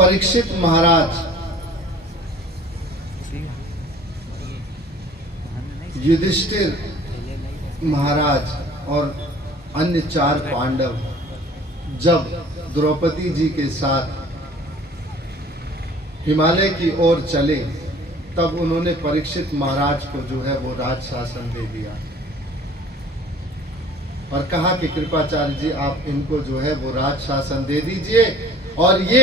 परीक्षित महाराज, युधिष्ठिर महाराज और अन्य 4 पांडव जब द्रौपदी जी के साथ हिमालय की ओर चले, तब उन्होंने परीक्षित महाराज को जो है वो राज शासन दे दिया और कहा कि कृपाचार्य जी आप इनको जो है वो राज शासन दे दीजिए। और ये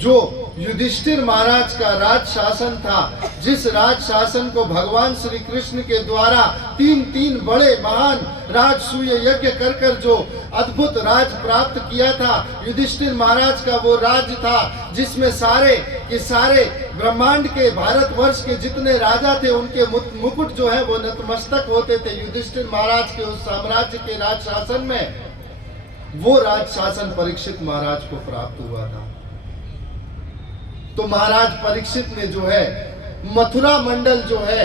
जो युधिष्ठिर महाराज का राज शासन था, जिस राज शासन को भगवान श्री कृष्ण के द्वारा 3 बड़े महान राजसूय यज्ञ कर कर जो अद्भुत राज प्राप्त किया था, युधिष्ठिर महाराज का वो राज था जिसमें सारे के सारे ब्रह्मांड के, भारतवर्ष के जितने राजा थे उनके मुकुट जो है वो नतमस्तक होते थे। युधिष्ठिर महाराज के उस साम्राज्य के राज शासन में वो राज शासन परीक्षित महाराज को प्राप्त हुआ था। तो महाराज परीक्षित ने जो है मथुरा मंडल जो है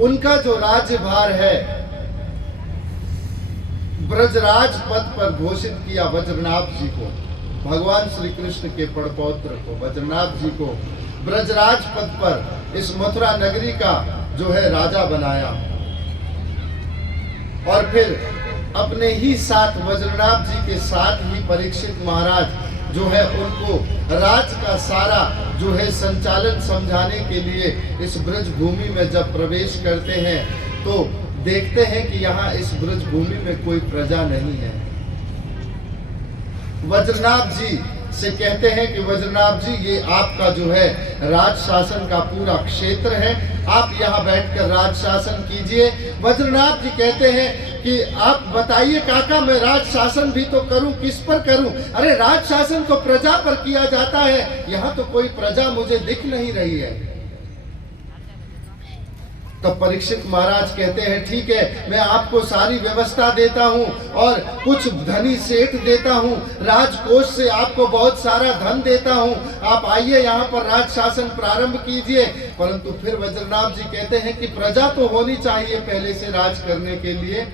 उनका जो राज्यभार है ब्रजराज पद पर घोषित किया। वज्रनाभ जी को, भगवान श्री कृष्ण के पड़पौत्र को, वज्रनाभ जी को ब्रजराज पद पर इस मथुरा नगरी का जो है राजा बनाया। और फिर अपने ही साथ वज्रनाभ जी के साथ ही परीक्षित महाराज जो है उनको राज का सारा जो है संचालन समझाने के लिए इस ब्रज भूमि में जब प्रवेश करते हैं तो देखते हैं कि यहाँ इस ब्रज भूमि में कोई प्रजा नहीं है। वज्रनाभ जी से कहते हैं कि वज्रनाभ जी ये आपका जो है राज शासन का पूरा क्षेत्र है, आप यहाँ बैठकर राज शासन कीजिए। वज्रनाभ जी कहते हैं कि आप बताइए काका मैं राज शासन भी तो करूं, किस पर करूं? अरे राज शासन तो प्रजा पर किया जाता है, यहाँ तो कोई प्रजा मुझे दिख नहीं रही है। तब परीक्षित महाराज कहते हैं ठीक है, मैं आपको सारी व्यवस्था देता हूं और कुछ धनी सेठ देता हूं, राजकोष से आपको बहुत सारा धन देता हूं, आप आइए यहाँ पर राज शासन प्रारंभ कीजिए। परंतु फिर वज्रनाभ जी कहते हैं कि प्रजा तो होनी चाहिए पहले से राज करने के लिए।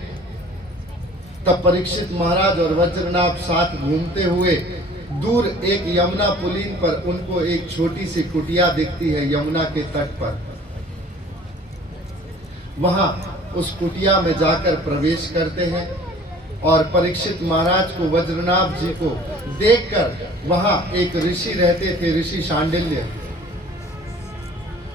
तब परीक्षित महाराज और वज्रनाभ साथ घूमते हुए दूर एक यमुना पुलीन पर उनको एक छोटी सी कुटिया दिखती है यमुना के तट पर। वहां उस कुटिया में जाकर प्रवेश करते हैं और परीक्षित महाराज को, वज्रनाभ जी को देखकर, वहां एक ऋषि रहते थे, ऋषि शांडिल्य,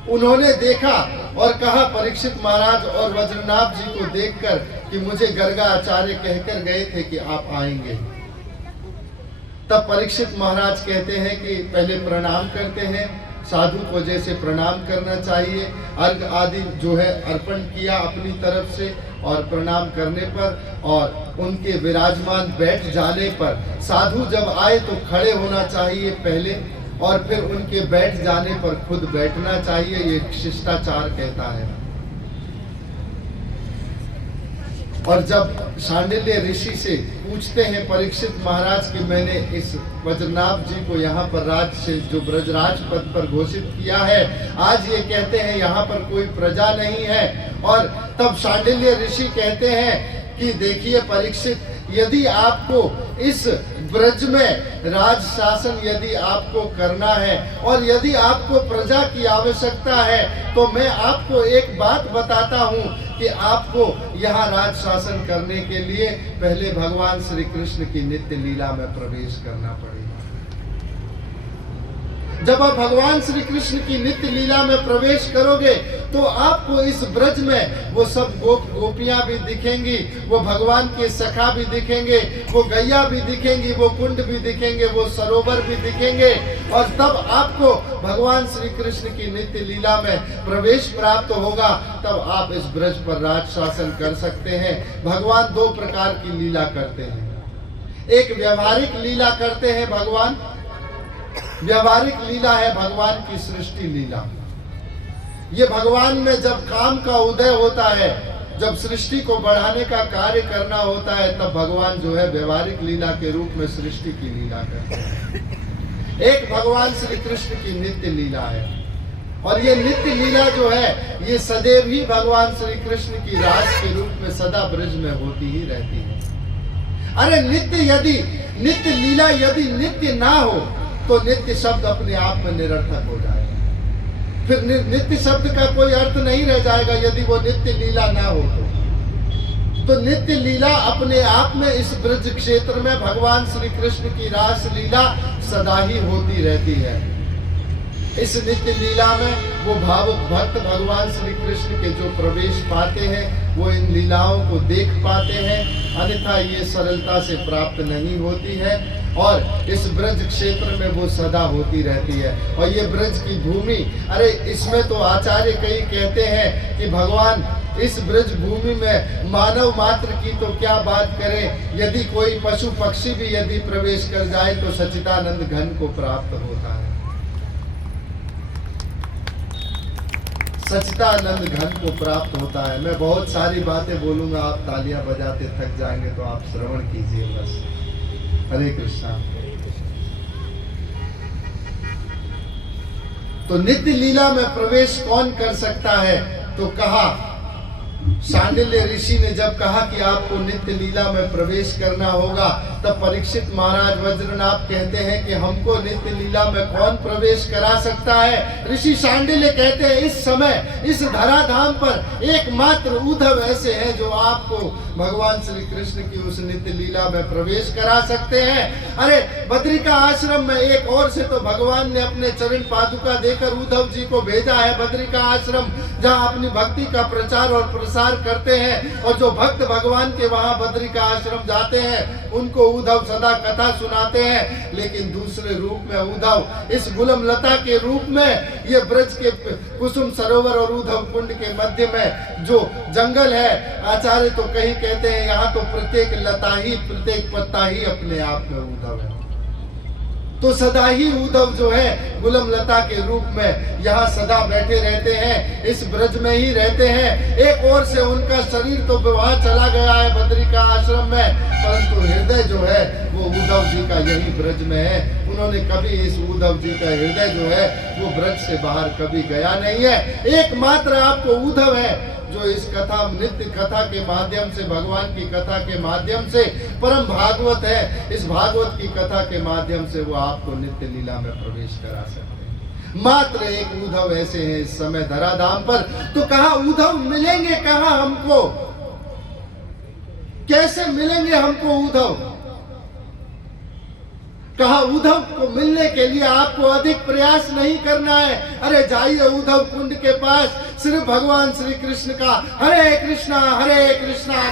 उन्होंने देखा और कहा परीक्षित महाराज और वज्रनाभ जी को देखकर कि मुझे गर्गा आचार्य कहकर गए थे कि आप आएंगे। तब परीक्षित महाराज कहते हैं कि पहले प्रणाम करते हैं, साधु को जैसे प्रणाम करना चाहिए, अर्घ आदि जो है अर्पण किया अपनी तरफ से, और प्रणाम करने पर और उनके विराजमान बैठ जाने पर, साधु जब आए तो खड़े होना चाहिए पहले और फिर उनके बैठ जाने पर खुद बैठना चाहिए, ये शिष्टाचार कहता है। और जब शांडिल्य ऋषि से पूछते हैं परीक्षित महाराज कि मैंने इस वज्रनाभ जी को यहाँ पर राज से जो ब्रजराज पद पर घोषित किया है, आज ये कहते हैं यहाँ पर कोई प्रजा नहीं है। और तब शांडिल्य ऋषि कहते हैं कि देखिए परीक्षित, यदि आपको इस ब्रज में राज शासन यदि आपको करना है और यदि आपको प्रजा की आवश्यकता है तो मैं आपको एक बात बताता हूँ कि आपको यहाँ राज शासन करने के लिए पहले भगवान श्री कृष्ण की नित्य लीला में प्रवेश करना पड़ेगा। जब आप भगवान श्री कृष्ण की नित्य लीला में प्रवेश करोगे तो आपको इस ब्रज में वो सब गोपियां भी दिखेंगी, वो भगवान के सखा भी दिखेंगे, वो गैया भी दिखेंगी, वो कुंड भी दिखेंगे, वो सरोवर भी दिखेंगे। और तब आपको भगवान श्री कृष्ण की नित्य लीला में प्रवेश प्राप्त होगा, तब आप इस ब्रज पर राज शासन कर सकते हैं। भगवान 2 प्रकार की लीला करते हैं। एक व्यवहारिक लीला करते हैं भगवान, व्यवहारिक लीला है भगवान की सृष्टि लीला। ये भगवान में जब काम का उदय होता है, जब सृष्टि को बढ़ाने का कार्य करना होता है, तब भगवान जो है व्यवहारिक लीला के रूप में सृष्टि की लीला करते हैं। एक भगवान श्री कृष्ण की नित्य लीला है और ये नित्य लीला जो है ये सदैव ही भगवान श्री कृष्ण की रास के रूप में सदा ब्रज में होती ही रहती है। अरे नित्य लीला यदि नित्य ना हो तो नित्य शब्द अपने आप में निरर्थक हो जाएगा। फिर नित्य शब्द का कोई अर्थ नहीं रह जाएगा यदि वो नित्य लीला ना हो तो नित्य लीला अपने आप में इस ब्रज क्षेत्र में भगवान श्री कृष्ण की रास लीला सदा ही होती रहती है। इस नित्य लीला में वो भावुक भक्त भगवान श्री कृष्ण के जो प्रवेश पाते हैं वो इन लीलाओं को देख पाते हैं, अन्यथा ये सरलता से प्राप्त नहीं होती है और इस ब्रज क्षेत्र में वो सदा होती रहती है। और ये ब्रज की भूमि, अरे इसमें तो आचार्य कई कहते हैं कि भगवान इस ब्रज भूमि में मानव मात्र की तो क्या बात करें, यदि कोई पशु पक्षी भी यदि प्रवेश कर जाए तो सच्चिदानंद घन को प्राप्त होता है। सच्चिदानंद घन को प्राप्त होता है। मैं बहुत सारी बातें बोलूंगा, आप तालियां बजाते थक जाएंगे तो आप श्रवण कीजिए बस। हरे कृष्णा। तो नित्य लीला में प्रवेश कौन कर सकता है? तो कहा, शांडिल्य ऋषि ने जब कहा कि आपको नित्य लीला में प्रवेश करना होगा, तब परीक्षित महाराज वज्रनाभ कहते हैं कि हमको नित्य लीला में कौन प्रवेश करा सकता है? ऋषि शांडिल्य कहते हैं इस समय इस धराधाम पर एकमात्र उद्धव ऐसे हैं जो आपको भगवान श्री कृष्ण की उस नित्य लीला में प्रवेश करा सकते हैं। अरे बद्रिका आश्रम में एक और से तो भगवान ने अपने चरण पादुका देकर उद्धव जी को भेजा है। बद्रिका आश्रम जहाँ अपनी भक्ति का प्रचार और प्रसार करते हैं और जो भक्त भगवान के वहां बद्रिका आश्रम जाते हैं उनको उद्धव सदा कथा सुनाते हैं। लेकिन दूसरे रूप में उद्धव इस गुलम लता के रूप में ये ब्रज के कुसुम सरोवर और उद्धव कुंड के मध्य में जो जंगल है, आचार्य तो कहीं कहते हैं यहाँ तो प्रत्येक लता ही प्रत्येक पत्ता ही अपने आप में उद्धव है। तो सदा ही उद्धव जो है गुलम लता के रूप में यहाँ सदा बैठे रहते हैं, इस ब्रज में ही रहते हैं। एक ओर से उनका शरीर तो वहां चला गया है बद्रिका आश्रम में, परंतु हृदय जो है वो उद्धव जी का यही ब्रज में है। उन्होंने कभी इस उद्धव जी का हृदय जो है वो ब्रज से बाहर कभी गया नहीं है। एकमात्र आपको उद्धव है जो इस कथा नित्य कथा के माध्यम से भगवान की कथा के माध्यम से परम भागवत है, इस भागवत की कथा के माध्यम से वो आपको नित्य लीला में प्रवेश करा सकते हैं। मात्र एक उद्धव ऐसे हैं इस समय धराधाम पर। तो कहा उद्धव मिलेंगे कहाँ हमको, कैसे मिलेंगे हमको उद्धव? कहा उद्धव को मिलने के लिए आपको अधिक प्रयास नहीं करना है। अरे जाइए उद्धव कुंड के पास, सिर्फ भगवान श्री कृष्ण का हरे कृष्णा कृष्णा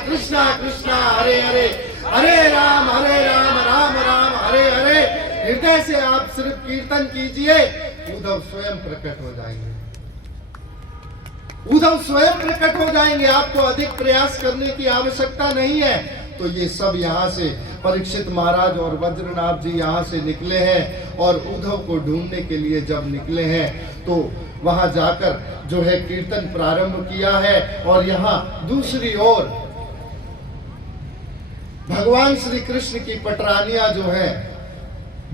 कृष्णा हरे हरे, हरे राम राम राम हरे हरे हृदय से आप सिर्फ कीर्तन कीजिए, उद्धव स्वयं प्रकट हो जाएंगे। उद्धव स्वयं प्रकट हो जाएंगे, आपको अधिक प्रयास करने की आवश्यकता नहीं है। तो ये सब यहाँ से परीक्षित महाराज और वज्रनाभ जी यहाँ से निकले हैं और उद्धव को ढूंढने के लिए जब निकले हैं तो वहां जाकर जो है कीर्तन प्रारंभ किया है। और यहाँ दूसरी ओर भगवान श्री कृष्ण की पटरानियां जो है,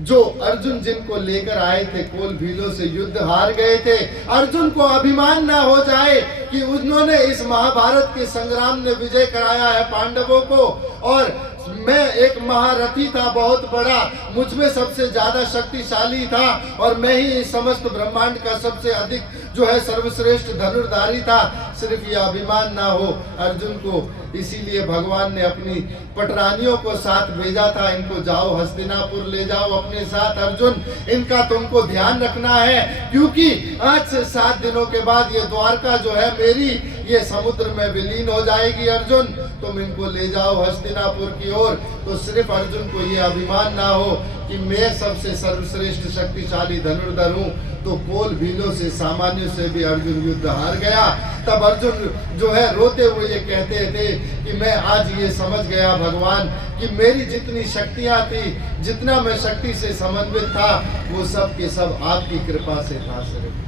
जो अर्जुन जिनको लेकर आए थे कोल भीलों से युद्ध हार गए थे, अर्जुन को अभिमान ना हो जाए कि उन्होंने इस महाभारत के संग्राम में विजय कराया है पांडवों को, और मैं एक महारथी था बहुत बड़ा, मुझ में सबसे ज्यादा शक्तिशाली था और मैं ही समस्त ब्रह्मांड का सबसे अधिक जो है सर्वश्रेष्ठ धनुर्धारी था। सिर्फ ये अभिमान ना हो अर्जुन को, इसीलिए भगवान ने अपनी पटरानियों को साथ भेजा था, इनको जाओ हस्तिनापुर ले जाओ अपने साथ अर्जुन, इनका तुमको ध्यान रखना है क्योंकि आज से 7 दिनों के बाद ये द्वारका जो है मेरी ये समुद्र में विलीन हो जाएगी। अर्जुन तुम इनको ले जाओ हस्तिनापुर की ओर। तो सिर्फ अर्जुन को ये अभिमान ना हो कि मैं सबसे सर्वश्रेष्ठ शक्तिशाली धनुर्धर हूँ, तो कोल भीलों से सामान्य से भी अर्जुन युद्ध हार गया। तब अर्जुन जो है रोते हुए ये कहते थे कि मैं आज ये समझ गया भगवान कि मेरी जितनी शक्तियां थी, जितना मैं शक्ति से समन्वित था, वो सब के सब आपकी कृपा से था। सिर्फ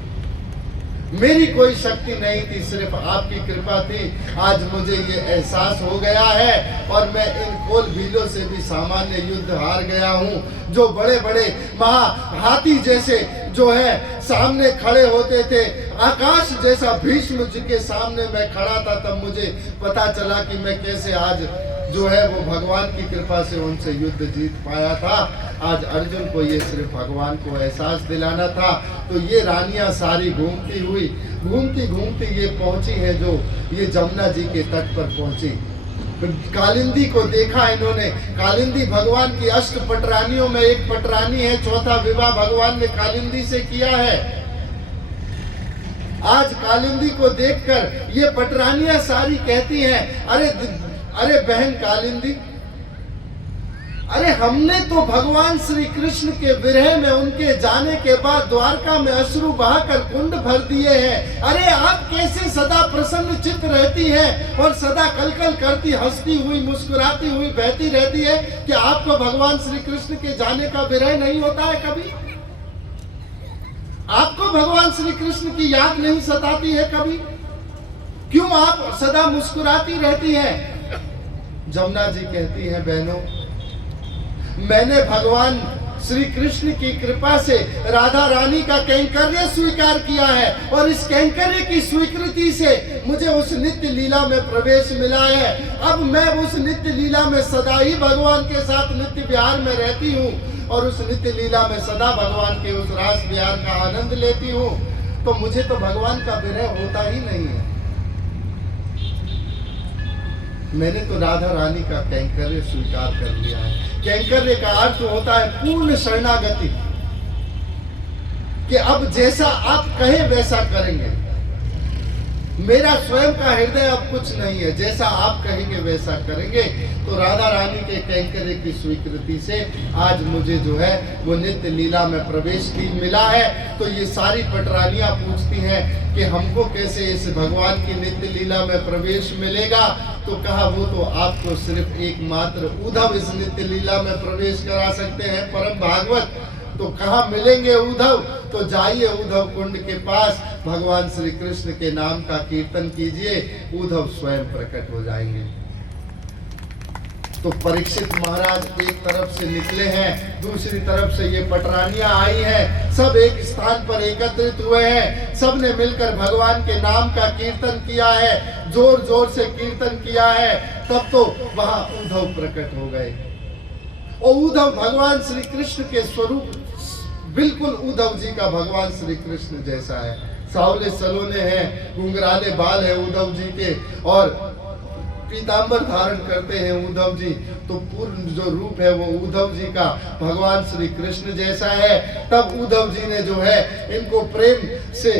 मेरी कोई शक्ति नहीं थी, सिर्फ आपकी कृपा थी। आज मुझे ये एहसास हो गया है और मैं इन कोल भीलों से भी सामान्य युद्ध हार गया हूँ, जो बड़े बड़े महा हाथी जैसे जो है सामने खड़े होते थे, आकाश जैसा भीष्म जी के सामने मैं खड़ा था। तब मुझे पता चला कि मैं कैसे आज जो है वो भगवान की कृपा से उनसे युद्ध जीत पाया था। आज अर्जुन को ये सिर्फ भगवान को एहसास दिलाना था। तो ये रानियां सारी घूमती घूमती ये पहुंची है, जो ये जमुना जी के तट पर पहुंची। कालिंदी को देखा इन्होंने। कालिंदी भगवान की अष्ट पटरानियों में एक पटरानी है। चौथा विवाह भगवान ने कालिंदी से किया है। आज कालिंदी को देखकर ये पटरानियां सारी कहती हैं, अरे बहन कालिंदी, अरे हमने तो भगवान श्री कृष्ण के विरह में उनके जाने के बाद द्वारका में अश्रु बहाकर कुंड भर दिए हैं। अरे आप कैसे सदा प्रसन्न चित्त रहती हैं और सदा कलकल करती, हंसती हुई, मुस्कुराती हुई बहती रहती है कि आपको भगवान श्री कृष्ण के जाने का विरह नहीं होता है? कभी आपको भगवान श्री कृष्ण की याद नहीं सताती है कभी? क्यों आप सदा मुस्कुराती रहती हैं? जमुना जी कहती हैं, बहनों, मैंने भगवान श्री कृष्ण की कृपा से राधा रानी का कैंकर्य स्वीकार किया है और इस कैंकर्य की स्वीकृति से मुझे उस नित्य लीला में प्रवेश मिला है। अब मैं उस नित्य लीला में सदा ही भगवान के साथ नित्य विहार में रहती हूँ और उस नित्य लीला में सदा भगवान के उस रास विहार का आनंद लेती हूँ। तो मुझे तो भगवान का विरह होता ही नहीं है। मैंने तो राधा रानी का कैंकर्य स्वीकार कर लिया है। कैंकर्य का अर्थ होता है पूर्ण शरणागति, कि अब जैसा आप कहें वैसा करेंगे। मेरा स्वयं का हृदय अब कुछ नहीं है, जैसा आप कहेंगे वैसा करेंगे। तो राधा रानी के कैंकर्य की स्वीकृति से आज मुझे जो है वो नित्य लीला में प्रवेश की मिला है। तो ये सारी पटरानियां पूछती हैं कि हमको कैसे इस भगवान की नित्य लीला में प्रवेश मिलेगा? तो कहा, वो तो आपको सिर्फ एकमात्र उद्धव इस नित्य लीला में प्रवेश करा सकते हैं, परम भागवत। तो कहाँ मिलेंगे उद्धव? तो जाइए उद्धव कुंड के पास, भगवान श्री कृष्ण के नाम का कीर्तन कीजिए, उद्धव स्वयं प्रकट हो जाएंगे। तो परीक्षित महाराज एक तरफ से निकले हैं, दूसरी तरफ से ये पटरानियां आई हैं, सब एक स्थान पर एकत्रित हुए हैं। सब ने मिलकर भगवान के नाम का कीर्तन किया है, जोर जोर से कीर्तन किया है। तब तो वहां उद्धव प्रकट हो गए और उद्धव भगवान श्री कृष्ण के स्वरूप बिल्कुल उद्धव जी का भगवान श्री कृष्ण जैसा है। सावले सलोने हैं, घुंघराले बाल है उद्धव जी के और पीतांबर धारण करते हैं उद्धव जी। तो पूर्ण जो रूप है वो उद्धव जी का भगवान श्री कृष्ण जैसा है। तब उद्धव जी ने जो है इनको प्रेम से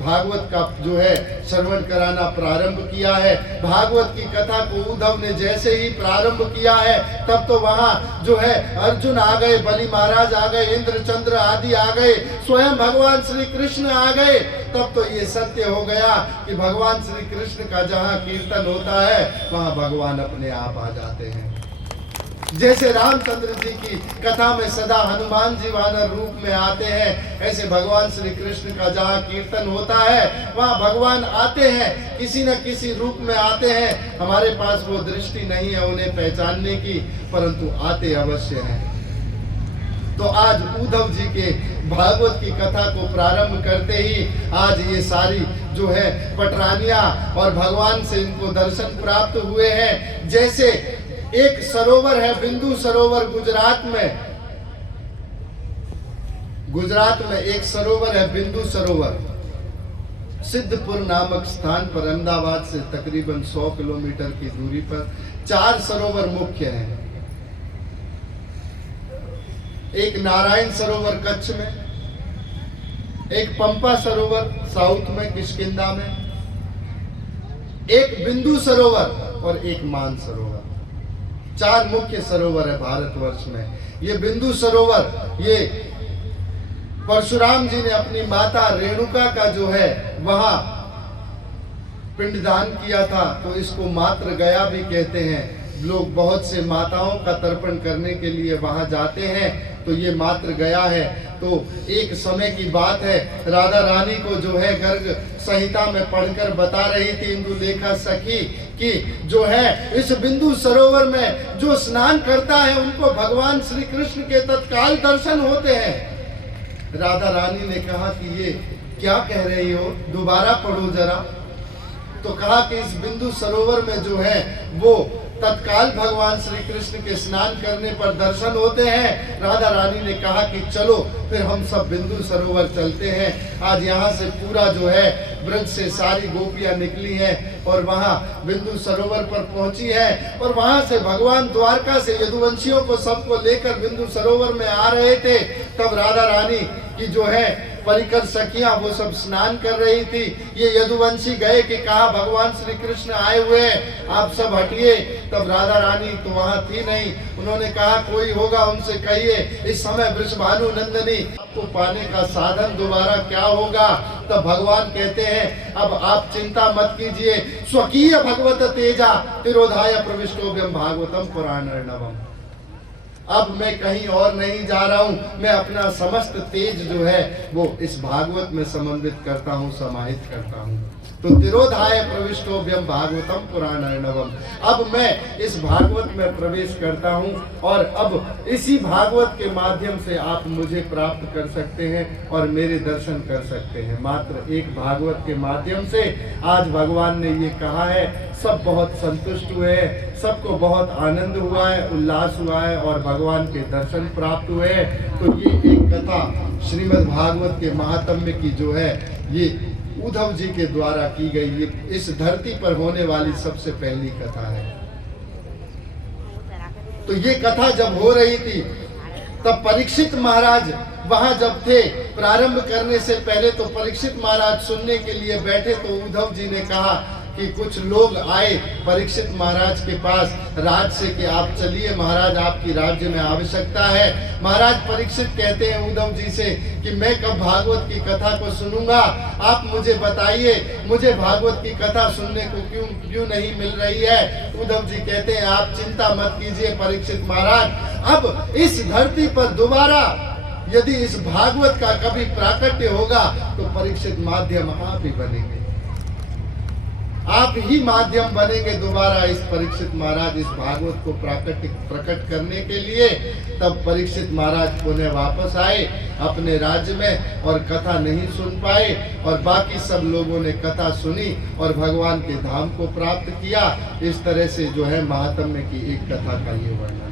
भागवत का जो है श्रवण कराना प्रारंभ किया है। भागवत की कथा को उद्धव ने जैसे ही प्रारंभ किया है, तब तो वहाँ जो है अर्जुन आ गए, बलि महाराज आ गए, इंद्रचंद्र आदि आ गए, स्वयं भगवान श्री कृष्ण आ गए। तब तो ये सत्य हो गया कि भगवान श्री कृष्ण का जहाँ कीर्तन होता है वहाँ भगवान अपने आप आ जाते हैं। जैसे रामचंद्र जी की कथा में सदा हनुमान जी वानर रूप में आते हैं, ऐसे भगवान श्री कृष्ण का जहाँ कीर्तन होता है वहाँ भगवान आते हैं, किसी न किसी रूप में आते हैं। हमारे पास वो दृष्टि नहीं है उन्हें पहचानने की, परंतु आते अवश्य हैं। तो आज उद्धव जी के भागवत की कथा को प्रारंभ करते ही आज ये सारी जो है पटरानियां और भगवान से इनको दर्शन प्राप्त हुए हैं। जैसे एक सरोवर है, बिंदु सरोवर गुजरात में एक सरोवर है, बिंदु सरोवर। सिद्धपुर नामक स्थान पर अहमदाबाद से तकरीबन 100 किलोमीटर की दूरी पर 4 सरोवर मुख्य हैं। एक नारायण सरोवर कच्छ में, एक पंपा सरोवर साउथ में किष्किंधा में, एक बिंदु सरोवर और एक मान सरोवर। 4 मुख्य सरोवर है भारतवर्ष में। ये बिंदु सरोवर ये परशुराम जी ने अपनी माता रेणुका का जो है वहां पिंडदान किया था, तो इसको मातृ गया भी कहते हैं। लोग बहुत से माताओं का तर्पण करने के लिए वहां जाते हैं, तो ये मातृ गया है। तो एक समय की बात है, राधा रानी को जो है गर्ग संहिता में पढ़कर बता रही थी इंदुलेखा सखी कि जो है इस बिंदु सरोवर में जो स्नान करता है उनको भगवान श्री कृष्ण के तत्काल दर्शन होते हैं। राधा रानी ने कहा कि ये क्या कह रही हो, दोबारा पढ़ो जरा। तो कहा कि इस बिंदु सरोवर में जो है वो तत्काल भगवान श्री कृष्ण के स्नान करने पर दर्शन होते हैं। राधा रानी ने कहा कि चलो फिर हम सब बिंदु सरोवर चलते हैं। आज यहाँ से पूरा जो है ब्रज से सारी गोपियां निकली हैं और वहाँ बिंदु सरोवर पर पहुंची है, और वहाँ से भगवान द्वारका से यदुवंशियों को सबको लेकर बिंदु सरोवर में आ रहे थे। तब राधा रानी की जो है परिकर सखियां वो सब स्नान कर रही थी। ये यदुवंशी गए कि कहा भगवान श्री कृष्ण आए हुए हैं, आप सब हटिए। तब राधा रानी तो वहां थी नहीं। उन्होंने कहा कोई होगा उनसे कहिए इस समय वृषभानु नंदनी आपको पाने का साधन दोबारा क्या होगा। तब भगवान कहते हैं अब आप चिंता मत कीजिए, स्वकीय भगवत तेजा तिरोधाय प्रविष्टोभ्यम भागवतम पुराण अर्णवम। अब मैं कहीं और नहीं जा रहा हूँ, मैं अपना समस्त तेज जो है वो इस भागवत में समन्वित करता हूँ, समाहित करता हूँ। तो तिरोधाय प्रविष्टोभ्यम भागवतम पुराण अर्णवम। अब मैं इस भागवत में प्रवेश करता हूँ और अब इसी भागवत के माध्यम से आप मुझे प्राप्त कर सकते हैं और मेरे दर्शन कर सकते हैं। मात्र एक भागवत के माध्यम से आज भगवान ने ये कहा है, सब बहुत संतुष्ट हुए हैं, सबको बहुत आनंद हुआ है, उल्लास हुआ है और भगवान के दर्शन प्राप्त हुए हैं। तो ये एक कथा श्रीमद् भागवत के महात्म्य की जो है ये उद्धव जी के द्वारा की गई, ये इस धरती पर होने वाली सबसे पहली कथा है। तो ये कथा जब हो रही थी तब परीक्षित महाराज वहां जब थे, प्रारंभ करने से पहले तो परीक्षित महाराज सुनने के लिए बैठे तो उद्धव जी ने कहा कि कुछ लोग आए परीक्षित महाराज के पास राज से कि आप चलिए महाराज, आपकी राज्य में आवश्यकता है। महाराज परीक्षित कहते हैं उद्धव जी से कि मैं कब भागवत की कथा को सुनूंगा, आप मुझे बताइए, मुझे भागवत की कथा सुनने को क्यों नहीं मिल रही है। उद्धव जी कहते हैं आप चिंता मत कीजिए परीक्षित महाराज, अब इस धरती पर दोबारा यदि इस भागवत का कभी प्राकट्य होगा तो परीक्षित माध्यम आप ही बनेंगे, आप ही माध्यम बनेंगे दोबारा इस परीक्षित महाराज इस भागवत को प्रकट करने के लिए। तब परीक्षित महाराज पुनः वापस आए अपने राज्य में और कथा नहीं सुन पाए और बाकी सब लोगों ने कथा सुनी और भगवान के धाम को प्राप्त किया। इस तरह से जो है महात्म्य की एक कथा का ये वर्णन।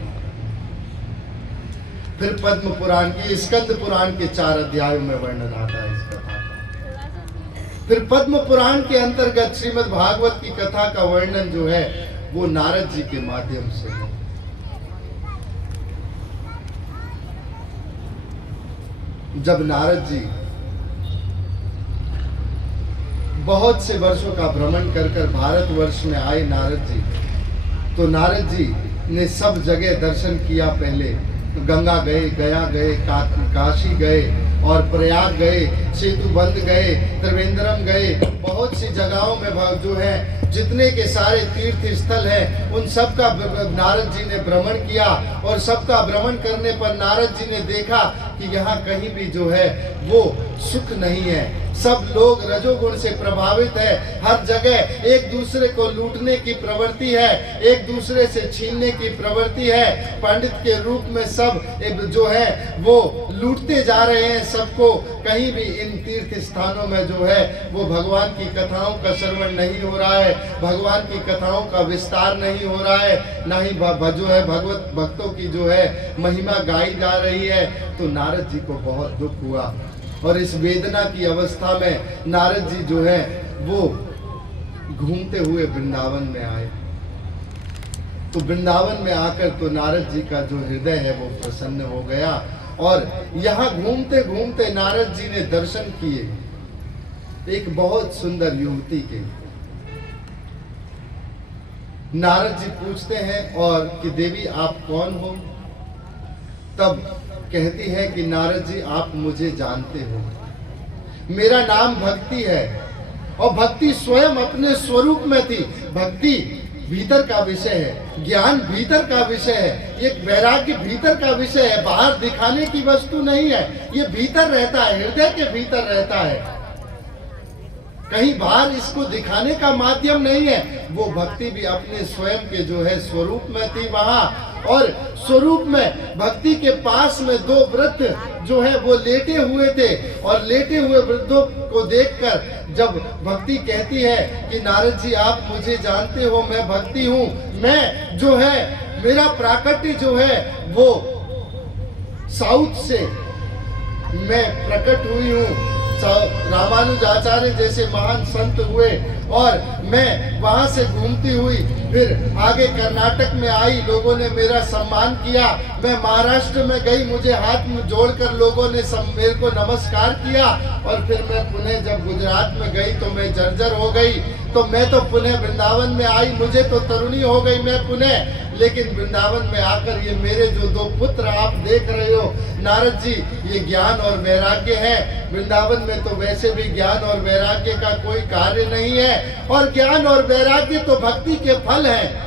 फिर पद्म पुराण की स्कंद पुराण के 4 अध्यायों में वर्णन आता है इस कथा का। फिर पद्म पुराण के अंतर्गत श्रीमद् भागवत की कथा का वर्णन जो है वो नारद जी के माध्यम से है। जब नारद जी बहुत से वर्षों का भ्रमण कर कर भारतवर्ष में आए नारद जी, तो नारद जी ने सब जगह दर्शन किया। पहले गंगा गए, गया गए, काशी गए और प्रयाग गए, सेतुबंध गए, त्रिवेंद्रम गए, बहुत सी जगहों में जो है जितने के सारे तीर्थ स्थल हैं उन सब का नारद जी ने भ्रमण किया। और सबका भ्रमण करने पर नारद जी ने देखा कि यहाँ कहीं भी जो है वो सुख नहीं है, सब लोग रजोगुण से प्रभावित है, हर जगह एक दूसरे को लूटने की प्रवृत्ति है, एक दूसरे से छीनने की प्रवृत्ति है, पंडित के रूप में सब जो है वो लूटते जा रहे हैं सबको। कहीं भी इन तीर्थ स्थानों में जो है वो भगवान की कथाओं का श्रवण नहीं हो रहा है, भगवान की कथाओं का विस्तार नहीं हो रहा है, ना ही जो है भगवत भक्तों की जो है महिमा गाई जा रही है। तो नारद जी को बहुत दुख हुआ और इस वेदना की अवस्था में नारद जी जो है वो घूमते हुए वृंदावन में आए। तो वृंदावन में आकर तो नारद जी का जो हृदय है वो प्रसन्न हो गया और यहाँ घूमते घूमते नारद जी ने दर्शन किए एक बहुत सुंदर युवती के। नारद जी पूछते हैं और कि देवी आप कौन हो। तब कहती है कि नारद जी आप मुझे जानते हो, मेरा नाम भक्ति है और भक्ति स्वयं अपने स्वरूप में थी। भक्ति भीतर का विषय है, ज्ञान भीतर का विषय है, ये वैराग्य भीतर का विषय है, बाहर दिखाने की वस्तु नहीं है, ये भीतर रहता है, हृदय के भीतर रहता है, कहीं बाहर इसको दिखाने का माध्यम नहीं है। वो भक्ति भी अपने स्वयं के जो है स्वरूप में थी वहां। और स्वरूप में भक्ति के पास में 2 वृद्ध जो है वो लेटे हुए थे और लेटे हुए वृद्धों को देखकर जब भक्ति कहती है कि नारद जी आप मुझे जानते हो, मैं भक्ति हूँ, मैं जो है, मेरा प्राकट्य जो है वो साउथ से मैं प्रकट हुई हूँ। रामानुजाचार्य जैसे महान संत हुए और मैं वहां से घूमती हुई फिर आगे कर्नाटक में आई, लोगों ने मेरा सम्मान किया। मैं महाराष्ट्र में गई, मुझे हाथ में जोड़कर लोगों ने मेरे को नमस्कार किया। और फिर मैं पुनः जब गुजरात में गई तो मैं जर्जर हो गई, तो मैं तो पुनः वृंदावन में आई, मुझे तो तरुणी हो गई मैं पुनः। लेकिन वृंदावन में आकर ये मेरे जो दो पुत्र आप देख रहे हो नारद जी, ये ज्ञान और वैराग्य है। वृंदावन में तो वैसे भी ज्ञान और वैराग्य का कोई कार्य नहीं है, और ज्ञान और वैराग्य तो भक्ति के फल हैं।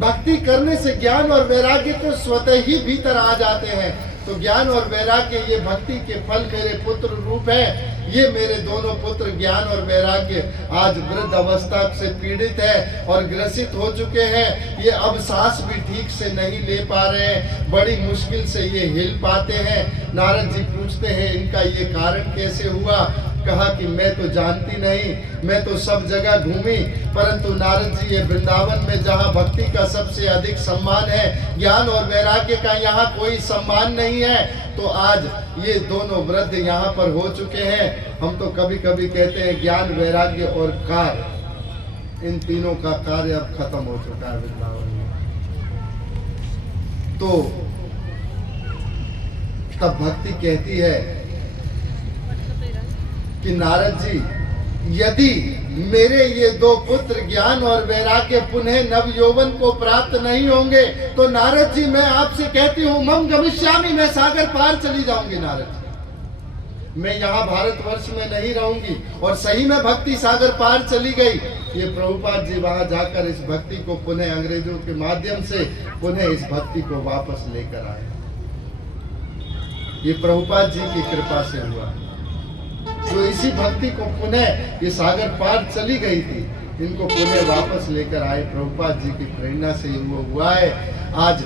भक्ति करने से ज्ञान और वैराग्य तो स्वतः ही भीतर आ जाते हैं। तो ज्ञान और वैराग्य ये भक्ति के फल मेरे पुत्र रूप है। ये मेरे दोनों पुत्र ज्ञान और वैराग्य आज वृद्ध अवस्था से पीड़ित है और ग्रसित हो चुके हैं। ये अब सांस भी ठीक से नहीं ले पा रहे हैं, बड़ी मुश्किल से ये हिल पाते हैं। नारद जी पूछते हैं इनका ये कारण कैसे हुआ। कहा कि मैं तो जानती नहीं, मैं तो सब जगह घूमी, परंतु नारद जी ये वृंदावन में जहाँ भक्ति का सबसे अधिक सम्मान है, ज्ञान और वैराग्य का यहाँ कोई सम्मान नहीं है। तो आज ये दोनों वृद्ध यहाँ पर हो चुके हैं। हम तो कभी कभी कहते हैं ज्ञान वैराग्य और कार्य, इन तीनों का कार्य अब खत्म हो चुका है वृंदावन में। तो तब भक्ति कहती है कि नारद जी, यदि मेरे ये दो पुत्र ज्ञान और वैराग्य पुनः नव यौवन को प्राप्त नहीं होंगे तो नारद जी मैं आपसे कहती हूँ मम गमिष्यामि, मैं सागर पार चली जाऊंगी नारद जी, मैं यहाँ भारतवर्ष में नहीं रहूंगी। और सही में भक्ति सागर पार चली गई। ये प्रभुपाद जी वहां जाकर इस भक्ति को पुनः अंग्रेजों के माध्यम से पुनः इस भक्ति को वापस लेकर आए। ये प्रभुपाद जी की कृपा से हुआ। जो इसी भक्ति को पुनः ये सागर पार चली गई थी, इनको पुनः वापस लेकर आए प्रभुपाद जी की प्रेरणा से वो हुआ है। आज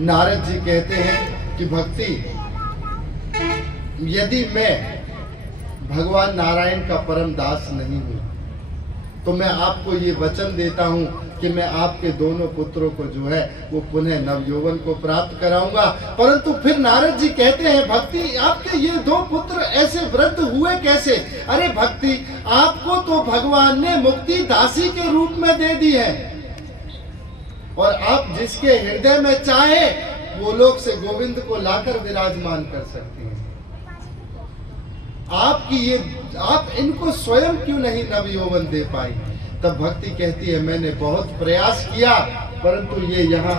नारद जी कहते हैं कि भक्ति, यदि मैं भगवान नारायण का परम दास नहीं हूं तो मैं आपको ये वचन देता हूं कि मैं आपके दोनों पुत्रों को जो है वो पुनः नवयौवन को प्राप्त कराऊंगा। परंतु फिर नारद जी कहते हैं भक्ति, आपके ये दो पुत्र ऐसे वृद्ध हुए कैसे? अरे भक्ति, आपको तो भगवान ने मुक्ति दासी के रूप में दे दी है, और आप जिसके हृदय में चाहे वो लोग से गोविंद को लाकर विराजमान कर सकती हैं। आपकी ये, आप इनको स्वयं क्यों नहीं नवयौवन दे पाई? तब भक्ति कहती है मैंने बहुत प्रयास किया, परंतु ये यहाँ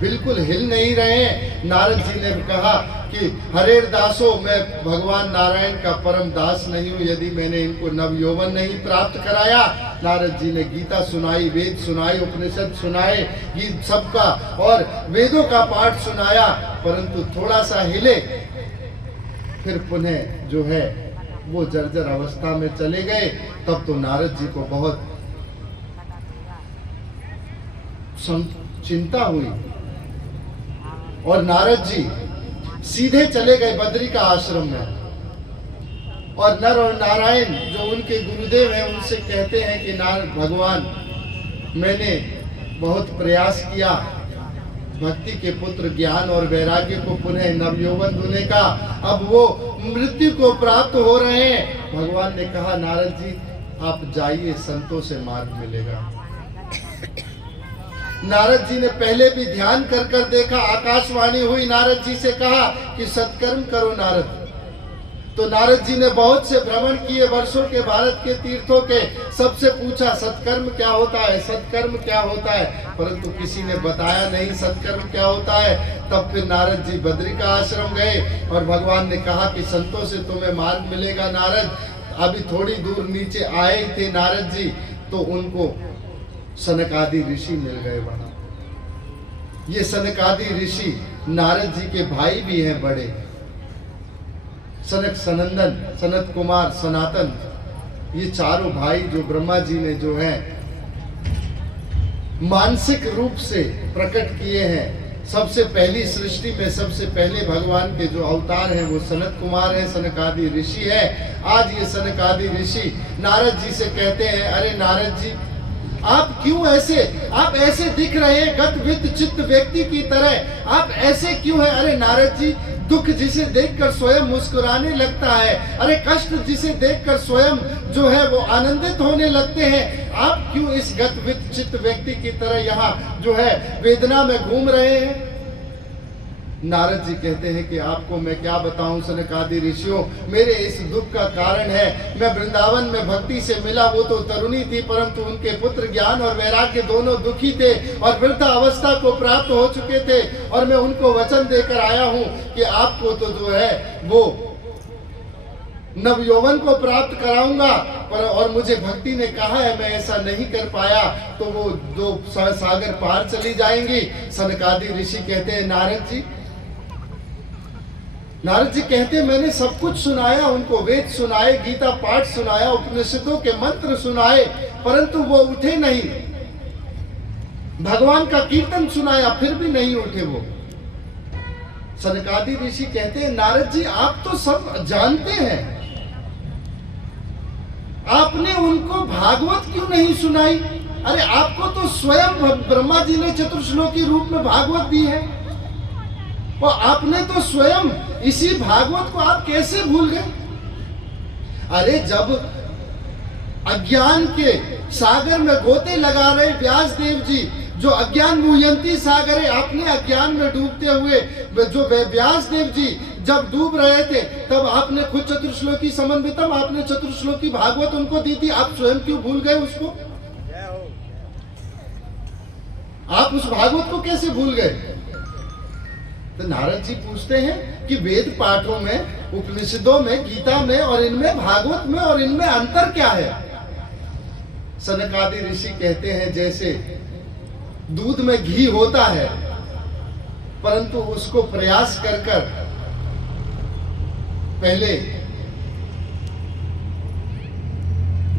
बिल्कुल हिल नहीं रहे। नारद जी ने कहा कि हरेर दासो, मैं भगवान नारायण का परम दास नहीं हूँ यदि मैंने इनको नवयौवन नहीं प्राप्त कराया। नारद जी ने गीता सुनाई, वेद सुनाई, उपनिषद सुनाए, गीत सबका और वेदों का पाठ सुनाया, परंतु थोड़ा सा हिले, फिर पुनः जो है वो जर्जर अवस्था में चले गए। तब तो नारद जी को बहुत चिंता हुई और नारद जी सीधे चले गए बद्री का आश्रम में। और नर और नारायण जो उनके गुरुदेव हैं उनसे कहते हैं कि नारद भगवान, मैंने बहुत प्रयास किया भक्ति के पुत्र ज्ञान और वैराग्य को पुनः नवयौवन देने का, अब वो मृत्यु को प्राप्त हो रहे हैं। भगवान ने कहा नारद जी आप जाइए, संतों से मार्ग मिलेगा। नारद जी ने पहले भी ध्यान कर कर देखा, आकाशवाणी हुई, नारद जी से कहा कि सत्कर्म करो नारद। तो नारद जी ने बहुत से भ्रमण किए वर्षों के, भारत के तीर्थों के, सबसे पूछा सत्कर्म क्या होता है, सत्कर्म क्या होता है, परंतु किसी ने बताया नहीं सत्कर्म क्या होता है। तब फिर नारद जी बद्री का आश्रम गए और भगवान ने कहा कि संतों से तुम्हें मार्ग मिलेगा नारद। अभी थोड़ी दूर नीचे आए थे नारद जी तो उनको सनकादि ऋषि मिल गए वहां। ये सनकादि ऋषि नारद जी के भाई भी हैं बड़े, सनक, सनंदन, सनत कुमार, सनातन, ये चारों भाई जो ब्रह्मा जी ने जो है मानसिक रूप से प्रकट किए हैं। सबसे पहली सृष्टि में सबसे पहले भगवान के जो अवतार हैं वो सनत कुमार हैं, सनकादि ऋषि है। आज ये सनकादि ऋषि नारद जी से कहते हैं, अरे नारद जी आप क्यों ऐसे, आप ऐसे दिख रहे हैं गतवित चित्त व्यक्ति की तरह, आप ऐसे क्यों हैं? अरे नारद जी, दुख जिसे देखकर स्वयं मुस्कुराने लगता है, अरे कष्ट जिसे देखकर स्वयं जो है वो आनंदित होने लगते हैं, आप क्यों इस गतवित चित्त व्यक्ति की तरह यहाँ जो है वेदना में घूम रहे हैं? नारद जी कहते हैं कि आपको मैं क्या बताऊं सनकादि ऋषियों, मेरे इस दुख का कारण है, मैं वृंदावन में भक्ति से मिला, वो तो तरुणी थी, परंतु उनके पुत्र ज्ञान और वैराग्य दोनों दुखी थे और वृद्धा अवस्था को प्राप्त हो चुके थे, और मैं उनको वचन देकर आया हूं कि आपको तो जो है वो नवयौवन को प्राप्त कराऊंगा, पर और मुझे भक्ति ने कहा है मैं ऐसा नहीं कर पाया तो वो जो सागर पार चली जाएंगी। सनकादि ऋषि कहते हैं नारद जी कहते मैंने सब कुछ सुनाया उनको, वेद सुनाए, गीता पाठ सुनाया, उपनिषदों के मंत्र सुनाए, परंतु वो उठे नहीं। भगवान का कीर्तन सुनाया फिर भी नहीं उठे वो। सनकादि ऋषि कहते हैं नारद जी आप तो सब जानते हैं, आपने उनको भागवत क्यों नहीं सुनाई? अरे आपको तो स्वयं ब्रह्मा जी ने चतुर्श्लोकी रूप में भागवत दी है, और आपने तो स्वयं इसी भागवत को आप कैसे भूल गए? अरे जब अज्ञान के सागर में गोते लगा रहे व्यास देव जी, जो अज्ञान मुह्यंती सागर है, आपने अज्ञान में डूबते हुए जो व्यास देव जी जब डूब रहे थे, तब आपने खुद चतुर्श्लोकी समन्वितम, आपने चतुर्श्लोकी भागवत उनको दी थी, आप स्वयं क्यों भूल गए उसको? आप उस भागवत को कैसे भूल गए? तो नारद जी पूछते हैं कि वेद पाठों में, उपनिषदों में, गीता में और इनमें, भागवत में और इनमें अंतर क्या है? सनकादि ऋषि कहते हैं जैसे दूध में घी होता है, परंतु उसको प्रयास कर कर पहले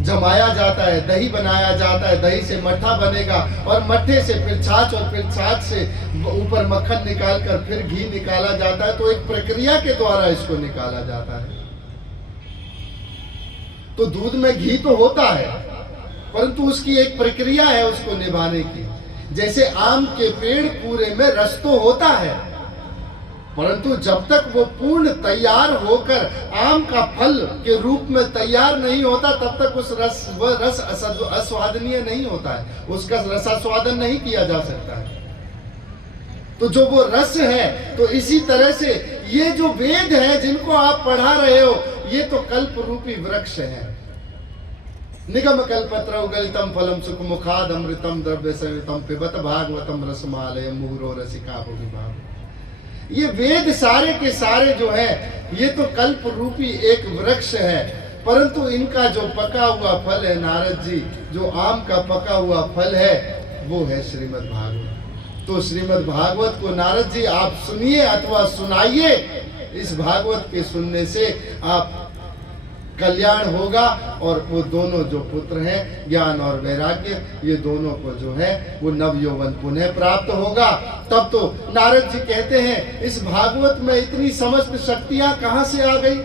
जमाया जाता है, दही बनाया जाता है, दही से मट्ठा बनेगा और मट्ठे से फिर छाछ और फिर छाछ से ऊपर मक्खन निकालकर फिर घी निकाला जाता है। तो एक प्रक्रिया के द्वारा इसको निकाला जाता है। तो दूध में घी तो होता है, परंतु उसकी एक प्रक्रिया है उसको निभाने की। जैसे आम के पेड़ पूरे में रस तो होता है, परंतु जब तक वो पूर्ण तैयार होकर आम का फल के रूप में तैयार नहीं होता, तब तक उस रस आस्वादनीय नहीं होता है, उसका रसास्वादन नहीं किया जा सकता है। तो जो वो रस है, तो इसी तरह से ये जो वेद है जिनको आप पढ़ा रहे हो, ये तो कल्प रूपी वृक्ष है। निगम कल्पत्रौ गलितम फलम सुख मुखाद अमृतम द्रव्य सवितम पिबत भागवतम रसमालय मुहुरो रसिका भोगिभाव। ये वेद सारे के सारे जो है, ये तो कल्प रूपी एक वृक्ष है, परंतु इनका जो पका हुआ फल है नारद जी, जो आम का पका हुआ फल है, वो है श्रीमद् भागवत। तो श्रीमद् भागवत को नारद जी आप सुनिए अथवा सुनाइए। इस भागवत के सुनने से आप कल्याण होगा, और वो दोनों जो पुत्र हैं ज्ञान और वैराग्य, ये दोनों को जो है वो नवयौवन पुनः प्राप्त होगा। तब तो नारद जी कहते हैं इस भागवत में इतनी समस्त शक्तियां कहां से आ गई?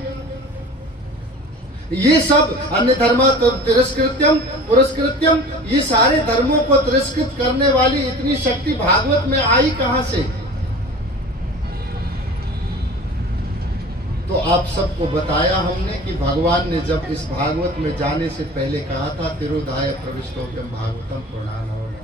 ये सब अन्य धर्मा तिरस्कृत्यम पुरस्कृत्यम, ये सारे धर्मों को तिरस्कृत करने वाली इतनी शक्ति भागवत में आई कहां से? तो आप सबको बताया हमने कि भगवान ने जब इस भागवत में जाने से पहले कहा था तिरोधाय प्रविष्टोक्यम भागवतम पुराणम,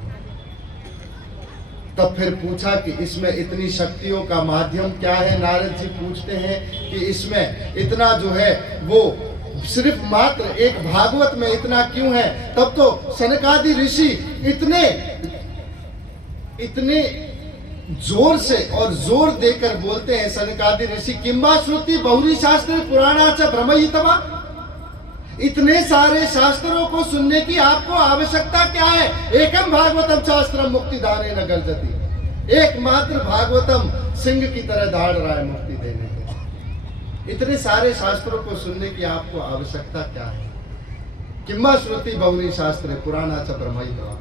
तब फिर पूछा कि इसमें इतनी शक्तियों का माध्यम क्या है? नारद जी पूछते हैं कि इसमें इतना जो है वो सिर्फ मात्र एक भागवत में इतना क्यों है? तब तो सनकादि ऋषि इतने जोर से और जोर देकर बोलते हैं, सनकादि ऋषि, किंबा श्रुति बहुरी शास्त्र पुराणाच भ्रमयितवा। इतने सारे शास्त्रों को सुनने की आपको आवश्यकता क्या है? एकम भागवतम शास्त्रम मुक्तिदाने न गर्जति। एकमात्र भागवतम सिंह की तरह धाड़ रहा है मुक्ति देने के। इतने सारे शास्त्रों को सुनने की आपको आवश्यकता क्या है? किंबा श्रुति बहुरी शास्त्र पुराणाच भ्रमयितवा।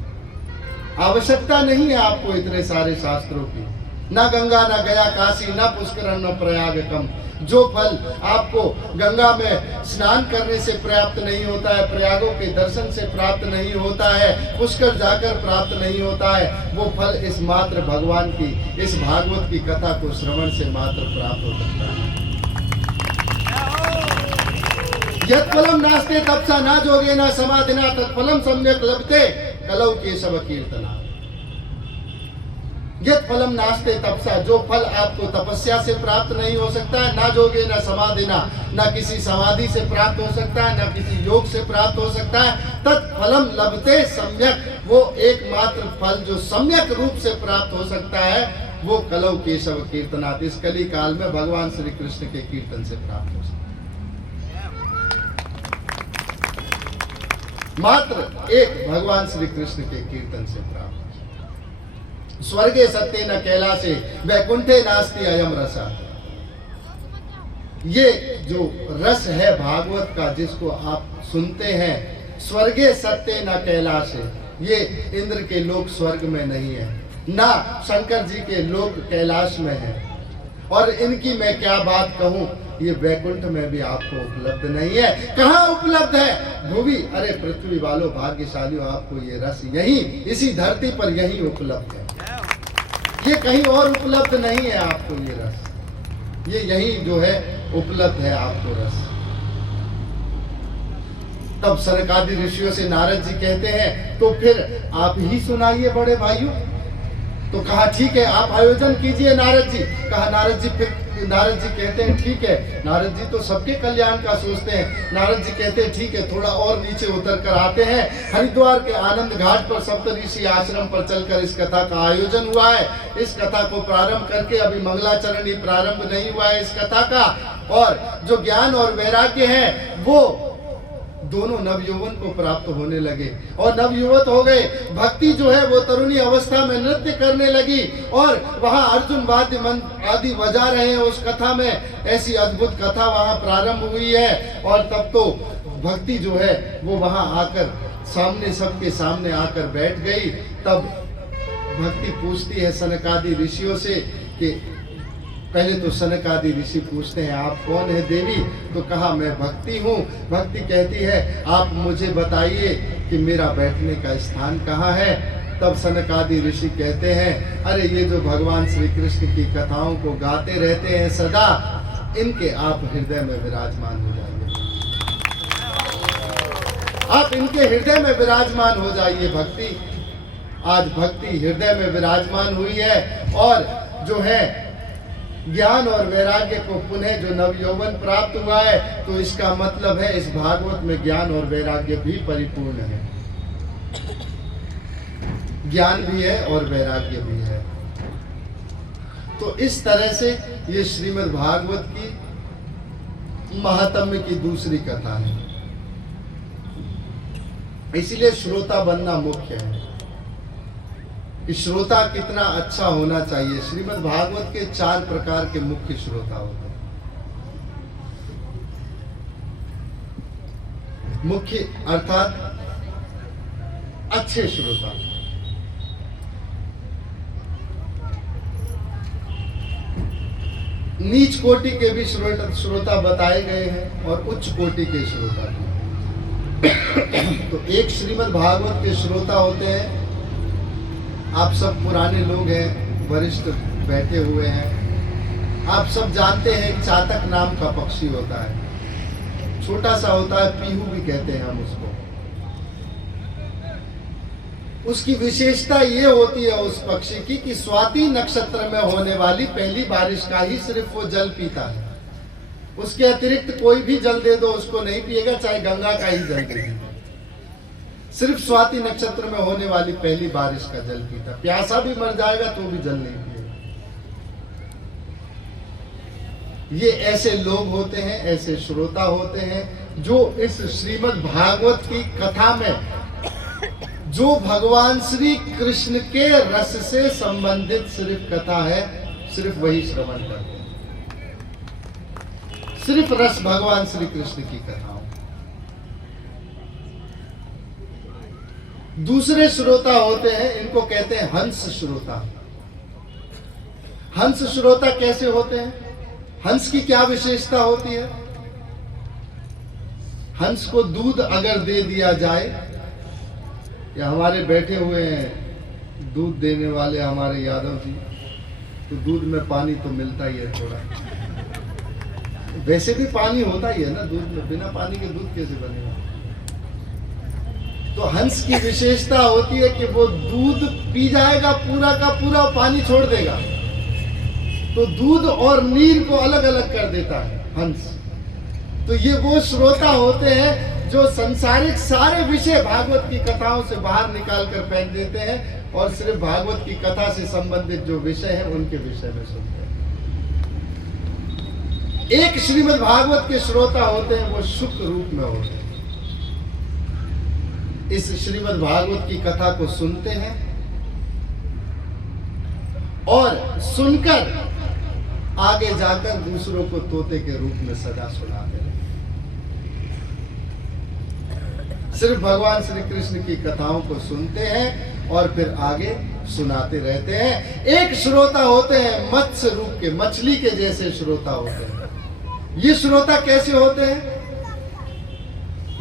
आवश्यकता नहीं है आपको इतने सारे शास्त्रों की। ना गंगा ना गया काशी, ना पुष्कर न प्रयाग कम। जो फल आपको गंगा में स्नान करने से प्राप्त नहीं होता है, प्रयागों के दर्शन से प्राप्त नहीं होता है, पुष्कर जाकर प्राप्त नहीं होता है, वो फल इस मात्र भगवान की, इस भागवत की कथा को श्रवण से मात्र प्राप्त हो सकता है। यत्फलम नास्ते तपसा ना जोगे ना समाधिना तत्फलम सम्यक लभते कलौ केशव कीर्तना। यत् फलम नास्ते तपसा, जो फल आपको तपस्या से प्राप्त नहीं हो सकता है, ना जोगे ना समाधिना, ना किसी समाधि से प्राप्त हो सकता है, ना किसी योग से प्राप्त हो सकता है, तत्फलम लभते सम्यक, वो एकमात्र फल जो सम्यक रूप से प्राप्त हो सकता है वो कलौ केशव कीर्तनात्, इस कली काल में भगवान श्री कृष्ण के कीर्तन से प्राप्त हो सकता है। मात्र एक भगवान श्री कृष्ण के कीर्तन से प्राप्त। स्वर्गे सत्य न कैलाशे वैकुंठे नास्ति अयम रसा। ये जो रस है भागवत का जिसको आप सुनते हैं, स्वर्गे सत्य न कैलाशे, ये इंद्र के लोक स्वर्ग में नहीं है, ना शंकर जी के लोक कैलाश में है, और इनकी मैं क्या बात कहूं, ये वैकुंठ में भी आपको उपलब्ध नहीं है। कहाँ उपलब्ध है? भूवि, अरे पृथ्वी वालों भाग्यशालियों, आपको ये रस यही इसी धरती पर यही उपलब्ध है, ये कहीं और उपलब्ध नहीं है आपको ये रस, ये यही जो है उपलब्ध है आपको रस। तब सनकादि ऋषियों से नारद जी कहते हैं तो फिर आप ही सुनाइए बड़े भाइयों। तो कहा ठीक है आप आयोजन कीजिए नारद जी। कहा नारद जी, फिर नारद जी कहते हैं ठीक है, नारद जी तो सबके कल्याण का सोचते हैं। नारद जी कहते हैं ठीक है, थोड़ा और नीचे उतर कर आते हैं। हरिद्वार के आनंद घाट पर सप्तऋषि आश्रम पर चलकर इस कथा का आयोजन हुआ है। इस कथा को प्रारंभ करके अभी मंगलाचरण ही प्रारंभ नहीं हुआ है इस कथा का, और जो ज्ञान और वैराग्य है वो दोनों नवयौवन को प्राप्त होने लगे और नवयुवत हो गए। भक्ति जो है वो तरुणी अवस्था में नृत्य करने लगी और वहां अर्जुन वाद्य मंत्र आदि बजा रहे हैं। उस कथा में ऐसी अद्भुत कथा वहां प्रारंभ हुई है, और तब तो भक्ति जो है वो वहां आकर सामने, सबके सामने आकर बैठ गई। तब भक्ति पूछती है सनकादि ऋषियों से कि पहले तो सनकादि ऋषि पूछते हैं आप कौन है देवी? तो कहा मैं भक्ति हूँ। भक्ति कहती है आप मुझे बताइए कि मेरा बैठने का स्थान कहाँ है? तब सनकादि ऋषि कहते हैं अरे ये जो भगवान श्री कृष्ण की कथाओं को गाते रहते हैं सदा, इनके आप हृदय में विराजमान हो जाइए, आप इनके हृदय में विराजमान हो जाइए। भक्ति, आज भक्ति हृदय में विराजमान हुई है, और जो है ज्ञान और वैराग्य को पुनः जो नवयौवन प्राप्त हुआ है, तो इसका मतलब है इस भागवत में ज्ञान और वैराग्य भी परिपूर्ण है, ज्ञान भी है और वैराग्य भी है। तो इस तरह से ये श्रीमद् भागवत की महात्म्य की दूसरी कथा है। इसीलिए श्रोता बनना मुख्य है कि श्रोता कितना अच्छा होना चाहिए। श्रीमद् भागवत के 4 प्रकार के मुख्य श्रोता होते हैं। मुख्य अर्थात अच्छे श्रोता, नीच कोटि के भी श्रोता बताए गए हैं और उच्च कोटि के श्रोता भी। तो एक श्रीमद् भागवत के श्रोता होते हैं, आप सब पुराने लोग हैं, वरिष्ठ बैठे हुए हैं, आप सब जानते हैं चातक नाम का पक्षी होता है, छोटा सा होता है, पीहू भी कहते हैं हम उसको। उसकी विशेषता ये होती है उस पक्षी की कि स्वाति नक्षत्र में होने वाली पहली बारिश का ही सिर्फ वो जल पीता है, उसके अतिरिक्त कोई भी जल दे दो उसको नहीं पिएगा, चाहे गंगा का ही जल दे दो। सिर्फ स्वाति नक्षत्र में होने वाली पहली बारिश का जल पीता, प्यासा भी मर जाएगा तो भी जल नहीं पिएगा। ये ऐसे लोग होते हैं, ऐसे श्रोता होते हैं जो इस श्रीमद् भागवत की कथा में जो भगवान श्री कृष्ण के रस से संबंधित सिर्फ कथा है, सिर्फ वही श्रवण करते हैं, सिर्फ रस भगवान श्री कृष्ण की कथाओं। दूसरे श्रोता होते हैं, इनको कहते हैं हंस श्रोता। हंस श्रोता कैसे होते हैं? हंस की क्या विशेषता होती है? हंस को दूध अगर दे दिया जाए, या हमारे बैठे हुए हैं दूध देने वाले हमारे यादव जी, तो दूध में पानी तो मिलता ही है थोड़ा। वैसे भी पानी होता ही है ना दूध में, बिना पानी के दूध कैसे बनेगा? तो हंस की विशेषता होती है कि वो दूध पी जाएगा पूरा का पूरा, पानी छोड़ देगा। तो दूध और नीर को अलग अलग कर देता है हंस। तो ये वो श्रोता होते हैं जो संसारिक सारे विषय भागवत की कथाओं से बाहर निकाल कर फेंक देते हैं और सिर्फ भागवत की कथा से संबंधित जो विषय है उनके विषय में सुनते हैं। एक श्रीमद् भागवत के श्रोता होते हैं, वो शुक रूप में होते हैं। इस श्रीमद् भागवत की कथा को सुनते हैं और सुनकर आगे जाकर दूसरों को तोते के रूप में सदा सुनाते हैं। सिर्फ भगवान श्री कृष्ण की कथाओं को सुनते हैं और फिर आगे सुनाते रहते हैं। एक श्रोता होते हैं मत्स्य रूप के, मछली के जैसे श्रोता होते हैं। ये श्रोता कैसे होते हैं?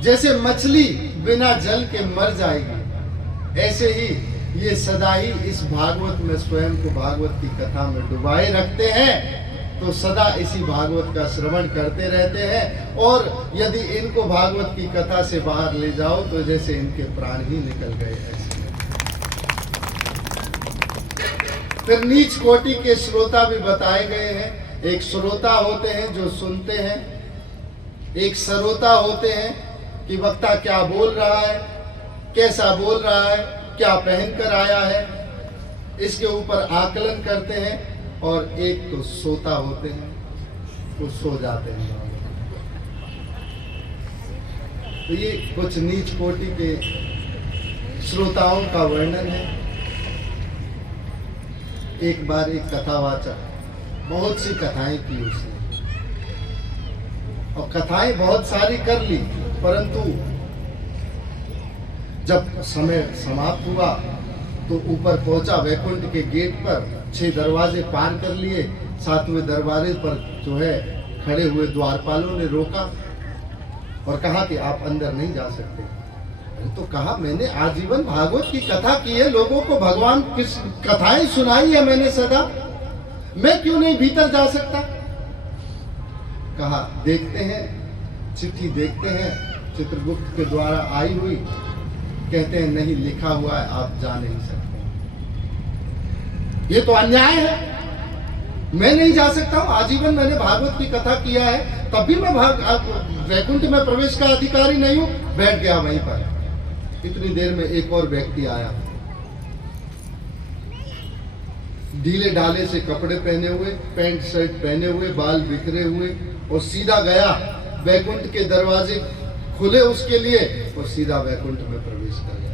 जैसे मछली बिना जल के मर जाएगी, ऐसे ही ये सदा ही इस भागवत में स्वयं को भागवत की कथा में डुबाए रखते हैं। तो सदा इसी भागवत का श्रवण करते रहते हैं और यदि इनको भागवत की कथा से बाहर ले जाओ तो जैसे इनके प्राण ही निकल गए ऐसे। फिर नीच कोटि के श्रोता भी बताए गए हैं। एक श्रोता होते हैं जो सुनते हैं, एक श्रोता होते हैं कि वक्ता क्या बोल रहा है, कैसा बोल रहा है, क्या पहन कर आया है, इसके ऊपर आकलन करते हैं। और एक तो सोता होते हैं, वो सो जाते हैं। तो ये कुछ नीच कोटि के श्रोताओं का वर्णन है। एक बार एक कथावाचक बहुत सी कथाएं की उसने, और कथाएं बहुत सारी कर ली, परंतु जब समय समाप्त हुआ तो ऊपर पहुंचा वैकुंठ के गेट पर, 6 दरवाजे पार कर लिए। 7वें दरवाजे पर जो है खड़े हुए द्वारपालों ने रोका और कहा कि आप अंदर नहीं जा सकते। तो कहा मैंने आजीवन भागवत की कथा की है, लोगों को भगवान की कथाएं सुनाई है मैंने सदा, मैं क्यों नहीं भीतर जा सकता? कहा देखते हैं, चिट्ठी देखते हैं, चित्रगुप्त के द्वारा आई हुई। कहते हैं नहीं, लिखा हुआ है आप जा नहीं सकते। ये तो अन्याय है, मैं नहीं जा सकता हूं। आजीवन मैंने भागवत की कथा किया है, तब भी मैं वैकुंठ में प्रवेश का अधिकारी नहीं हूं। बैठ गया वहीं पर। इतनी देर में एक और व्यक्ति आया, ढीले ढाले से कपड़े पहने हुए, पैंट शर्ट पहने हुए, बाल बिखरे हुए, और सीधा गया वैकुंठ के दरवाजे खुले उसके लिए और सीधा वैकुंठ में प्रवेश कर गया।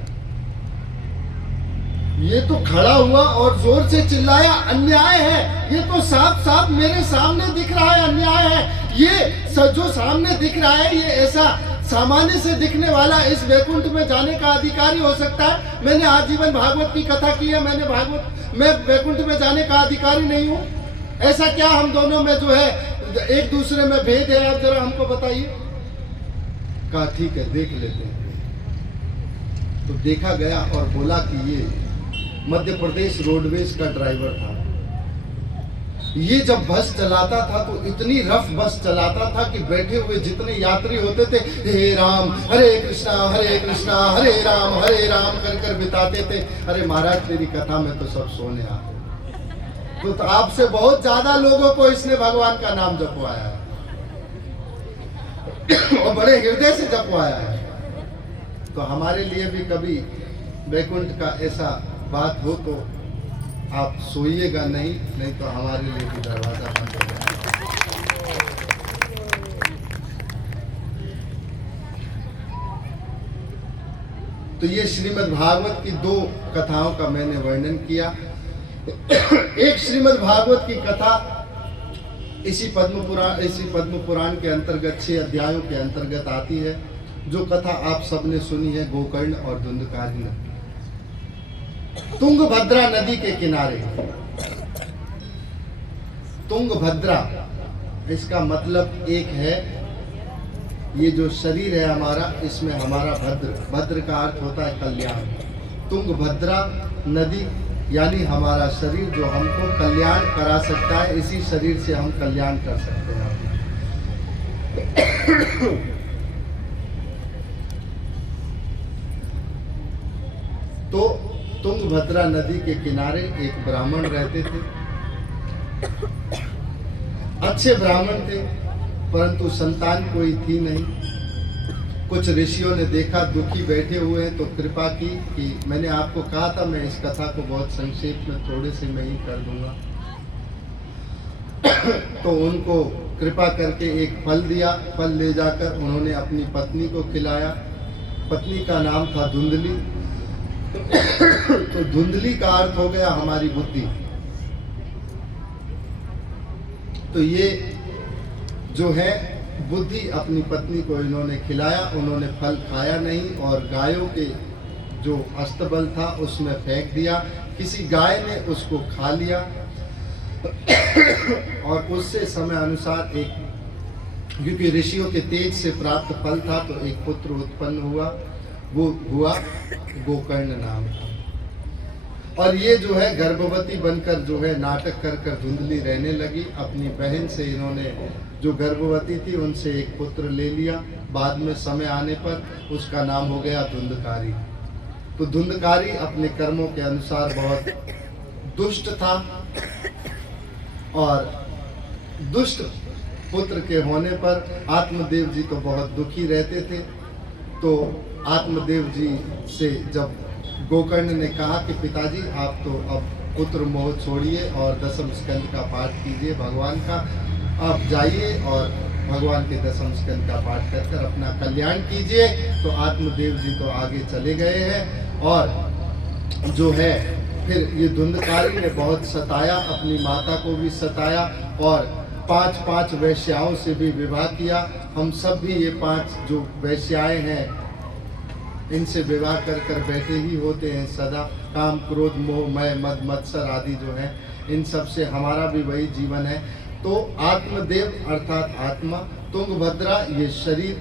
ये तो खड़ा हुआ और जोर से चिल्लाया अन्याय है, ये तो साफ साफ मेरे सामने दिख रहा है अन्याय है। ये जो सामने दिख रहा है ये ऐसा सामान्य से दिखने वाला इस वैकुंठ में जाने का अधिकारी हो सकता है? मैंने आजीवन भागवत की कथा की है, मैं वैकुंठ में जाने का अधिकारी नहीं हूं। ऐसा क्या हम दोनों में जो है एक दूसरे में भेद है? आप जरा हमको बताइए। कहा ठीक है देख लेते हैं। तो देखा गया और बोला कि ये मध्य प्रदेश रोडवेज का ड्राइवर था। ये जब बस चलाता था तो इतनी रफ बस चलाता था कि बैठे हुए जितने यात्री होते थे हे राम हरे कृष्णा हरे राम कर कर बिताते थे। अरे महाराज तेरी कथा में तो सब सोने आते। तो आपसे बहुत ज्यादा लोगों को इसने भगवान का नाम जपवाया है और बड़े हृदय से जपवाया है। तो हमारे लिए भी कभी वैकुंठ का ऐसा बात हो तो आप सोइएगा नहीं तो हमारे लिए भी दरवाजा बंद हो जाएगा। तो ये श्रीमद् भागवत की 2 कथाओं का मैंने वर्णन किया। एक श्रीमद् भागवत की कथा इसी पद्म पुराण के अंतर्गत 6 अध्यायों के अंतर्गत आती है। जो कथा आप सबने सुनी है गोकर्ण और धुंधकारी। तुंगभद्रा नदी के किनारे तुंगभद्रा, इसका मतलब एक है, ये जो शरीर है हमारा, इसमें हमारा भद्र, भद्र का अर्थ होता है कल्याण। तुंगभद्रा नदी यानी हमारा शरीर जो हमको कल्याण करा सकता है, इसी शरीर से हम कल्याण कर सकते हैं। तो तुंगभद्रा नदी के किनारे एक ब्राह्मण रहते थे। अच्छे ब्राह्मण थे, परंतु संतान कोई थी नहीं। कुछ ऋषियों ने देखा दुखी बैठे हुए हैं, तो कृपा की कि मैंने आपको कहा था मैं इस कथा को बहुत संक्षेप में थोड़े से मैं ही कर दूंगा। तो उनको कृपा करके एक फल दिया। फल ले जाकर उन्होंने अपनी पत्नी को खिलाया। पत्नी का नाम था धुंधली। तो धुंधली का अर्थ हो गया हमारी बुद्धि। तो ये जो है बुद्धि, अपनी पत्नी को इन्होंने खिलाया। उन्होंने फल खाया नहीं और गायों के जो अस्तबल था उसमें फेंक दिया। किसी गाय ने उसको खा लिया और उससे समय अनुसार एक, क्योंकि ऋषियों के तेज से प्राप्त फल था, तो एक पुत्र उत्पन्न हुआ। वो हुआ गोकर्ण नाम का। और ये जो है गर्भवती बनकर जो है नाटक कर कर धुंधली रहने लगी। अपनी बहन से इन्होंने, जो गर्भवती थी, उनसे एक पुत्र ले लिया। बाद में समय आने पर उसका नाम हो गया धुंधकारी। तो धुंधकारी अपने कर्मों के अनुसार बहुत दुष्ट था और दुष्ट पुत्र के होने पर आत्मदेव जी तो बहुत दुखी रहते थे। तो आत्मदेव जी से जब गोकर्ण ने कहा कि पिताजी आप तो अब पुत्र मोह छोड़िए और दशम स्कंद का पाठ कीजिए भगवान का, आप जाइए और भगवान के दशम स्कंद का पाठ कर कर अपना कल्याण कीजिए। तो आत्मदेव जी तो आगे चले गए हैं और जो है फिर ये धुंधकारी ने बहुत सताया, अपनी माता को भी सताया और 5 वेश्याओं से भी विवाह किया। हम सब भी ये 5 जो वेश्याएं हैं इनसे विवाह कर कर बैठे ही होते हैं सदा। काम क्रोध मोह मय मद मत्सर आदि जो है, इन सब से हमारा भी वही जीवन है। तो आत्मदेव अर्थात आत्मा, तुंगभद्रा ये शरीर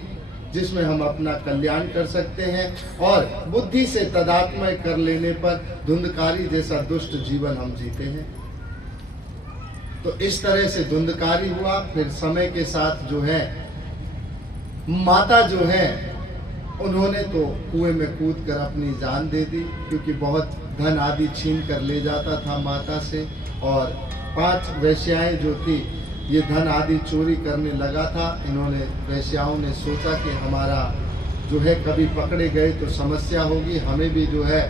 जिसमें हम अपना कल्याण कर सकते हैं, और बुद्धि से तदात्मय कर लेने पर धुंधकारी जैसा दुष्ट जीवन हम जीते हैं। तो इस तरह से धुंधकारी हुआ। फिर समय के साथ जो है माता जो है उन्होंने तो कुएं में कूद कर अपनी जान दे दी, क्योंकि बहुत धन आदि छीन कर ले जाता था माता से। और 5 वेश्याएं जो थी ये धन आदि चोरी करने लगा था। इन्होंने वेश्याओं ने सोचा कि हमारा जो है कभी पकड़े गए तो समस्या होगी, हमें भी जो है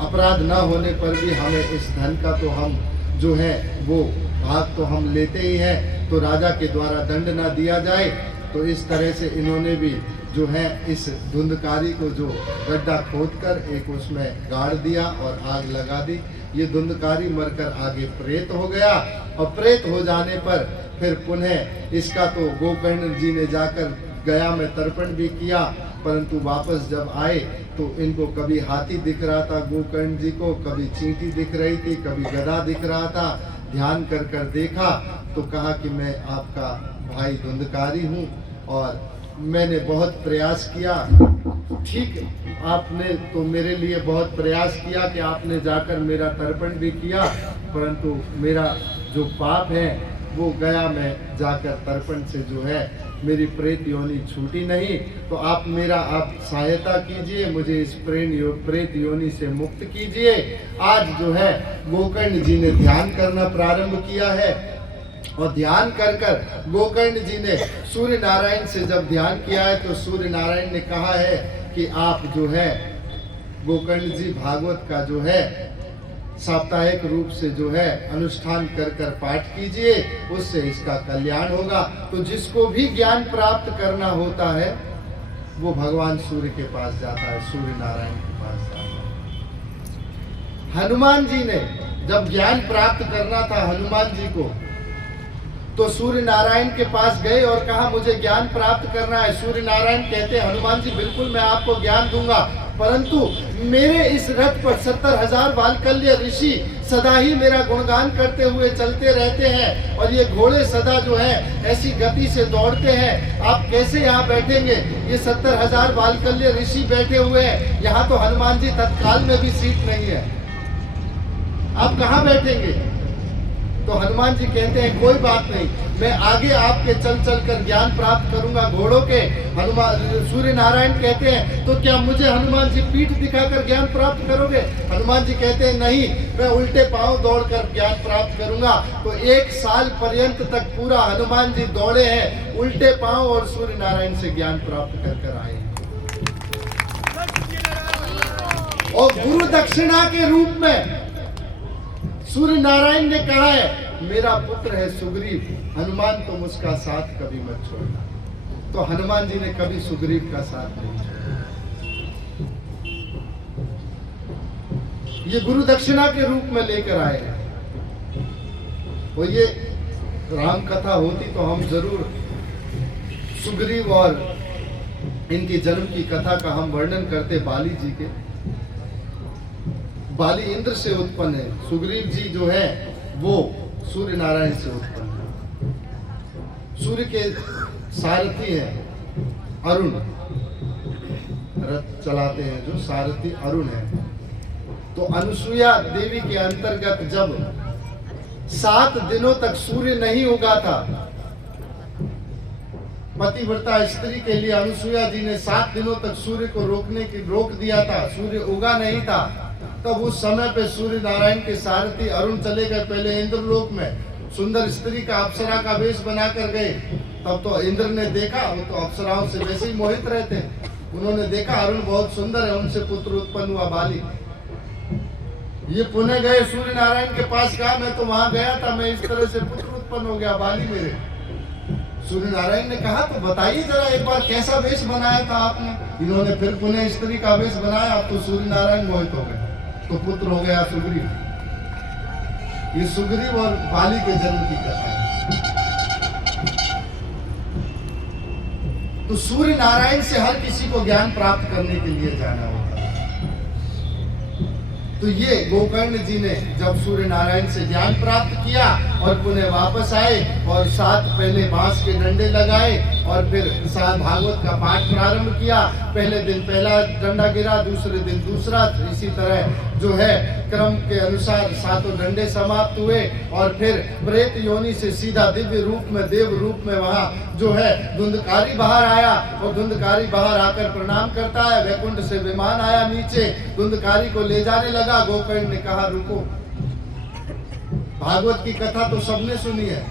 अपराध न होने पर भी हमें इस धन का तो हम जो है वो भाग तो हम लेते ही हैं, तो राजा के द्वारा दंड ना दिया जाए। तो इस तरह से इन्होंने भी जो है इस धुंधकारी को जो गड्ढा खोदकर एक उसमें गाड़ दिया और आग लगा दी। ये धुंधकारी मरकर आगे प्रेत हो गया और प्रेत हो जाने पर फिर पुनः इसका तो गोकर्ण जी ने जाकर गया में तर्पण भी किया, परंतु वापस जब आए तो इनको कभी हाथी दिख रहा था गोकर्ण जी को, कभी चींटी दिख रही थी, कभी गदा दिख रहा था। ध्यान कर कर देखा तो कहा कि मैं आपका भाई धुंधकारी हूँ और मैंने बहुत प्रयास किया। ठीक, आपने तो मेरे लिए बहुत प्रयास किया कि आपने जाकर मेरा तर्पण भी किया, परंतु मेरा जो पाप है वो गया में जाकर तर्पण से जो है मेरी प्रेत योनि छूटी नहीं। तो आप सहायता कीजिए, मुझे इस प्रेत योनि से मुक्त कीजिए। आज जो है गोकर्ण जी ने ध्यान करना प्रारंभ किया है और ध्यान कर कर गोकर्ण जी ने सूर्य नारायण से जब ध्यान किया है तो सूर्य नारायण ने कहा है कि आप जो है गोकर्ण जी भागवत का जो है साप्ताहिक रूप से जो है अनुष्ठान कर कर पाठ कीजिए, उससे इसका कल्याण होगा। तो जिसको भी ज्ञान प्राप्त करना होता है वो भगवान सूर्य के पास जाता है, सूर्य नारायण के पास जाता है। हनुमान जी ने जब ज्ञान प्राप्त करना था हनुमान जी को, तो सूर्य नारायण के पास गए और कहा मुझे ज्ञान प्राप्त करना है। सूर्य नारायण कहते हनुमान जी बिल्कुल मैं आपको ज्ञान दूंगा, परंतु मेरे इस रथ पर 70,000 वालकल्य ऋषि सदा ही मेरा गुणगान करते हुए चलते रहते हैं, और ये घोड़े सदा जो है ऐसी गति से दौड़ते हैं। आप कैसे यहाँ बैठेंगे? ये 70,000 वालकल्य ऋषि बैठे हुए हैं, यहाँ तो हनुमान जी तत्काल में भी सीट नहीं है, आप कहाँ बैठेंगे? तो हनुमान जी कहते हैं कोई बात नहीं, मैं आगे आपके चल चल कर ज्ञान प्राप्त करूंगा घोड़ों के। हनुमान सूर्य नारायण कहते हैं तो क्या मुझे हनुमान जी पीठ दिखाकर ज्ञान प्राप्त करोगे? हनुमान जी कहते हैं नहीं, मैं उल्टे पांव दौड़कर ज्ञान प्राप्त करूंगा। तो 1 साल पर्यंत तक पूरा हनुमान जी दौड़े हैं उल्टे पांव, और सूर्य नारायण से ज्ञान प्राप्त कर आए। और गुरु दक्षिणा के रूप में सूर्य नारायण ने कहा है मेरा पुत्र है सुग्रीव, हनुमान तुम उसका साथ कभी मत छोड़ना। तो हनुमान जी ने कभी सुग्रीव का साथ नहीं छोड़ा। ये गुरु दक्षिणा के रूप में लेकर आए हैं। वो ये राम कथा होती तो हम जरूर सुग्रीव और इनकी जन्म की कथा का हम वर्णन करते। बाली जी के, बाली इंद्र से उत्पन्न है, सुग्रीव जी जो है वो सूर्य नारायण से उत्पन्न है। सूर्य के सारथी हैं अरुण, रथ चलाते हैं जो सारथी अरुण है। तो अनुसुईया देवी के अंतर्गत जब 7 दिनों तक सूर्य नहीं उगा था, पतिव्रता स्त्री के लिए अनुसुईया जी ने 7 दिनों तक सूर्य को रोक दिया था, सूर्य उगा नहीं था। तब उस समय पे सूर्य नारायण के सारथी अरुण चले गए पहले इंद्रलोक में, सुंदर स्त्री का अप्सरा का वेश बनाकर गए। तब तो इंद्र ने देखा, वो तो अप्सराओं से वैसे ही मोहित रहते हैं, उन्होंने देखा अरुण बहुत सुंदर है, उनसे पुत्र उत्पन्न हुआ बाली। ये पुणे गए सूर्य नारायण के पास, कहा मैं तो वहां गया था, मैं इस तरह से पुत्र उत्पन्न हो गया बाली मेरे। सूर्य नारायण ने कहा तो बताइए जरा एक बार कैसा वेश बनाया था आपने? इन्होंने फिर पुणे स्त्री का वेश बनाया, अब तो सूर्य नारायण मोहित हो गए, तो पुत्र हो गया सुग्रीव। ये सुग्रीव और बाली के जन्म की कथा है। तो सूर्य नारायण से हर किसी को ज्ञान प्राप्त करने के लिए जाना होगा। तो ये गोकर्ण जी ने जब सूर्य नारायण से ज्ञान प्राप्त किया और पुनः वापस आए और 7 पहले बांस के डंडे लगाए और फिर 7 भागवत का पाठ प्रारंभ किया। पहले दिन पहला डंडा गिरा, दूसरे दिन दूसरा, इसी तरह जो है क्रम के अनुसार 7 डंडे समाप्त हुए और फिर प्रेत योनि से सीधा दिव्य रूप में, देव रूप में वहां जो है धुंधकारी बाहर आया और धुंधकारी बाहर आकर प्रणाम करता है। वैकुंठ से विमान आया नीचे, धुंधकारी को ले जाने लगा। गोकर्ण ने कहा रुको, भागवत की कथा तो सबने सुनी है,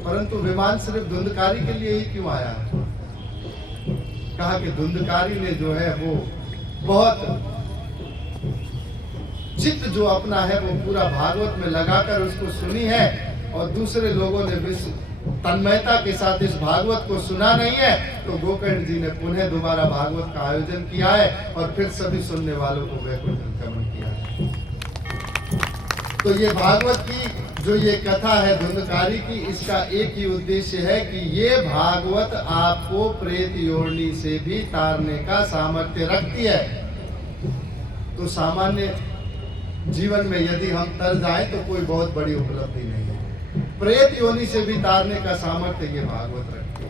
परंतु विमान सिर्फ धुंधकारी के लिए ही क्यों आया? कहा कि धुंधकारी ने जो है वो बहुत चित्त जो अपना है वो पूरा भागवत में लगाकर उसको सुनी है और दूसरे लोगों ने तन्मयता के साथ इस भागवत को सुना नहीं है। तो गोकर्ण जी ने पुनः दोबारा भागवत का आयोजन किया है और फिर सभी सुनने वालों को वैकुंठ गमन किया है। तो ये भागवत की जो ये कथा है धुंधकारी की, इसका एक ही उद्देश्य है कि ये भागवत आपको प्रेत योनि से भी तारने का सामर्थ्य रखती है। तो सामान्य जीवन में यदि हम तर जाएं तो कोई बहुत बड़ी उपलब्धि नहीं है, प्रेत योनि से भी तारने का सामर्थ्य ये भागवत रखती है।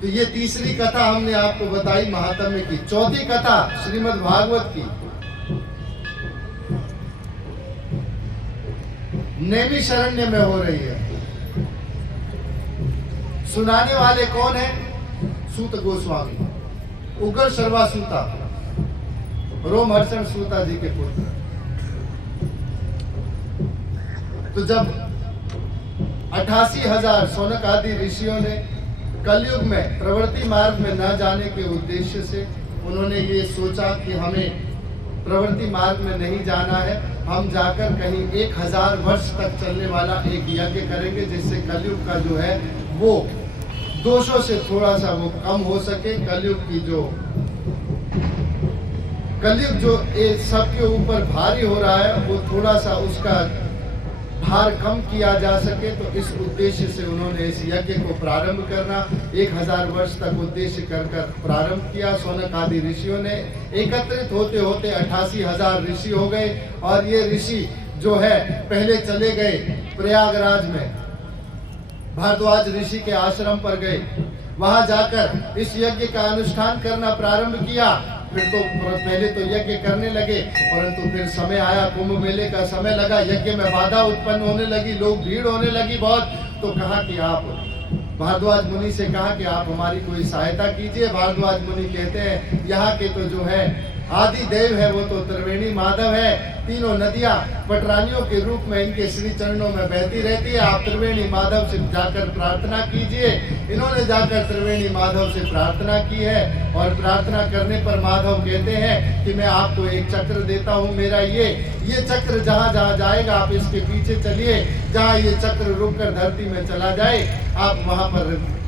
तो ये तीसरी कथा हमने आपको बताई महात्म्य की। चौथी कथा श्रीमद् भागवत की नैमिषारण्य में हो रही है। सुनाने वाले कौन है? सूत गोस्वामी, उग्र शर्वा सूता, रोमहर्षण सूता जी के पुत्र। तो जब 88,000 शौनक आदि ऋषियों ने कलयुग में प्रवृत्ति मार्ग में न जाने के उद्देश्य से उन्होंने ये सोचा कि हमें प्रवृत्ति मार्ग में नहीं जाना है, हम जाकर कहीं 1000 वर्ष तक चलने वाला एक यज्ञ करेंगे जिससे कलयुग का जो है वो दोषों से थोड़ा सा वो कम हो सके। कलयुग जो सबके ऊपर भारी हो रहा है वो थोड़ा सा उसका भार कम किया जा सके, तो इस उद्देश्य से उन्होंने इस यज्ञ को प्रारंभ करना 1000 वर्ष तक उद्देश्य कर प्रारंभ किया। शौनक आदि ऋषियों ने एकत्रित होते होते 88,000 ऋषि हो गए, और ये ऋषि जो है पहले चले गए प्रयागराज में, भारद्वाज ऋषि के आश्रम पर गए, वहां जाकर इस यज्ञ का अनुष्ठान करना प्रारंभ किया। फिर तो पहले तो यज्ञ करने लगे, परंतु फिर समय आया, कुंभ मेले का समय लगा, यज्ञ में बाधा उत्पन्न होने लगी, लोग भीड़ होने लगी बहुत। तो कहा कि आप, भारद्वाज मुनि से कहा कि आप हमारी कोई सहायता कीजिए। भारद्वाज मुनि कहते हैं यहाँ के तो जो है आदि देव है वो तो त्रिवेणी माधव है, तीनों नदियां पटरानियों के रूप में इनके श्री चरणों में बहती रहती है, आप त्रिवेणी माधव से जाकर प्रार्थना कीजिए। इन्होंने जाकर त्रिवेणी माधव से प्रार्थना की है, और प्रार्थना करने पर माधव कहते हैं कि मैं आपको एक चक्र देता हूँ, मेरा ये चक्र जहाँ जहाँ जाएगा आप इसके पीछे चलिए, जहाँ ये चक्र रुककर धरती में चला जाए आप वहाँ पर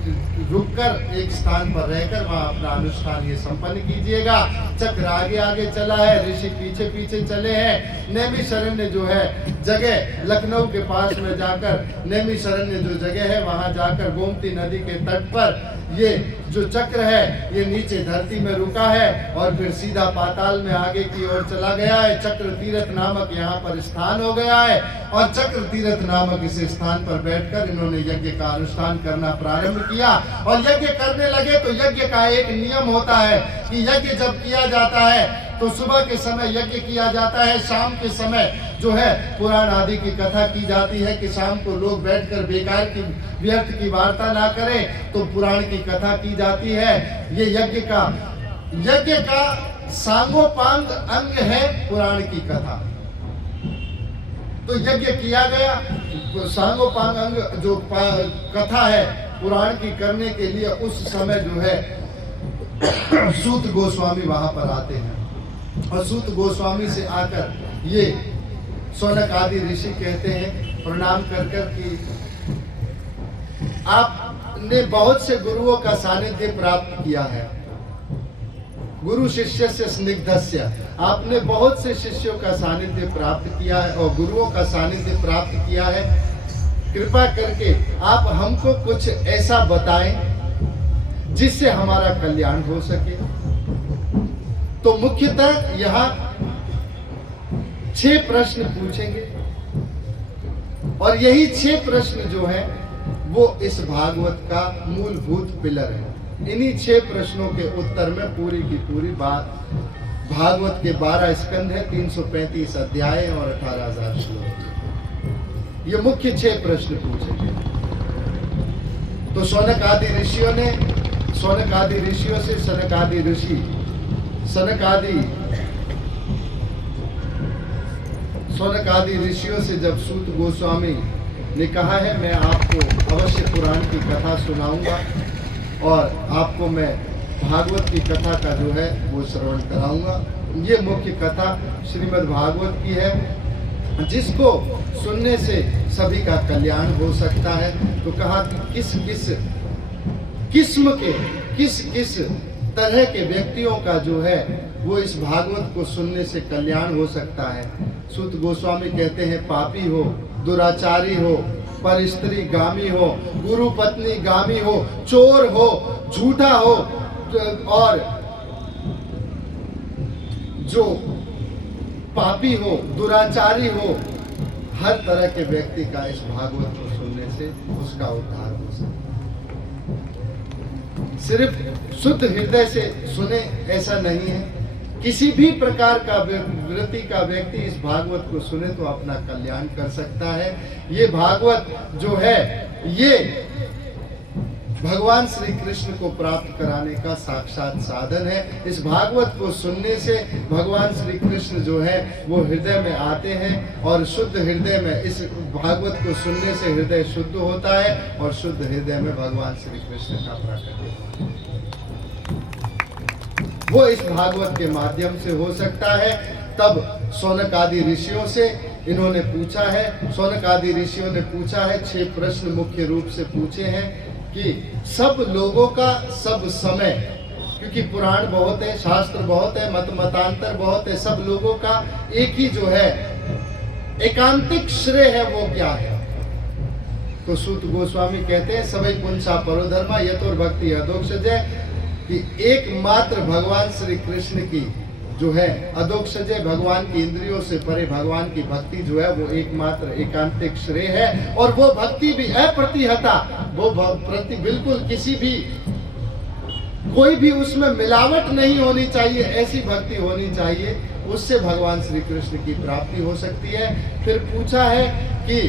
रुककर एक स्थान पर रहकर वहाँ अपना अनुष्ठान ये संपन्न कीजिएगा। चक्र आगे आगे चला है, ऋषि पीछे पीछे चले हैं। नैमिषारण्य जो है जगह लखनऊ के पास में जाकर, नैमिषारण्य जो जगह है वहाँ जाकर गोमती नदी के तट पर ये जो चक्र है ये नीचे धरती में रुका है, और फिर सीधा पाताल में आगे की ओर चला गया है। चक्र तीर्थ नामक यहाँ पर स्थान हो गया है, और चक्र तीर्थ नामक इस स्थान पर बैठकर इन्होंने यज्ञ का अनुष्ठान करना प्रारंभ किया। और यज्ञ करने लगे तो यज्ञ का एक नियम होता है कि यज्ञ जब किया जाता है तो सुबह के समय यज्ञ किया जाता है, शाम के समय जो है पुराण आदि की कथा की जाती है कि शाम को लोग बैठकर बेकार की व्यर्थ की वार्ता ना करें, तो पुराण की कथा की जाती है। ये यज्ञ का सांगोपांग अंग है पुराण की कथा। तो यज्ञ किया गया, तो सांगोपांग अंग जो कथा है पुराण की करने के लिए उस समय जो है सूत गोस्वामी वहां पर आते हैं, और सूत गोस्वामी से आकर ये शौनक आदि ऋषि कहते हैं प्रणाम कर कि आपने बहुत से गुरुओं का सानिध्य प्राप्त किया है, गुरु शिष्य से स्निग्धस्य, आपने बहुत से शिष्यों का सानिध्य प्राप्त किया है और गुरुओं का सानिध्य प्राप्त किया है। कृपा करके आप हमको कुछ ऐसा बताएं जिससे हमारा कल्याण हो सके। तो मुख्यतः यहाँ 6 प्रश्न पूछेंगे, और यही 6 प्रश्न जो है वो इस भागवत का मूलभूत पिलर है। इन्हीं 6 प्रश्नों के उत्तर में पूरी की पूरी बात, भागवत के 12 स्कंद है, 335 अध्याय और 18,000 श्लोक, ये मुख्य 6 प्रश्न पूछेंगे। तो शौनक आदि ऋषियों से सनक आदि ऋषियों से जब सूत गोस्वामी ने कहा है मैं आपको अवश्य पुराण की कथा सुनाऊंगा, और आपको मैं भागवत की कथा का जो है वो श्रवण कराऊंगा। ये मुख्य कथा श्रीमद् भागवत की है, जिसको सुनने से सभी का कल्याण हो सकता है। तो कहा कि किस किस तरह के व्यक्तियों का जो है वो इस भागवत को सुनने से कल्याण हो सकता है। सूत गोस्वामी कहते हैं पापी हो, दुराचारी हो, पर स्त्री गामी हो, गुरु पत्नी गामी हो, चोर हो, झूठा हो, और जो पापी हो, दुराचारी हो, हर तरह के व्यक्ति का इस भागवत को सुनने से उसका उद्धार हो सकता है। सिर्फ शुद्ध हृदय से सुने ऐसा नहीं है, किसी भी प्रकार का वृत्ति का व्यक्ति इस भागवत को सुने तो अपना कल्याण कर सकता है। ये भागवत जो है ये भगवान श्री कृष्ण को प्राप्त कराने का साक्षात साधन है। इस भागवत को सुनने से भगवान श्री कृष्ण जो है वो हृदय में आते हैं, और शुद्ध हृदय में इस भागवत को सुनने से हृदय शुद्ध होता है, और शुद्ध हृदय में भगवान श्री कृष्ण का प्रकट वो इस भागवत के माध्यम से हो सकता है। तब शौनक आदि ऋषियों से इन्होंने पूछा है, शौनक आदि ऋषियों ने पूछा है, 6 प्रश्न मुख्य रूप से पूछे हैं कि सब लोगों का सब समय, क्योंकि पुराण बहुत है, शास्त्र बहुत है, मतांतर बहुत है, सब लोगों का एक ही जो है एकांतिक श्रेय है वो क्या है? तो सूत गोस्वामी कहते हैं सबै पुंसा परोधर्मा यतोर भक्ति अधोक्षजय, कि एकमात्र भगवान श्री कृष्ण की जो है अधोक्षजय, भगवान की इंद्रियों से परे भगवान की भक्ति जो है वो एकमात्र एकांतिक श्रेय है। और वो भक्ति भी अप्रतिहता, वो प्रति बिल्कुल किसी भी कोई भी उसमें मिलावट नहीं होनी चाहिए, ऐसी भक्ति होनी चाहिए, उससे भगवान श्री कृष्ण की प्राप्ति हो सकती है। फिर पूछा है कि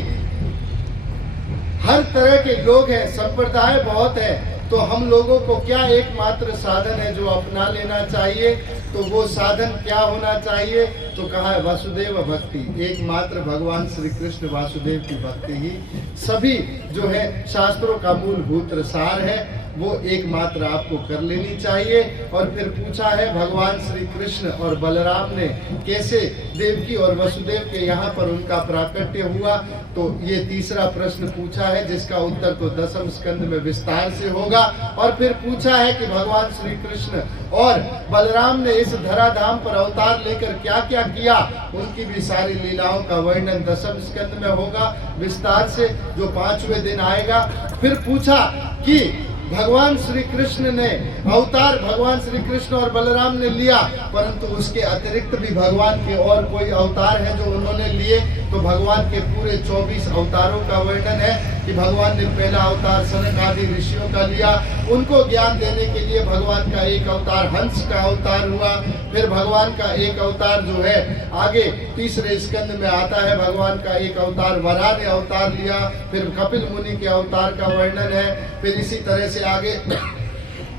हर तरह के लोग हैं, संप्रदाय बहुत है, तो हम लोगों को क्या एकमात्र साधन है जो अपना लेना चाहिए? तो वो साधन क्या होना चाहिए? तो कहा है वासुदेव भक्ति, एकमात्र भगवान श्री कृष्ण वासुदेव की भक्ति ही सभी जो है शास्त्रों का मूलभूत सार है, वो एकमात्र आपको कर लेनी चाहिए। और फिर पूछा है भगवान श्री कृष्ण और बलराम ने कैसे देवकी और वसुदेव के यहाँ पर उनका प्राकट्य हुआ, तो ये तीसरा प्रश्न पूछा है जिसका उत्तर तो 10वें स्कंद में विस्तार से होगा। और फिर पूछा है कि भगवान श्री कृष्ण और बलराम ने इस धराधाम पर अवतार लेकर क्या क्या किया, उनकी भी सारी लीलाओं का वर्णन 10वें स्कंद में होगा विस्तार से, जो 5वें दिन आएगा। फिर पूछा कि भगवान श्री कृष्ण ने अवतार, भगवान श्री कृष्ण और बलराम ने लिया, परंतु उसके अतिरिक्त भी भगवान के और कोई अवतार हैं जो उन्होंने लिए, तो भगवान के पूरे 24 अवतारों का वर्णन है कि भगवान ने पहला अवतार सनक आदि ऋषियों का लिया, उनको ज्ञान देने के लिए भगवान का एक अवतार हंस का अवतार हुआ। फिर भगवान का एक अवतार जो है आगे तीसरे स्कंद में आता है, भगवान का एक अवतार वराह ने अवतार लिया। फिर कपिल मुनि के अवतार का वर्णन है। फिर इसी तरह से आगे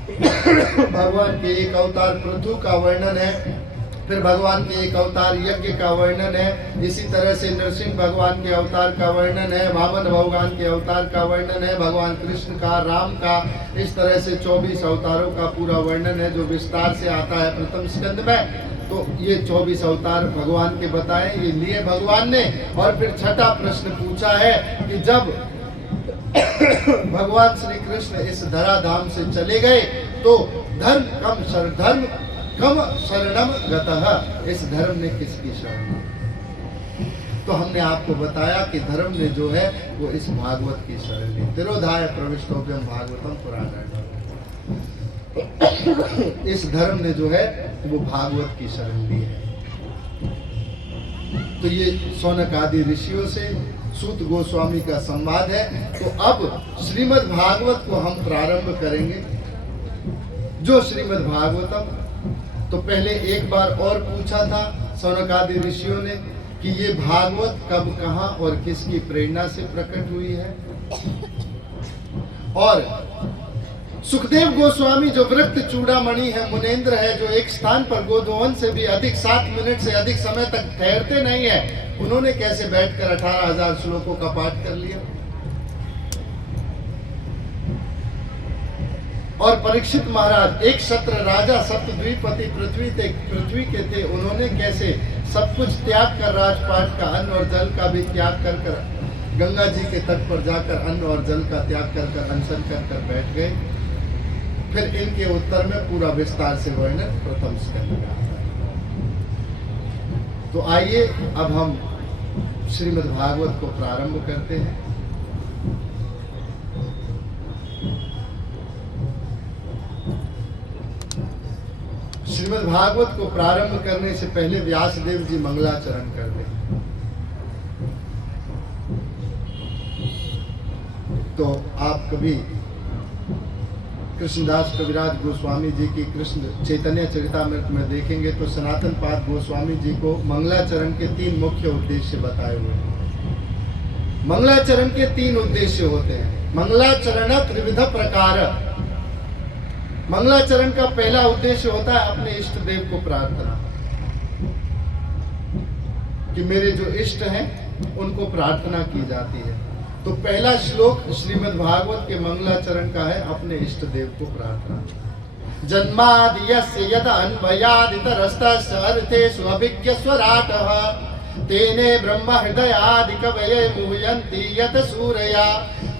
भगवान के एक अवतार पृथु का वर्णन है। फिर भगवान के एक अवतार यज्ञ का वर्णन है। इसी तरह से नरसिंह भगवान के अवतार का वर्णन है, वामन भगवान के अवतार का वर्णन है, भगवान कृष्ण का, राम का, इस तरह से 24 अवतारों का पूरा वर्णन है जो विस्तार से आता है प्रथम स्कंद में। तो ये 24 अवतार भगवान के बताए, ये लिए भगवान ने। और फिर छठा प्रश्न पूछा है कि जब भगवान श्री कृष्ण इस धराधाम से चले गए तो धर्म कम शरणम गतः, इस धर्म ने किसकी शरण ली? तो हमने आपको बताया कि धर्म ने जो है वो इस भागवत की शरण ली। तिरोधाय प्रविष्टोभ्यम भागवतम पुराण, इस धर्म ने जो है वो भागवत की शरण ली है। तो ये सौनक आदि ऋषियों से सूत गोस्वामी का संवाद है। तो अब श्रीमद् भागवत को हम प्रारंभ करेंगे। जो श्रीमद् भागवतम, तो पहले एक बार और पूछा था सौनक आदि ऋषियों ने कि ये भागवत कब, कहाँ और किसकी प्रेरणा से प्रकट हुई है। और सुखदेव गोस्वामी जो वृत्त चूड़ामणि है, मुनेन्द्र है, जो एक स्थान पर गोधोवन से भी अधिक 7 मिनट से अधिक समय तक ठहरते नहीं है, उन्होंने कैसे बैठकर 18,000 श्लोकों का पाठ कर लिया। और परीक्षित महाराज एक क्षत्र राजा सप्तद्वीपति पृथ्वी के थे, उन्होंने कैसे सब कुछ त्याग कर राजपाट का, अन्न और जल का भी त्याग कर गंगा जी के तट पर जाकर अन्न और जल का त्याग कर अनशन कर बैठ गए। फिर इनके उत्तर में पूरा विस्तार से वर्णन प्रथम स्कंद में आता है। तो आइए अब हम श्रीमद् भागवत को प्रारंभ करते हैं। श्रीमद् भागवत को प्रारंभ करने से पहले व्यासदेव जी मंगलाचरण कर दें। तो आप कभी कृष्णदास कविराज गोस्वामी जी की कृष्ण चैतन्य चरितामृत में देखेंगे तो सनातन पाद गोस्वामी जी को मंगलाचरण के 3 मुख्य उद्देश्य बताए हुए हैं। मंगलाचरण के 3 उद्देश्य होते हैं। मंगलाचरण त्रिविध प्रकार। मंगलाचरण का पहला उद्देश्य होता है अपने इष्ट देव को प्रार्थना, कि मेरे जो इष्ट हैं उनको प्रार्थना की जाती है। तो पहला श्लोक श्रीमद् भागवत के मंगलाचरण का है अपने इष्ट देव को प्रार्थना। जन्मादियस्य यद अन्वयादितरस्तस्य अर्थेषु अभिज्ञस्वराटः तेने ब्रह्म हृदयादि कवये मुह्यन्ति यत सूरया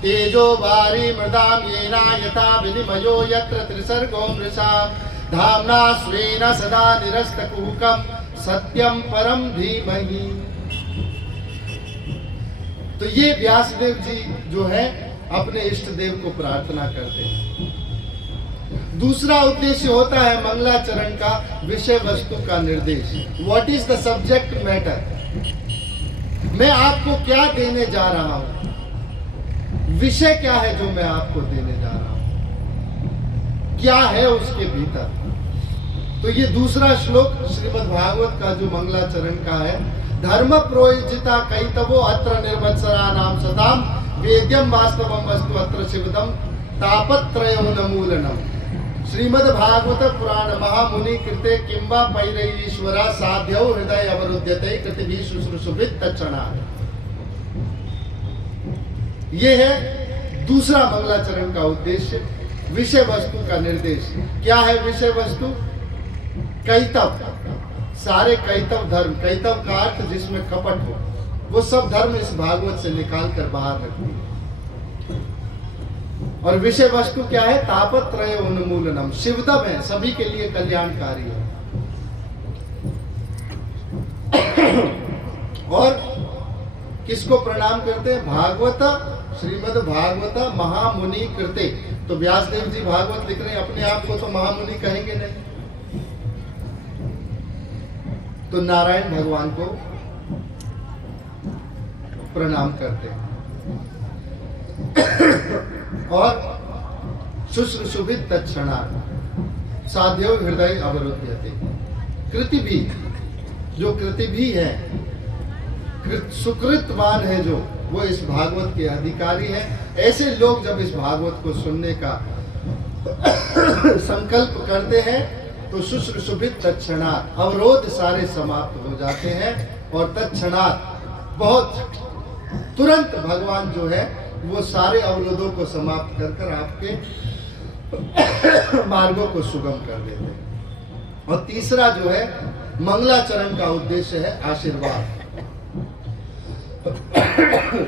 तेजो वारी मृदाम येना यथा विनिमयो यत्र त्रिसर्गो मृषा धाम्ना स्वेन सदा निरस्तकुहकं सत्यं परम धीमहि। तो ये व्यासदेव जी जो है अपने इष्ट देव को प्रार्थना करते हैं। दूसरा उद्देश्य होता है मंगलाचरण का विषय वस्तु का निर्देश। What is the subject matter, मैं आपको क्या देने जा रहा हूं, विषय क्या है जो मैं आपको देने जा रहा हूं, क्या है उसके भीतर। तो ये दूसरा श्लोक श्रीमद् भागवत का जो मंगलाचरण का है, धर्म प्रोजिता कैतवो अत्र निर्वत्सरा नाम सदाम वेद्यम वास्तवम वस्तु अत्र शिवदम तापत्रयो नमूलनम। श्रीमद् भागवत पुराण महामुनि कृते किंबा पैरईश्वरा साध्यौ हृदय अवरुध्यते कृतिभिः शुश्रूषुभिः तत्क्षणा। ये है दूसरा मंगलाचरण का उद्देश्य, विषय वस्तु का निर्देश। क्या है विषय वस्तु? कैतव, सारे कैतव धर्म, कैतव का अर्थ जिसमें कपट हो, वो सब धर्म इस भागवत से निकाल कर बाहर रखती है। और विषय वस्तु क्या है? तापत्रय उन्मूलनम, शिवदम है, सभी के लिए कल्याणकारी है। और किसको प्रणाम करते हैं? भागवत, श्रीमद् भागवत महामुनि कृते। तो व्यासदेव जी भागवत लिख रहे हैं, अपने आप को तो महामुनि कहेंगे नहीं, तो नारायण भगवान को प्रणाम करते हैं। और शुश्रूषुभिः तत्क्षणा साध्यो हृदय अवरुध्यते। कृति भी, जो कृति भी है, सुकृतवान है जो, वो इस भागवत के अधिकारी है। ऐसे लोग जब इस भागवत को सुनने का संकल्प करते हैं तो शुश्रूषुभिः तत्क्षणात् अवरोध सारे समाप्त हो जाते हैं। और तत्क्षणात् बहुत तुरंत भगवान जो है वो सारे अवरोधों को समाप्त कर कर आपके मार्गों को सुगम कर देते हैं। और तीसरा जो है मंगलाचरण का उद्देश्य है आशीर्वाद।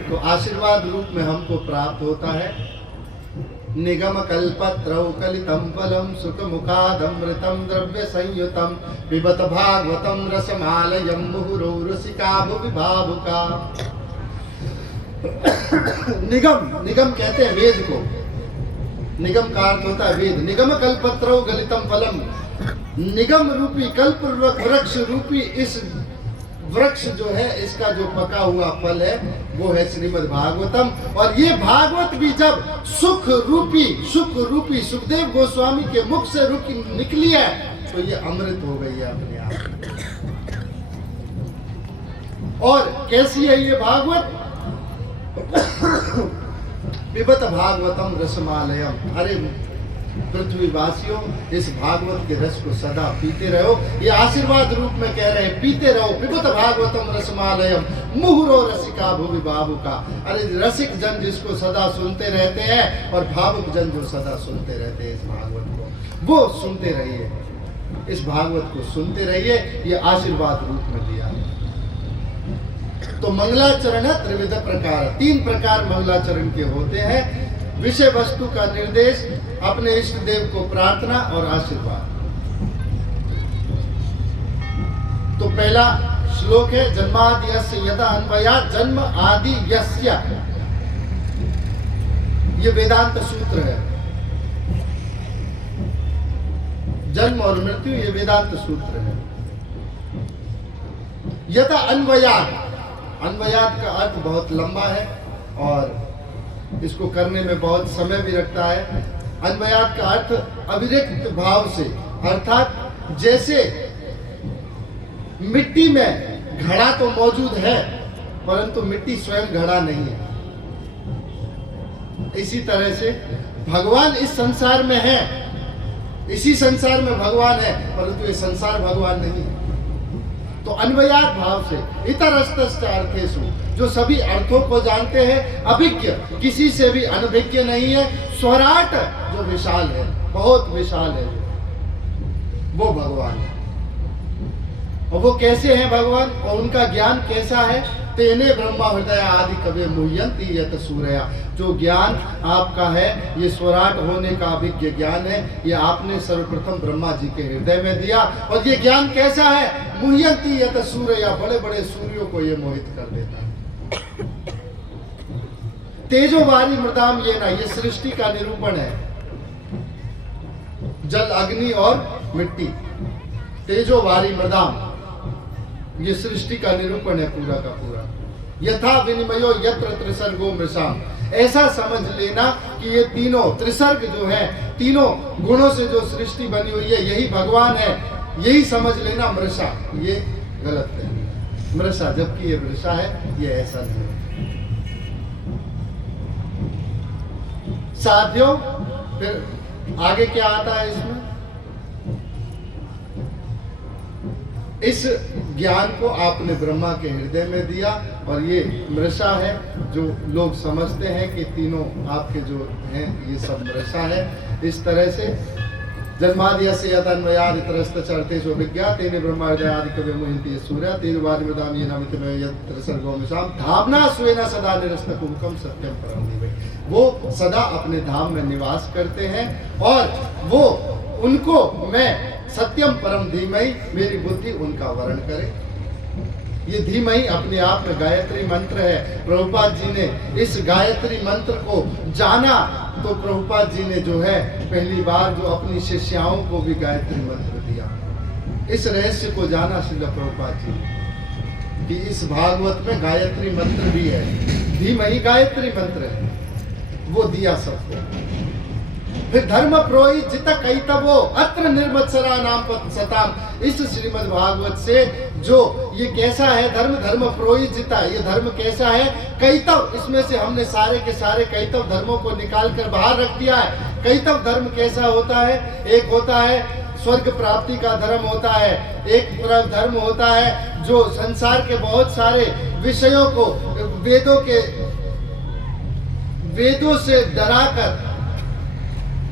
तो आशीर्वाद रूप में हमको प्राप्त होता है निगम कल्पत्रौ कलितं फलं सुख मुखादमृतं द्रव्य संयुतं पिबत भागवतं रसमालयं मुहुरो रसिका भुवि भावुका। निगम, निगम कहते हैं वेद को, निगम का अर्थ होता है वेद। निगम कल्पत्रौ गलितम फलम, निगम रूपी कल्प वृक्ष रूपी इस वृक्ष जो है, इसका जो पका हुआ फल है वो है श्रीमद् भागवतम। और ये भागवत भी जब सुख रूपी सुखदेव गोस्वामी के मुख से निकली है तो ये अमृत हो गई है अपने आप। और कैसी है ये भागवत? पिबत भागवतम रसमालयम। अरे पृथ्वीवासियों, इस भागवत के रस को सदा पीते रहो। ये आशीर्वाद रूप में कह रहे हैं, पीते रहो। पिबत भागवतम रसमालयम मुहुरो रसिका भुवि भावुका। अरे रसिक जन जिसको सदा सुनते रहते हैं और भावुक जन जो सदा सुनते रहते हैं इस भागवत को, वो सुनते रहिए, इस भागवत को सुनते रहिए। ये आशीर्वाद रूप में दिया है। तो मंगलाचरण है त्रिविध प्रकार, 3 प्रकार मंगलाचरण के होते हैं। विषय वस्तु का निर्देश, अपने इष्ट देव को प्रार्थना और आशीर्वाद। तो पहला श्लोक है जन्मादि यस्य यदा अन्वयात् जन्म आदि यस्य। ये वेदांत सूत्र है। जन्म और मृत्यु ये वेदांत सूत्र है। यदा अन्वयात्, अन्वयात का अर्थ बहुत लंबा है और इसको करने में बहुत समय भी लगता है। अन्वयात का अर्थ अविरक्त भाव से, अर्थात जैसे मिट्टी में घड़ा तो मौजूद है परंतु मिट्टी स्वयं घड़ा नहीं है, इसी तरह से भगवान इस संसार में है, इसी संसार में भगवान है परंतु ये संसार भगवान नहीं है। तो अन्वयात भाव से इतरस्तश्च अर्थेषु, जो सभी अर्थों को जानते हैं, अभिज्ञ, किसी से भी अनभिज्ञ नहीं है, स्वराट जो विशाल है, बहुत विशाल है, वो भगवान है। और वो कैसे हैं भगवान और उनका ज्ञान कैसा है? तेने ब्रह्मा हृदय आदि कवे मुह्यंति यत सूर्या। जो ज्ञान आपका है ये स्वराट होने का अभिज्ञ ज्ञान है, ये आपने सर्वप्रथम ब्रह्मा जी के हृदय में दिया। और ये ज्ञान कैसा है? मुह्यंति यत सूर्या, बड़े बड़े सूर्यों को ये मोहित कर देता है। तेजोवारी मृदाम ये ना, ये सृष्टि का निरूपण है। जल, अग्नि और मिट्टी, तेजोवारी मृदाम, ये सृष्टि का निरूपण है पूरा का पूरा। यथा विनिमयो यत्र त्रिसर्गो मृषाम, ऐसा समझ लेना कि ये तीनों त्रिसर्ग जो है, तीनों गुणों से जो सृष्टि बनी हुई है, यही भगवान है, यही समझ लेना मृषा। ये गलत है, मृषा, जबकि ये मृषा है, ये ऐसा नहीं है। साथियों, फिर आगे क्या आता है इसमें? इस ज्ञान को आपने ब्रह्मा के हृदय में दिया, और ये मृषा है जो लोग समझते हैं कि तीनों आपके जो हैं ये सब मृषा है। इस तरह से जन्माद्यस्य यतन्वयादित इतरस्त चरतेषु विज्ञातेन ब्रह्मा हृदयादि कवि मुह्यन्ति सूर्या तेजोवारी मृदाम येन अमितमयो यत्र सर्गो मृषाम धाम्ना स्वेन सदा निरस्तकुहकं सत्यं परं धीमहि। वो सदा अपने धाम में निवास करते हैं, और वो उनको मैं सत्यम परम धीमहि, मेरी बुद्धि उनका वर्ण करे। ये धीमहि अपने आप में गायत्री मंत्र है। प्रभुपाद जी ने इस गायत्री मंत्र को जाना, तो प्रभुपाद जी ने जो है पहली बार जो अपनी शिष्याओं को भी गायत्री मंत्र दिया। इस रहस्य को जाना श्रील प्रभुपाद जी ने कि इस भागवत में गायत्री मंत्र भी है, धीमहि गायत्री मंत्र है, वो दिया सबको। फिर धर्म प्रोहित जित कैतवो अत्र निर्मत्सरा नाम सताम, इस श्रीमद् भागवत से जो ये कैसा है धर्म, धर्म प्रोहित जिता, ये धर्म कैसा है? कैतव, इसमें से हमने सारे के सारे कैतव धर्मों को निकाल कर बाहर रख दिया है। कैतव धर्म कैसा होता है? एक होता है स्वर्ग प्राप्ति का धर्म होता है, एक धर्म होता है जो संसार के बहुत सारे विषयों को वेदों से डराकर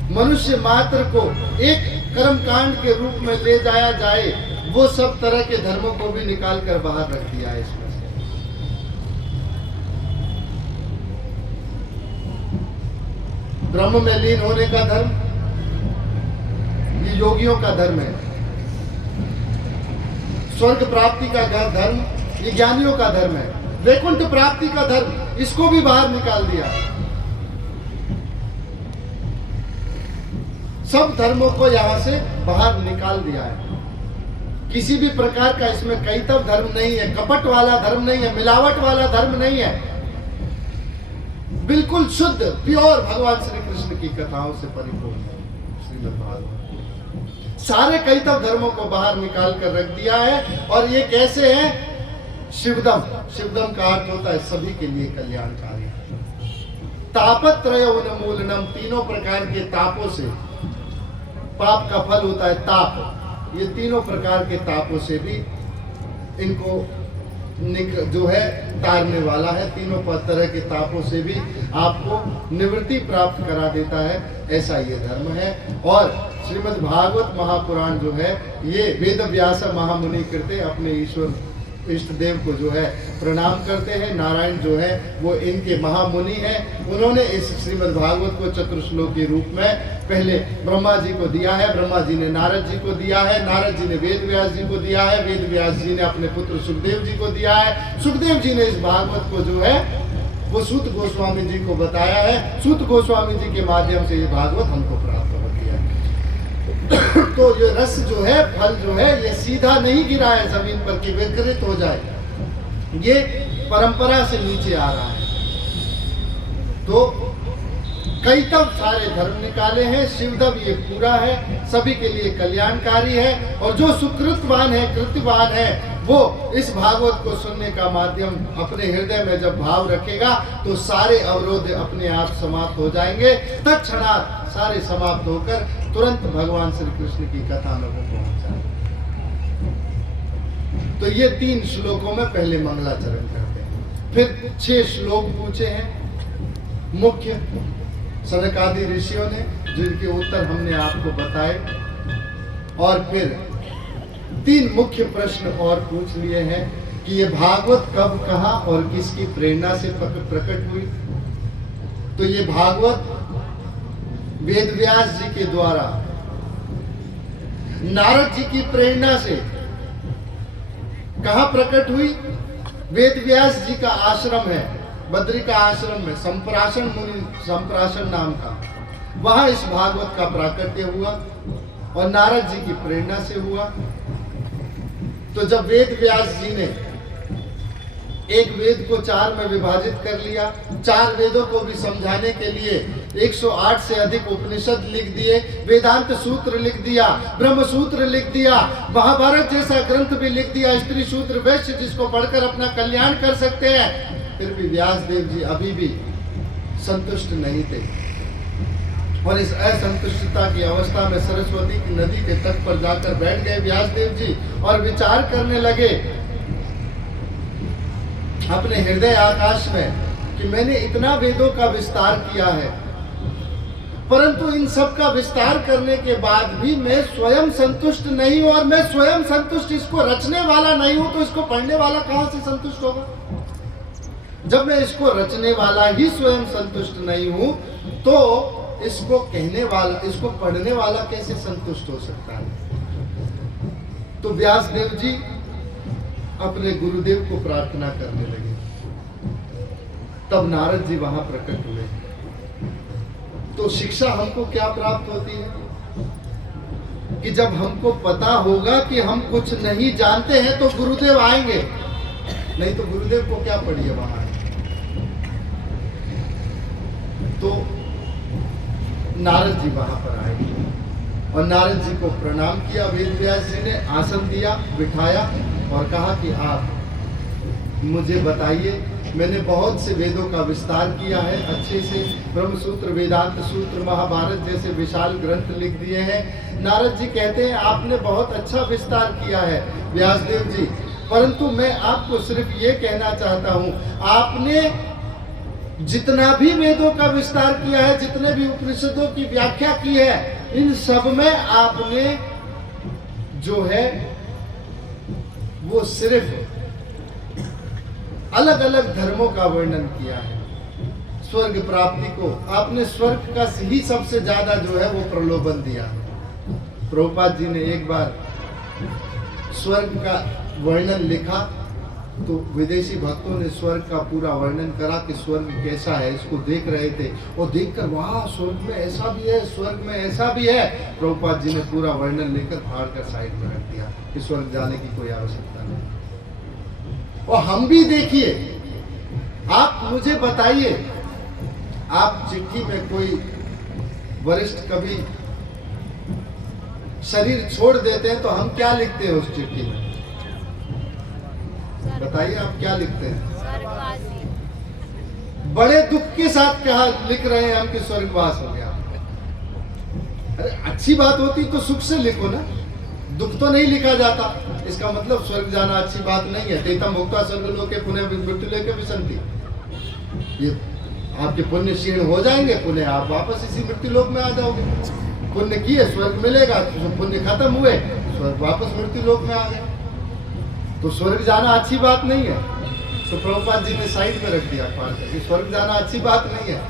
मनुष्य मात्र को एक कर्मकांड के रूप में ले जाया जाए, वो सब तरह के धर्मों को भी निकाल कर बाहर रख दिया है इसमें से। ब्रह्म में लीन होने का धर्म, ये योगियों का धर्म है। स्वर्ग प्राप्ति का धर्म, ये ज्ञानियों का धर्म है। वैकुंठ प्राप्ति का धर्म, इसको भी बाहर निकाल दिया। सब धर्मों को यहां से बाहर निकाल दिया है। किसी भी प्रकार का इसमें कैतव धर्म नहीं है, कपट वाला धर्म नहीं है, मिलावट वाला धर्म नहीं है। बिल्कुल शुद्ध प्योर भगवान श्री कृष्ण की कथाओं से परिपूर्ण है श्रीमद् भागवत। सारे कैतव धर्मों को बाहर निकाल कर रख दिया है। और ये कैसे है? शिवदम, शिवदम का अर्थ होता है सभी के लिए कल्याणकारी। तापत्रय उन्मूलनम, तीनों प्रकार के तापों से, पाप का फल होता है ताप, ये तीनों प्रकार के तापों से भी इनको जो है तारने वाला है। तीनों तरह के तापों से भी आपको निवृत्ति प्राप्त करा देता है, ऐसा ये धर्म है। और श्रीमद् भागवत महापुराण जो है, ये वेद व्यास महामुनि कृते, अपने ईश्वर इष्ट देव को जो है प्रणाम करते हैं। नारायण जो है वो इनके महामुनि हैं। उन्होंने इस श्रीमद् भागवत को चतुर्श्लोकी रूप में पहले ब्रह्मा जी को दिया है, ब्रह्मा जी ने नारद जी को दिया है, नारद जी ने वेद व्यास जी को दिया है, वेद व्यास जी ने अपने पुत्र सुखदेव जी को दिया है, सुखदेव जी ने इस भागवत को जो है वो सूत गोस्वामी जी को बताया है। सूत गोस्वामी जी के माध्यम से ये भागवत हमको प्राप्त होती है। तो ये रस जो है, फल जो है, ये सीधा नहीं गिरा है जमीन पर कि विकृत हो जाए, ये परंपरा से नीचे आ रहा है। तो कैतव सारे धर्म निकाले हैं, शिवधर्म ये पूरा है, सभी के लिए कल्याणकारी है। और जो सुकृतवान है, कृतवान है, वो इस भागवत को सुनने का माध्यम अपने हृदय में जब भाव रखेगा तो सारे अवरोध अपने आप समाप्त हो जाएंगे। तत्क्षणात सारे समाप्त होकर तुरंत भगवान श्री कृष्ण की कथा में वो पहुंच जाएंगे। तो ये 3 श्लोकों में पहले मंगलाचरण करते हैं। फिर 6 श्लोक पूछे हैं मुख्य सनकादि ऋषियों ने, जिनके उत्तर हमने आपको बताए। और फिर 3 मुख्य प्रश्न और पूछ लिए हैं कि ये भागवत कब, कहाँ और किसकी प्रेरणा से प्रकट हुई। तो ये भागवत वेद व्यास जी के द्वारा, नारद जी की प्रेरणा से कहाँ प्रकट हुई? वेद व्यास जी का आश्रम है, बद्रिका आश्रम में संप्राशन मुनि, संप्राशन नाम का, वहां इस भागवत का प्राकट्य हुआ और नारद जी की प्रेरणा से हुआ। तो जब वेद व्यास जी ने एक वेद को 4 में विभाजित कर लिया, 4 वेदों को भी समझाने के लिए 108 से अधिक उपनिषद लिख दिए, वेदांत सूत्र लिख दिया, ब्रह्म सूत्र लिख दिया, महाभारत जैसा ग्रंथ भी लिख दिया, स्त्री सूत्र वैश्य जिसको पढ़कर अपना कल्याण कर सकते हैं, फिर भी व्यास देव जी अभी भी संतुष्ट नहीं थे। और इस असंतुष्टता की अवस्था में सरस्वती की नदी के तट पर जाकर बैठ गए व्यास देव जी और विचार करने लगे अपने हृदय आकाश में कि मैंने इतना वेदों का विस्तार किया है, परंतु इन सब का विस्तार करने के बाद भी मैं स्वयं संतुष्ट नहीं हूं, और मैं स्वयं संतुष्ट इसको रचने वाला नहीं हूं, तो इसको पढ़ने वाला कहां से संतुष्ट होगा? जब मैं इसको रचने वाला ही स्वयं संतुष्ट नहीं हूं, तो इसको कहने वाला, इसको पढ़ने वाला कैसे संतुष्ट हो सकता है? तो व्यास देव जी अपने गुरुदेव को प्रार्थना करने लगे। तब नारद जी वहां प्रकट हुए। तो शिक्षा हमको क्या प्राप्त होती है कि जब हमको पता होगा कि हम कुछ नहीं जानते हैं तो गुरुदेव आएंगे, नहीं तो गुरुदेव को क्या पढ़िए वहां। तो नारद जी वहां पर आए और नारद जी को प्रणाम किया। वेद व्यास जी ने आसन दिया, बिठाया और कहा कि आप मुझे बताइए, मैंने बहुत से वेदों का विस्तार किया है, अच्छे से ब्रह्म सूत्र, वेदांत सूत्र, महाभारत जैसे विशाल ग्रंथ लिख दिए हैं। नारद जी कहते हैं आपने बहुत अच्छा विस्तार किया है व्यासदेव जी, परंतु मैं आपको सिर्फ ये कहना चाहता हूँ, आपने जितना भी वेदों का विस्तार किया है, जितने भी उपनिषदों की व्याख्या की है, इन सब में आपने जो है वो सिर्फ अलग अलग धर्मों का वर्णन किया है। स्वर्ग प्राप्ति को आपने स्वर्ग का ही सबसे ज्यादा जो है वो प्रलोभन दिया। प्रभुपाद जी ने एक बार स्वर्ग का वर्णन लिखा तो विदेशी भक्तों ने स्वर्ग का पूरा वर्णन करा कि स्वर्ग कैसा है, इसको देख रहे थे और देखकर वाह स्वर्ग में ऐसा भी है, स्वर्ग में ऐसा भी है। प्रभुपाद जी ने पूरा वर्णन लेकर फाड़ कर साइड में रख दिया कि स्वर्ग जाने की कोई आवश्यकता नहीं। और हम भी देखिए, आप मुझे बताइए, आप चिट्ठी में कोई वरिष्ठ कभी शरीर छोड़ देते हैं तो हम क्या लिखते हैं उस चिट्ठी में? बताइए आप क्या लिखते हैं? बड़े दुख के साथ कहा लिख रहे हैं हम कि स्वर्गवास हो गया। अरे अच्छी बात होती तो सुख से लिखो ना, दुख तो नहीं लिखा जाता। इसका मतलब स्वर्ग जाना अच्छी बात नहीं है। तेतम भुक्ता स्वर्गलोके पुनः मृत्युलोके विसंति, ये आपके पुण्य क्षीण हो जाएंगे, पुनः आप वापस इसी मृत्युलोक में आ जाओगे। पुण्य किए स्वर्ग मिलेगा, तो पुण्य खत्म हुए स्वर्ग वापस मृत्युलोक में आ गए। तो स्वर्ग जाना अच्छी बात नहीं है। तो प्रभुपाद जी ने साइड में रख दिया कि स्वर्ग जाना अच्छी बात नहीं है।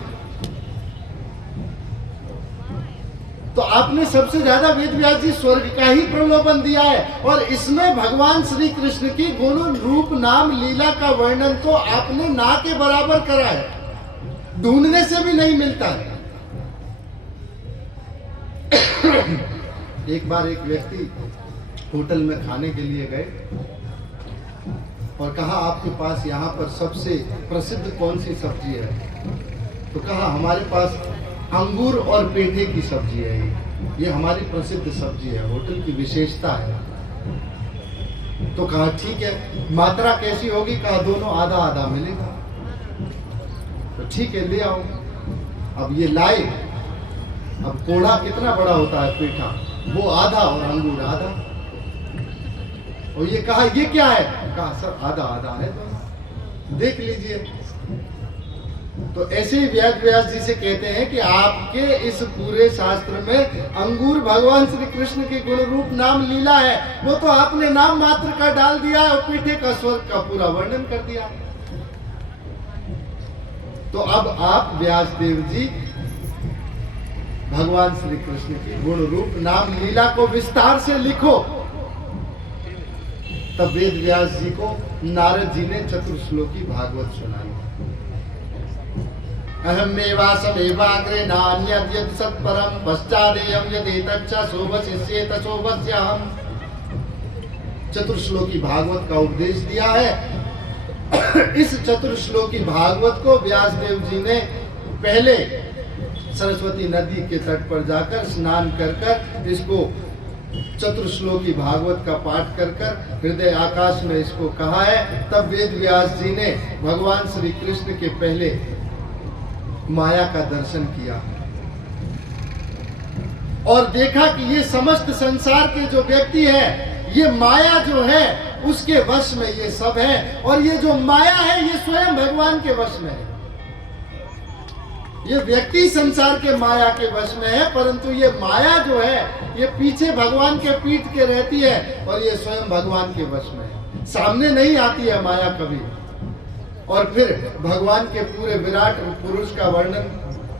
तो आपने सबसे ज्यादा वेद व्यास जी स्वर्ग का ही प्रलोभन दिया है, और इसमें भगवान श्री कृष्ण की गुण रूप नाम लीला का वर्णन तो आपने ना के बराबर करा है, ढूंढने से भी नहीं मिलता है। एक बार एक व्यक्ति होटल में खाने के लिए गए और कहा आपके पास यहाँ पर सबसे प्रसिद्ध कौन सी सब्जी है? तो कहा हमारे पास अंगूर और पेठे की सब्जी है, ये हमारी प्रसिद्ध सब्जी है, होटल की विशेषता है। तो कहा ठीक है, मात्रा कैसी होगी? कहा दोनों आधा आधा मिलेगा। तो ठीक है ले आओ। अब ये लाए, अब कोढ़ा कितना बड़ा होता है पेठा, वो आधा और अंगूर आधा। और ये कहा ये क्या है? कहा सर आधा आधा है, तो देख लीजिए। तो ऐसे ही व्यास जी से कहते हैं कि आपके इस पूरे शास्त्र में अंगूर भगवान श्री कृष्ण के गुण रूप नाम लीला है, वो तो आपने नाम मात्र का डाल दिया और पीठे का स्वर्ग का पूरा वर्णन कर दिया। तो अब आप व्यास देव जी भगवान श्री कृष्ण के गुण रूप नाम लीला को विस्तार से लिखो। तब वेद व्यास जी को नारद जी ने चतुर्श्लोकी भागवत सुनाई। अहमेवासमेवाग्रे नान्यद् यत् सत्परं पश्चादेयं यदेतच्च शोभशिष्येत शोभस्याहम्। चतुर्श्लोकी भागवत का उपदेश दिया है। इस चतुर्श्लोकी भागवत को व्यासदेव जी ने पहले सरस्वती नदी के तट पर जाकर स्नान कर कर इसको चतुर्श्लोकी भागवत का पाठ कर कर हृदय आकाश में इसको कहा है। तब वेद व्यास जी ने भगवान श्री कृष्ण के पहले माया का दर्शन किया और देखा कि ये समस्त संसार के जो व्यक्ति है, ये माया जो है उसके वश में ये सब है, और ये जो माया है ये स्वयं भगवान के वश में है। ये व्यक्ति संसार के माया के वश में है, परंतु ये माया जो है ये पीछे भगवान के पीठ के रहती है और ये स्वयं भगवान के वश में है, सामने नहीं आती है माया कभी। और फिर भगवान के पूरे विराट पुरुष का वर्णन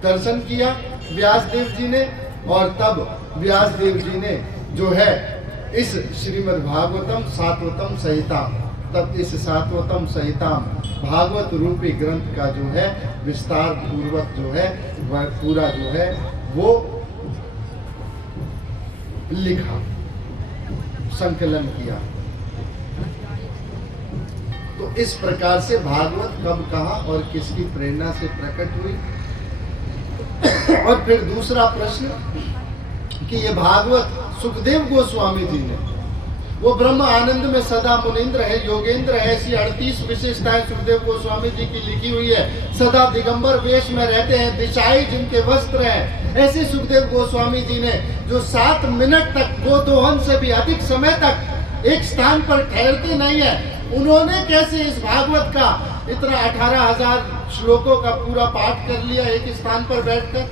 दर्शन किया व्यासदेव जी ने, और तब व्यासदेव जी ने जो है इस श्रीमद् भागवतम सातवतम संहिता, तब इस सातवतम संहिता भागवत रूपी ग्रंथ का जो है विस्तार पूर्वक जो है वह पूरा जो है वो लिखा, संकलन किया। तो इस प्रकार से भागवत कब, कहाँ और किसकी प्रेरणा से प्रकट हुई। और फिर दूसरा प्रश्न कि ये भागवत सुखदेव गोस्वामी जी ने, वो ब्रह्म आनंद में सदा मुनीन्द्र है, योगेंद्र है, ऐसी 38 विशेषताएं सुखदेव गोस्वामी जी की लिखी हुई है। सदा दिगंबर वेश में रहते हैं, दिशाई जिनके वस्त्र हैं, ऐसे सुखदेव गोस्वामी जी ने जो 7 मिनट तक गोदोहन से भी अधिक समय तक एक स्थान पर ठहरते नहीं है, उन्होंने कैसे इस भागवत का इतना 18,000 श्लोकों का पूरा पाठ कर लिया एक स्थान पर बैठकर।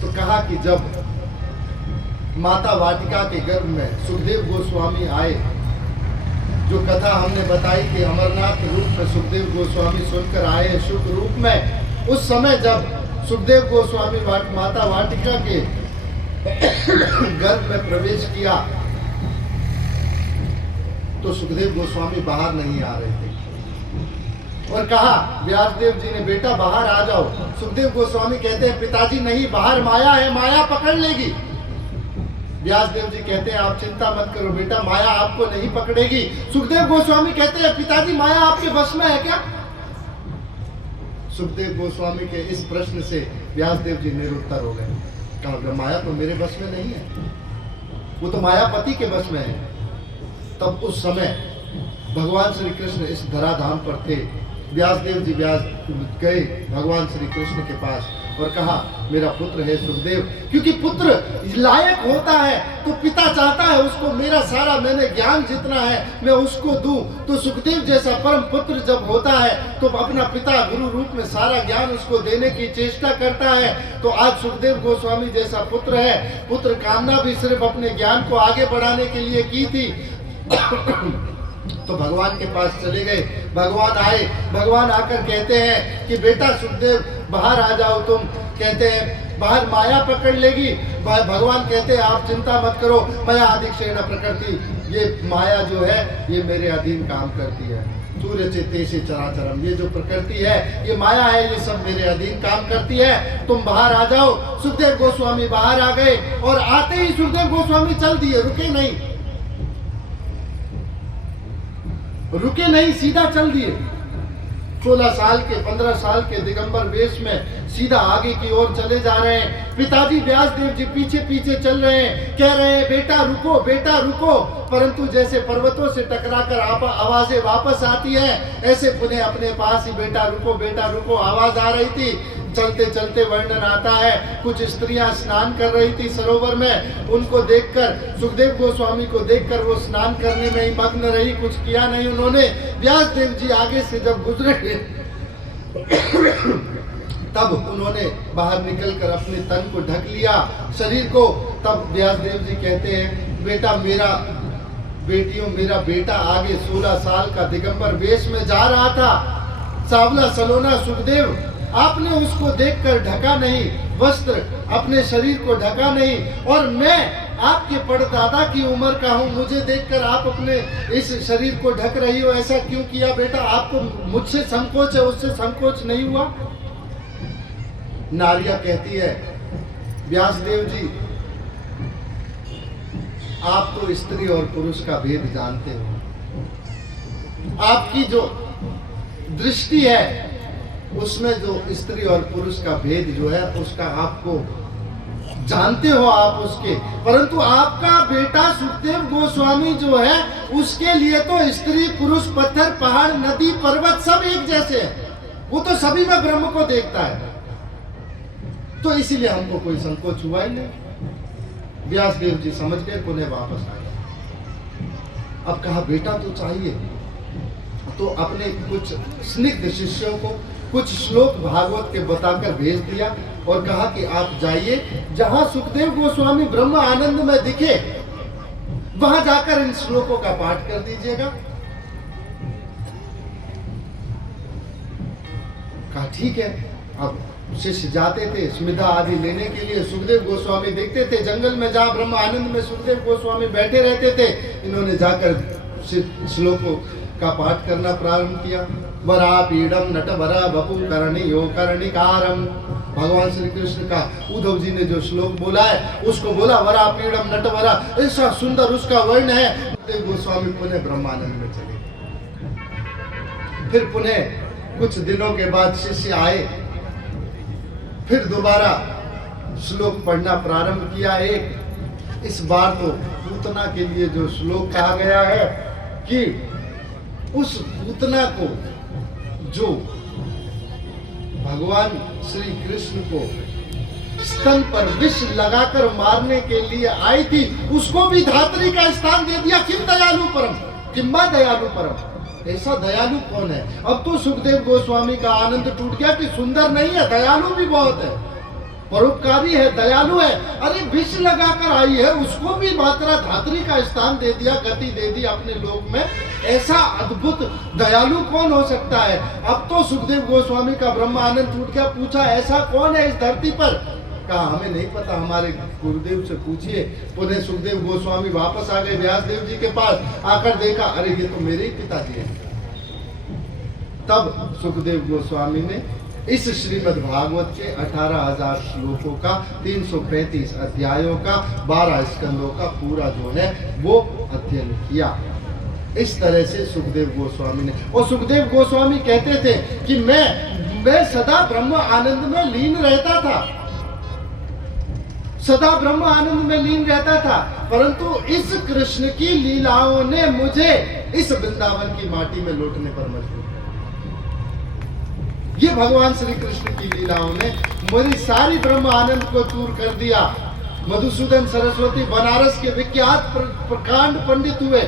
तो कहा कि जब माता वाटिका के गर्भ में सुखदेव गोस्वामी आए, जो कथा हमने बताई कि अमरनाथ रूप में सुखदेव गोस्वामी सुनकर आए शुभ रूप में, उस समय जब सुखदेव गोस्वामी माता वाटिका के गर्भ में प्रवेश किया तो सुखदेव गोस्वामी बाहर नहीं आ रहे थे और कहा व्यासदेव जी ने, बेटा बाहर आ जाओ। सुखदेव गोस्वामी कहते हैं, पिताजी नहीं, बाहर माया है, माया पकड़ लेगी। व्यासदेव जी कहते हैं, आप चिंता मत करो बेटा, माया आपको नहीं पकड़ेगी। सुखदेव गोस्वामी कहते हैं, पिताजी माया आपके वश में है क्या? सुखदेव गोस्वामी के इस प्रश्न से व्यासदेव जी निरुत्तर हो गए। कहा माया तो मेरे वश में नहीं है, वो तो मायापति के वश में है। तब उस समय भगवान श्री कृष्ण इस धराधाम पर थे। व्यासदेव जी गए भगवान श्री कृष्ण के पास और कहा, मेरा पुत्र है सुखदेव। क्योंकि पुत्र लायक होता है तो पिता चाहता है उसको मेरा सारा, मैंने ज्ञान जितना है मैं उसको दूं। तो सुखदेव जैसा परम पुत्र जब होता है तो अपना पिता गुरु रूप में सारा ज्ञान उसको देने की चेष्टा करता है। तो आज सुखदेव गोस्वामी जैसा पुत्र है, पुत्र कामना भी सिर्फ अपने ज्ञान को आगे बढ़ाने के लिए की थी। तो भगवान के पास चले गए, भगवान आए, भगवान आकर कहते हैं कि बेटा सुखदेव बाहर आ जाओ तुम। कहते हैं बाहर माया पकड़ लेगी। भगवान कहते हैं आप चिंता मत करो, माया अधिक्षेण प्रकृति, ये माया जो है ये मेरे अधीन काम करती है। सूर्य चेते से चराचरम, ये जो प्रकृति है ये माया है, ये सब मेरे अधीन काम करती है, तुम बाहर आ जाओ। सुखदेव गोस्वामी बाहर आ गए और आते ही सुखदेव गोस्वामी चल दिए, रुके नहीं, सीधा चल दिए। 16 साल के 15 साल के दिगंबर वेश में सीधा आगे की ओर चले जा रहे हैं। पिताजी व्यासदेव जी पीछे पीछे चल रहे हैं, कह रहे हैं बेटा रुको, बेटा रुको। परंतु जैसे पर्वतों से टकराकर आवाजें वापस आती है, ऐसे पुनः अपने पास ही बेटा रुको आवाज आ रही थी। चलते चलते वर्णन आता है, कुछ स्त्रियां स्नान कर रही थी सरोवर में, उनको देखकर सुखदेव गोस्वामी को देखकर वो स्नान करने में ही मग्न रही, कुछ किया नहीं उन्होंने। व्यासदेव जी आगे से जब गुजरे तब उन्होंने बाहर निकलकर अपने तन को ढक लिया, शरीर को। तब व्यासदेव जी कहते हैं, बेटा मेरा बेटा आगे 16 साल का दिगंबर वेश में जा रहा था, सावला सलोना सुखदेव, आपने उसको देखकर ढका नहीं, वस्त्र अपने शरीर को ढका नहीं, और मैं आपके परदादा की उम्र का हूँ, मुझे देखकर आप अपने इस शरीर को ढक रही हो, ऐसा क्यों किया बेटा? आपको मुझसे संकोच है, उससे संकोच नहीं हुआ? नारिया कहती है, व्यासदेव जी आप तो स्त्री और पुरुष का भेद जानते हो, आपकी जो दृष्टि है उसमें जो स्त्री और पुरुष का भेद जो है उसका आपको जानते हो आप उसके, परंतु आपका बेटा सुखदेव गोस्वामी जो है उसके लिए तो स्त्री पुरुष पत्थर पहाड़ नदी पर्वत सब एक जैसे हैं, वो तो सभी में ब्रह्म को देखता है, तो इसीलिए हमको कोई संकोच हुआ ही नहीं। व्यासदेव जी समझ गए, पुनः वापस आ गए। अब कहा बेटा तो चाहिए, तो अपने कुछ स्निग्ध शिष्यों को कुछ श्लोक भागवत के बताकर भेज दिया और कहा कि आप जाइए, जहां सुखदेव गोस्वामी ब्रह्म आनंद में दिखे वहां जाकर इन श्लोकों का पाठ कर दीजिएगा। कहा ठीक है। अब शिष्य जाते थे स्मिता आदि लेने के लिए, सुखदेव गोस्वामी देखते थे जंगल में जहां ब्रह्म आनंद में सुखदेव गोस्वामी बैठे रहते थे, इन्होंने जाकर श्लोकों का पाठ करना प्रारंभ किया। वरा पीड़म नट वरा बपु करणियो कर्णिकारम, भगवान श्री कृष्ण का उद्धव जी ने जो श्लोक बोला है उसको बोला, वरा पीड़म नट वरा, ऐसा सुंदर उसका वर्ण है। सुखदेव गोस्वामी पुनः ब्रह्मानंद में चले। फिर पुनः कुछ दिनों के बाद शिष्य आए, फिर दोबारा श्लोक पढ़ना प्रारंभ किया। एक इस बार तो पूतना के लिए जो श्लोक कहा गया है कि उस पूतना को जो भगवान श्री कृष्ण को स्तन पर विष लगाकर मारने के लिए आई थी, उसको भी धात्री का स्थान दे दिया। किम दयालु परम, किम्बा दयालु परम, ऐसा दयालु कौन है? अब तो सुखदेव गोस्वामी का आनंद टूट गया कि सुंदर नहीं है, दयालु भी बहुत है, परोपकारी है, दयालु है। अरे विष लगाकर आई है, उसको भी मात्रा धात्री का स्थान दे दिया, गति दे दी अपने लोक में। ऐसा अद्भुत दयालु कौन हो सकता है? अब तो सुखदेव गोस्वामी का ब्रह्म आनंद टूट गया। पूछा ऐसा कौन है इस धरती पर? कहा हमें नहीं पता, हमारे गुरुदेव से पूछिए। पुनः सुखदेव गोस्वामी वापस आ गए व्यासदेव जी के पास, आकर देखा अरे ये तो मेरे ही पिताजी हैं। तब सुखदेव गोस्वामी ने इस श्रीमद् भागवत के 18,000 श्लोकों का 335 अध्यायों का 12 स्कंदों का पूरा जो है वो अध्ययन किया। इस तरह से सुखदेव गोस्वामी ने, और सुखदेव गोस्वामी कहते थे कि मैं सदा ब्रह्म आनंद में लीन रहता था, सदा ब्रह्म आनंद में लीन रहता था, परंतु इस कृष्ण की लीलाओं ने मुझे इस वृंदावन की माटी में लौटने पर मजबूर। ये भगवान श्री कृष्ण की लीलाओं ने मेरी सारी ब्रह्म आनंद को चूर कर दिया। मधुसूदन सरस्वती बनारस के विख्यात प्रकांड पंडित हुए,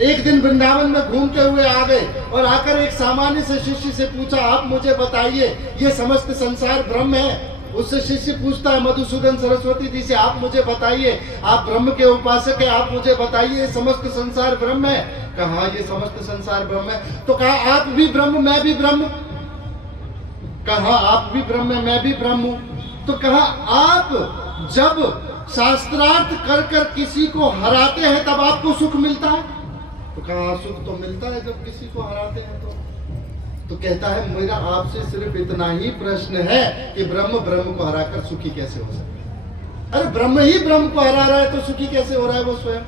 एक दिन वृंदावन में घूमते हुए आ गए और आकर एक सामान्य से शिष्य से पूछा, आप मुझे बताइए ये समस्त संसार ब्रह्म है? उससे शिष्य पूछता है मधुसूदन सरस्वती जी से, आप मुझे बताइए, आप ब्रह्म के उपासक है, आप मुझे बताइए ये समस्त संसार ब्रह्म है? कहा ये समस्त संसार ब्रह्म है। तो कहा आप भी ब्रह्म मैं भी ब्रह्म? कहा आप भी ब्रह्म मैं भी ब्रह्म हूं। तो कहा आप जब शास्त्रार्थ कर कर किसी को हराते हैं तब आपको सुख मिलता है? तो कहा सुख तो मिलता है जब किसी को हराते हैं। तो कहता है मेरा आपसे सिर्फ इतना ही प्रश्न है कि ब्रह्म को हराकर सुखी कैसे हो सकता है? अरे ब्रह्म ही ब्रह्म को हरा रहा है तो सुखी कैसे हो रहा है वो स्वयं?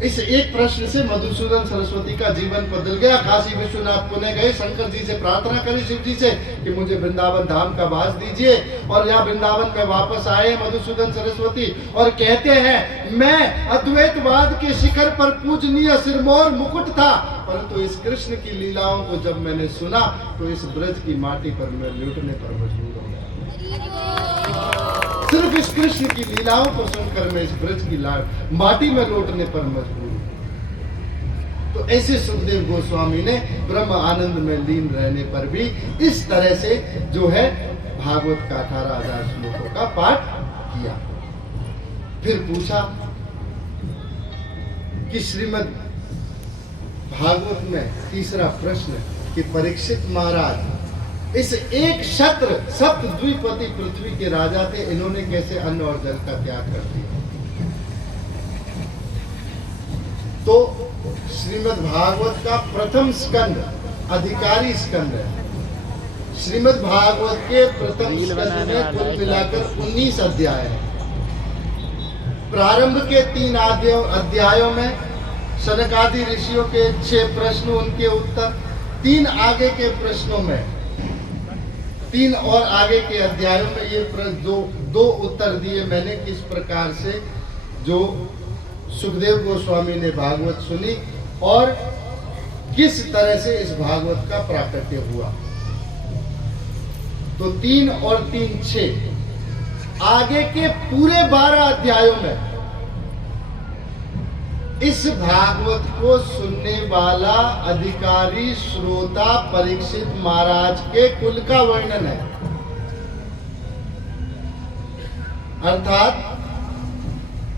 इस एक प्रश्न से मधुसूदन सरस्वती का जीवन बदल गया। काशी विश्वनाथ पुणे गए, शंकर जी से प्रार्थना करी शिव जी से कि मुझे वृंदावन धाम का वास दीजिए, और यहाँ वृंदावन में वापस आए मधुसूदन सरस्वती और कहते हैं मैं अद्वैतवाद के शिखर पर पूजनीय सिरमौर मुकुट था, परंतु इस कृष्ण की लीलाओं को जब मैंने सुना तो इस ब्रज की माटी पर मैं लौटने पर मजबूर हो गया। सिर्फ इस कृष्ण की लीलाओं को सुनकर मैं इस ब्रज की माटी में लौटने पर मजबूर हूं। तो ऐसे सुखदेव गोस्वामी ने ब्रह्म आनंद में लीन रहने पर भी इस तरह से जो है भागवत का 18,000 श्लोकों का पाठ किया। फिर पूछा कि श्रीमद् भागवत में तीसरा प्रश्न कि परीक्षित महाराज इस एक क्षत्र सप्त द्विपति पृथ्वी के राजा थे, इन्होंने कैसे अन्न और जल का त्याग कर दिया। तो श्रीमद् भागवत का प्रथम स्कंद अधिकारी स्कंद है। श्रीमद् भागवत के प्रथम स्कंद में कुल मिलाकर 19 अध्याय है। प्रारंभ के 3 अध्यायों में सनकादि ऋषियों के 6 प्रश्न, उनके उत्तर, 3 आगे के प्रश्नों में, 3 और आगे के अध्यायों में ये दो उत्तर दिए मैंने, किस प्रकार से जो सुखदेव गोस्वामी ने भागवत सुनी और किस तरह से इस भागवत का प्राकट्य हुआ। तो 3 और 3 6 आगे के पूरे 12 अध्यायों में इस भागवत को सुनने वाला अधिकारी श्रोता परीक्षित महाराज के कुल का वर्णन है। अर्थात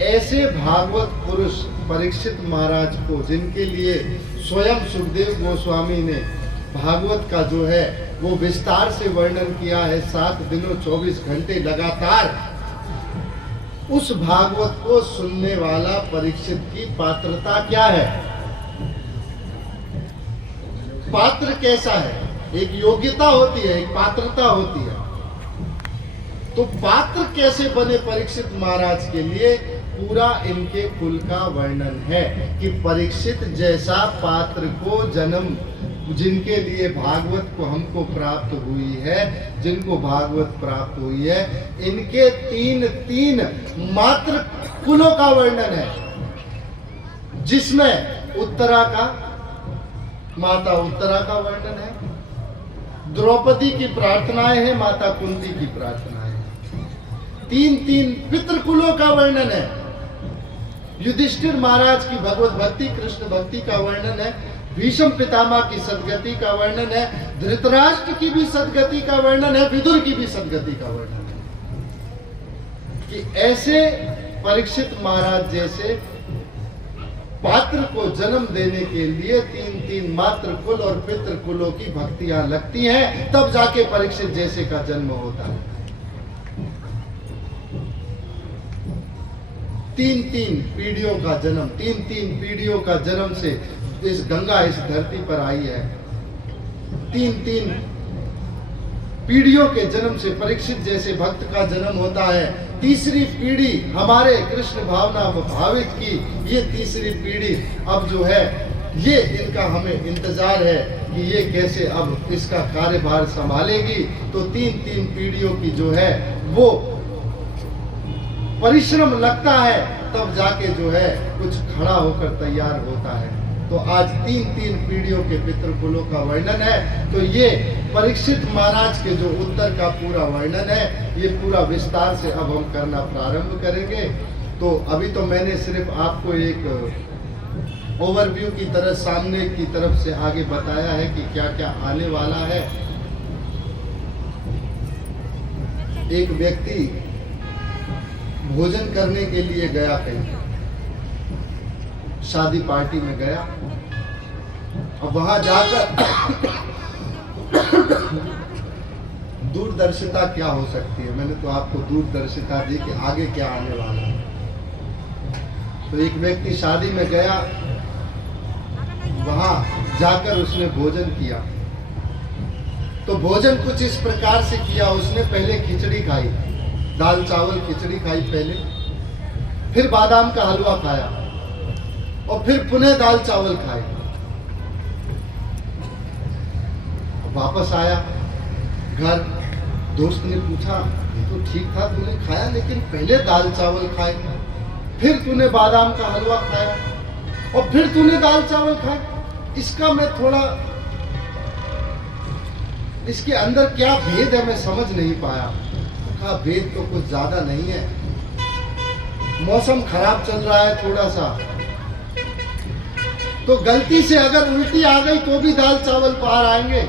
ऐसे भागवत पुरुष परीक्षित महाराज को, जिनके लिए स्वयं सुखदेव गोस्वामी ने भागवत का जो है वो विस्तार से वर्णन किया है, 7 दिनों 24 घंटे लगातार, उस भागवत को सुनने वाला परीक्षित की पात्रता क्या है? पात्र कैसा है? एक योग्यता होती है, एक पात्रता होती है। तो पात्र कैसे बने परीक्षित महाराज के लिए, पूरा इनके कुल का वर्णन है कि परीक्षित जैसा पात्र को जन्म, जिनके लिए भागवत को हमको प्राप्त हुई है, जिनको भागवत प्राप्त हुई है, इनके 3 मात्र कुलों का वर्णन है, जिसमें उत्तरा का, माता उत्तरा का वर्णन है, द्रौपदी की प्रार्थनाएं हैं, माता कुंती की प्रार्थनाएं हैं, 3 पितृकुलों का वर्णन है, युधिष्ठिर महाराज की भगवत भक्ति, कृष्ण भक्ति का वर्णन है, भीष्म पितामह की सद्गति का वर्णन है, धृतराष्ट्र की भी सद्गति का वर्णन है, विदुर की भी सद्गति का वर्णन है, कि ऐसे परीक्षित महाराज जैसे पात्र को जन्म देने के लिए 3 मात्र कुल और पितृ कुलों की भक्तियां लगती हैं, तब जाके परीक्षित जैसे का जन्म होता है। 3 पीढ़ियों का जन्म, 3 पीढ़ियों का जन्म से इस गंगा इस धरती पर आई है। 3 पीढ़ियों के जन्म से परीक्षित जैसे भक्त का जन्म होता है। तीसरी पीढ़ी हमारे कृष्ण भावना भावित की, ये तीसरी पीढ़ी अब जो है, ये इनका हमें इंतजार है कि ये कैसे अब इसका कार्यभार संभालेगी। तो 3 पीढ़ियों की जो है वो परिश्रम लगता है, तब जाके जो है कुछ खड़ा होकर तैयार होता है। तो आज 3 पीढ़ियों के पितृकुलों का वर्णन है। तो ये परीक्षित महाराज के जो उत्तर का पूरा वर्णन है, ये पूरा विस्तार से अब हम करना प्रारंभ करेंगे। तो अभी तो मैंने सिर्फ आपको एक ओवरव्यू की तरह सामने की तरफ से आगे बताया है कि क्या क्या आने वाला है। एक व्यक्ति भोजन करने के लिए गया, कहीं शादी पार्टी में गया, और वहां जाकर दूरदर्शिता क्या हो सकती है, मैंने तो आपको दूरदर्शिता दी कि आगे क्या आने वाला है। तो एक व्यक्ति शादी में गया, वहां जाकर उसने भोजन किया। तो भोजन कुछ इस प्रकार से किया, उसने पहले खिचड़ी खाई, दाल चावल खिचड़ी खाई पहले, फिर बादाम का हलवा खाया, और फिर पुनः दाल चावल खाए। वापस आया घर, दोस्त ने पूछा, ये तो ठीक था तूने खाया, लेकिन पहले दाल चावल खाए, फिर तूने बादाम का हलवा खाया, और फिर तूने दाल चावल खाए। इसका मैं थोड़ा, इसके अंदर क्या भेद है मैं समझ नहीं पाया। कहा भेद तो कुछ ज्यादा नहीं है, मौसम खराब चल रहा है थोड़ा सा, तो गलती से अगर उल्टी आ गई तो भी दाल चावल बाहर आएंगे,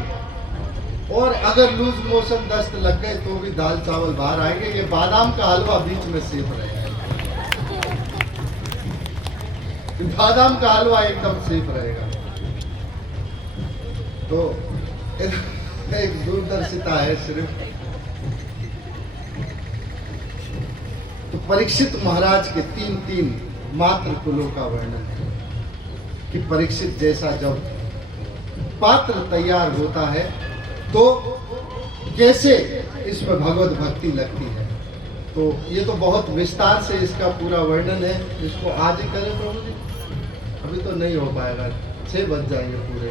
और अगर लूज मोशन दस्त लग गए तो भी दाल चावल बाहर आएंगे। ये बादाम का हलवा बीच में सेफ रहेगा, बादाम का हलवा एकदम सेफ रहेगा। तो एक दूरदर्शिता है सिर्फ। तो परीक्षित महाराज के तीन मात्र कुलों का वर्णन है कि परीक्षित जैसा जब पात्र तैयार होता है तो कैसे इसमें भगवत भक्ति लगती है। तो ये तो बहुत विस्तार से इसका पूरा वर्णन है। इसको आज ही करें प्रभु जी? अभी तो नहीं हो पाएगा, 6 बज जाएंगे पूरे।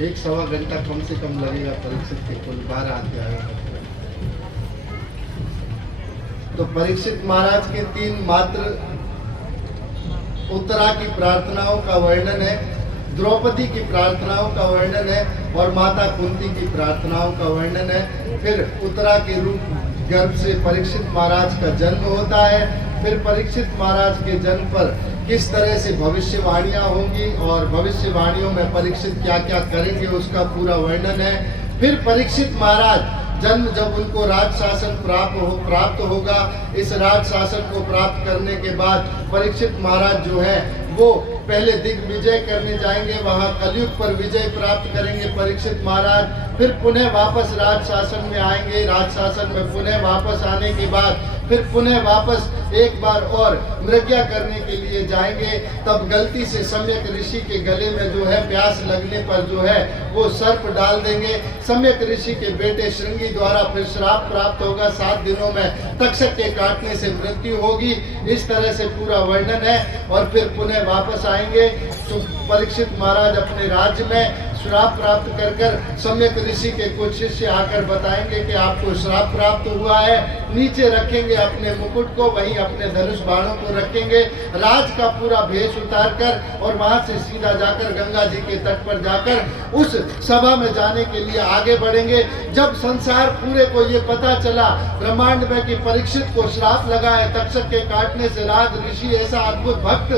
1-1.25 घंटा कम से कम लगेगा परीक्षित के कुल 12 अध्याय। तो परीक्षित महाराज के 3 मात्र उत्तरा की प्रार्थनाओं का वर्णन है, द्रौपदी की प्रार्थनाओं का वर्णन है और माता कुंती की प्रार्थनाओं का वर्णन है। फिर उत्तरा के रूप गर्भ से परीक्षित महाराज का जन्म होता है। फिर परीक्षित महाराज के जन्म पर किस तरह से भविष्यवाणियां होंगी और भविष्यवाणियों में परीक्षित क्या क्या करेंगे उसका पूरा वर्णन है। फिर परीक्षित महाराज जन्म जब उनको राज शासन प्राप्त होगा, इस राज शासन को प्राप्त करने के बाद परीक्षित महाराज जो है वो पहले दिग्विजय करने जाएंगे, वहां कलयुग पर विजय प्राप्त करेंगे परीक्षित महाराज। फिर पुनः वापस राज शासन में आएंगे, राज शासन में पुनः वापस आने के बाद फिर पुनः वापस एक बार और मृग्या करने के लिए जाएंगे। तब गलती से सम्यक ऋषि के गले में जो है प्यास लगने पर जो है वो सर्प डाल देंगे। सम्यक ऋषि के बेटे श्रृंगी द्वारा फिर श्राप प्राप्त होगा, 7 दिनों में तक्षक के काटने से मृत्यु होगी। इस तरह से पूरा वर्णन है। और फिर पुनः वापस आएंगे तो परीक्षित महाराज अपने राज्य में श्राप प्राप्त कर सम्यक ऋषि के कुछ शिष्य आकर बताएंगे कि आपको श्राप प्राप्त हुआ है। नीचे रखेंगे अपने मुकुट को, वहीं अपने धनुष बाणों को रखेंगे, राज का पूरा भेष उतार कर और वहां से सीधा जाकर गंगा जी के तट पर जाकर उस सभा में जाने के लिए आगे बढ़ेंगे। जब संसार पूरे को ये पता चला ब्रह्मांड में कि परीक्षित को श्राप लगा है तक्षक के काटने से, राज ऋषि ऐसा अद्भुत भक्त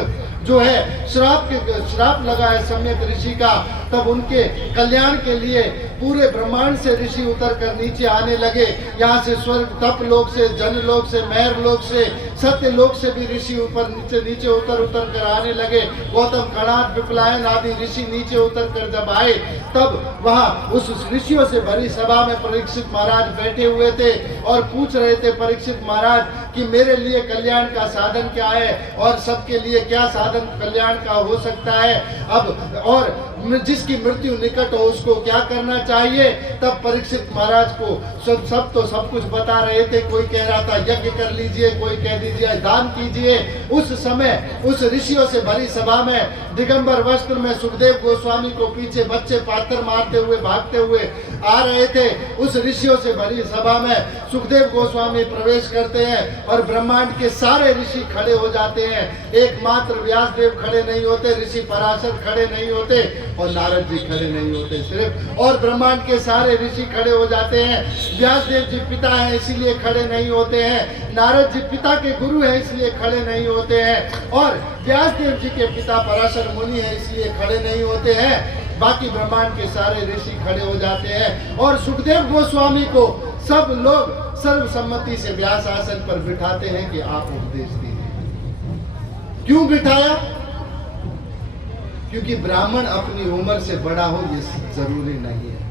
जो है श्राप लगा है सम्यक ऋषि का, तब उनके कल्याण के लिए पूरे ब्रह्मांड से ऋषि उतर कर नीचे आने लगे। यहाँ से स्वर्ग तप लोक से, जन लोक से, महर लोक से, सत्य लोक से भी ऋषि ऊपर नीचे उतर कर आने लगे। गौतम कणाद विपलायन आदि ऋषि नीचे उतर कर जब आए तब वहाँ उस ऋषियों से भरी सभा में परीक्षित महाराज बैठे हुए थे और पूछ रहे थे परीक्षित महाराज कि मेरे लिए कल्याण का साधन क्या है और सबके लिए क्या साधन कल्याण का हो सकता है, अब और जिसकी मृत्यु निकट हो उसको क्या करना चाहिए। तब परीक्षित महाराज को सब कुछ बता रहे थे। कोई कह रहा था यज्ञ कर लीजिए, कोई कह दीजिए दान कीजिए। उस समय उस ऋषियों से भरी सभा में दिगंबर वस्त्र में सुखदेव गोस्वामी को पीछे बच्चे पाथर मारते हुए भागते हुए आ रहे थे। उस ऋषियों से भरी सभा में सुखदेव गोस्वामी प्रवेश करते हैं और ब्रह्मांड के सारे ऋषि खड़े हो जाते हैं। एकमात्र व्यासदेव खड़े नहीं होते, ऋषि पराशर खड़े नहीं होते और नारद जी खड़े नहीं होते सिर्फ, और ब्रह्मांड के सारे ऋषि खड़े हो जाते हैं। व्यासदेव जी पिता हैं इसलिए खड़े नहीं होते हैं, नारद जी पिता के गुरु हैं इसलिए खड़े नहीं होते हैं, और व्यासदेव जी के पिता पराशर मुनि हैं इसलिए खड़े नहीं होते हैं। बाकी ब्रह्मांड के सारे ऋषि खड़े हो जाते हैं और सुखदेव गोस्वामी को सब लोग सर्वसम्मति से व्यास आसन पर बिठाते हैं कि आप उपदेश दीजिए। क्यों बिठाया? क्योंकि ब्राह्मण अपनी उम्र से बड़ा हो ये जरूरी नहीं है,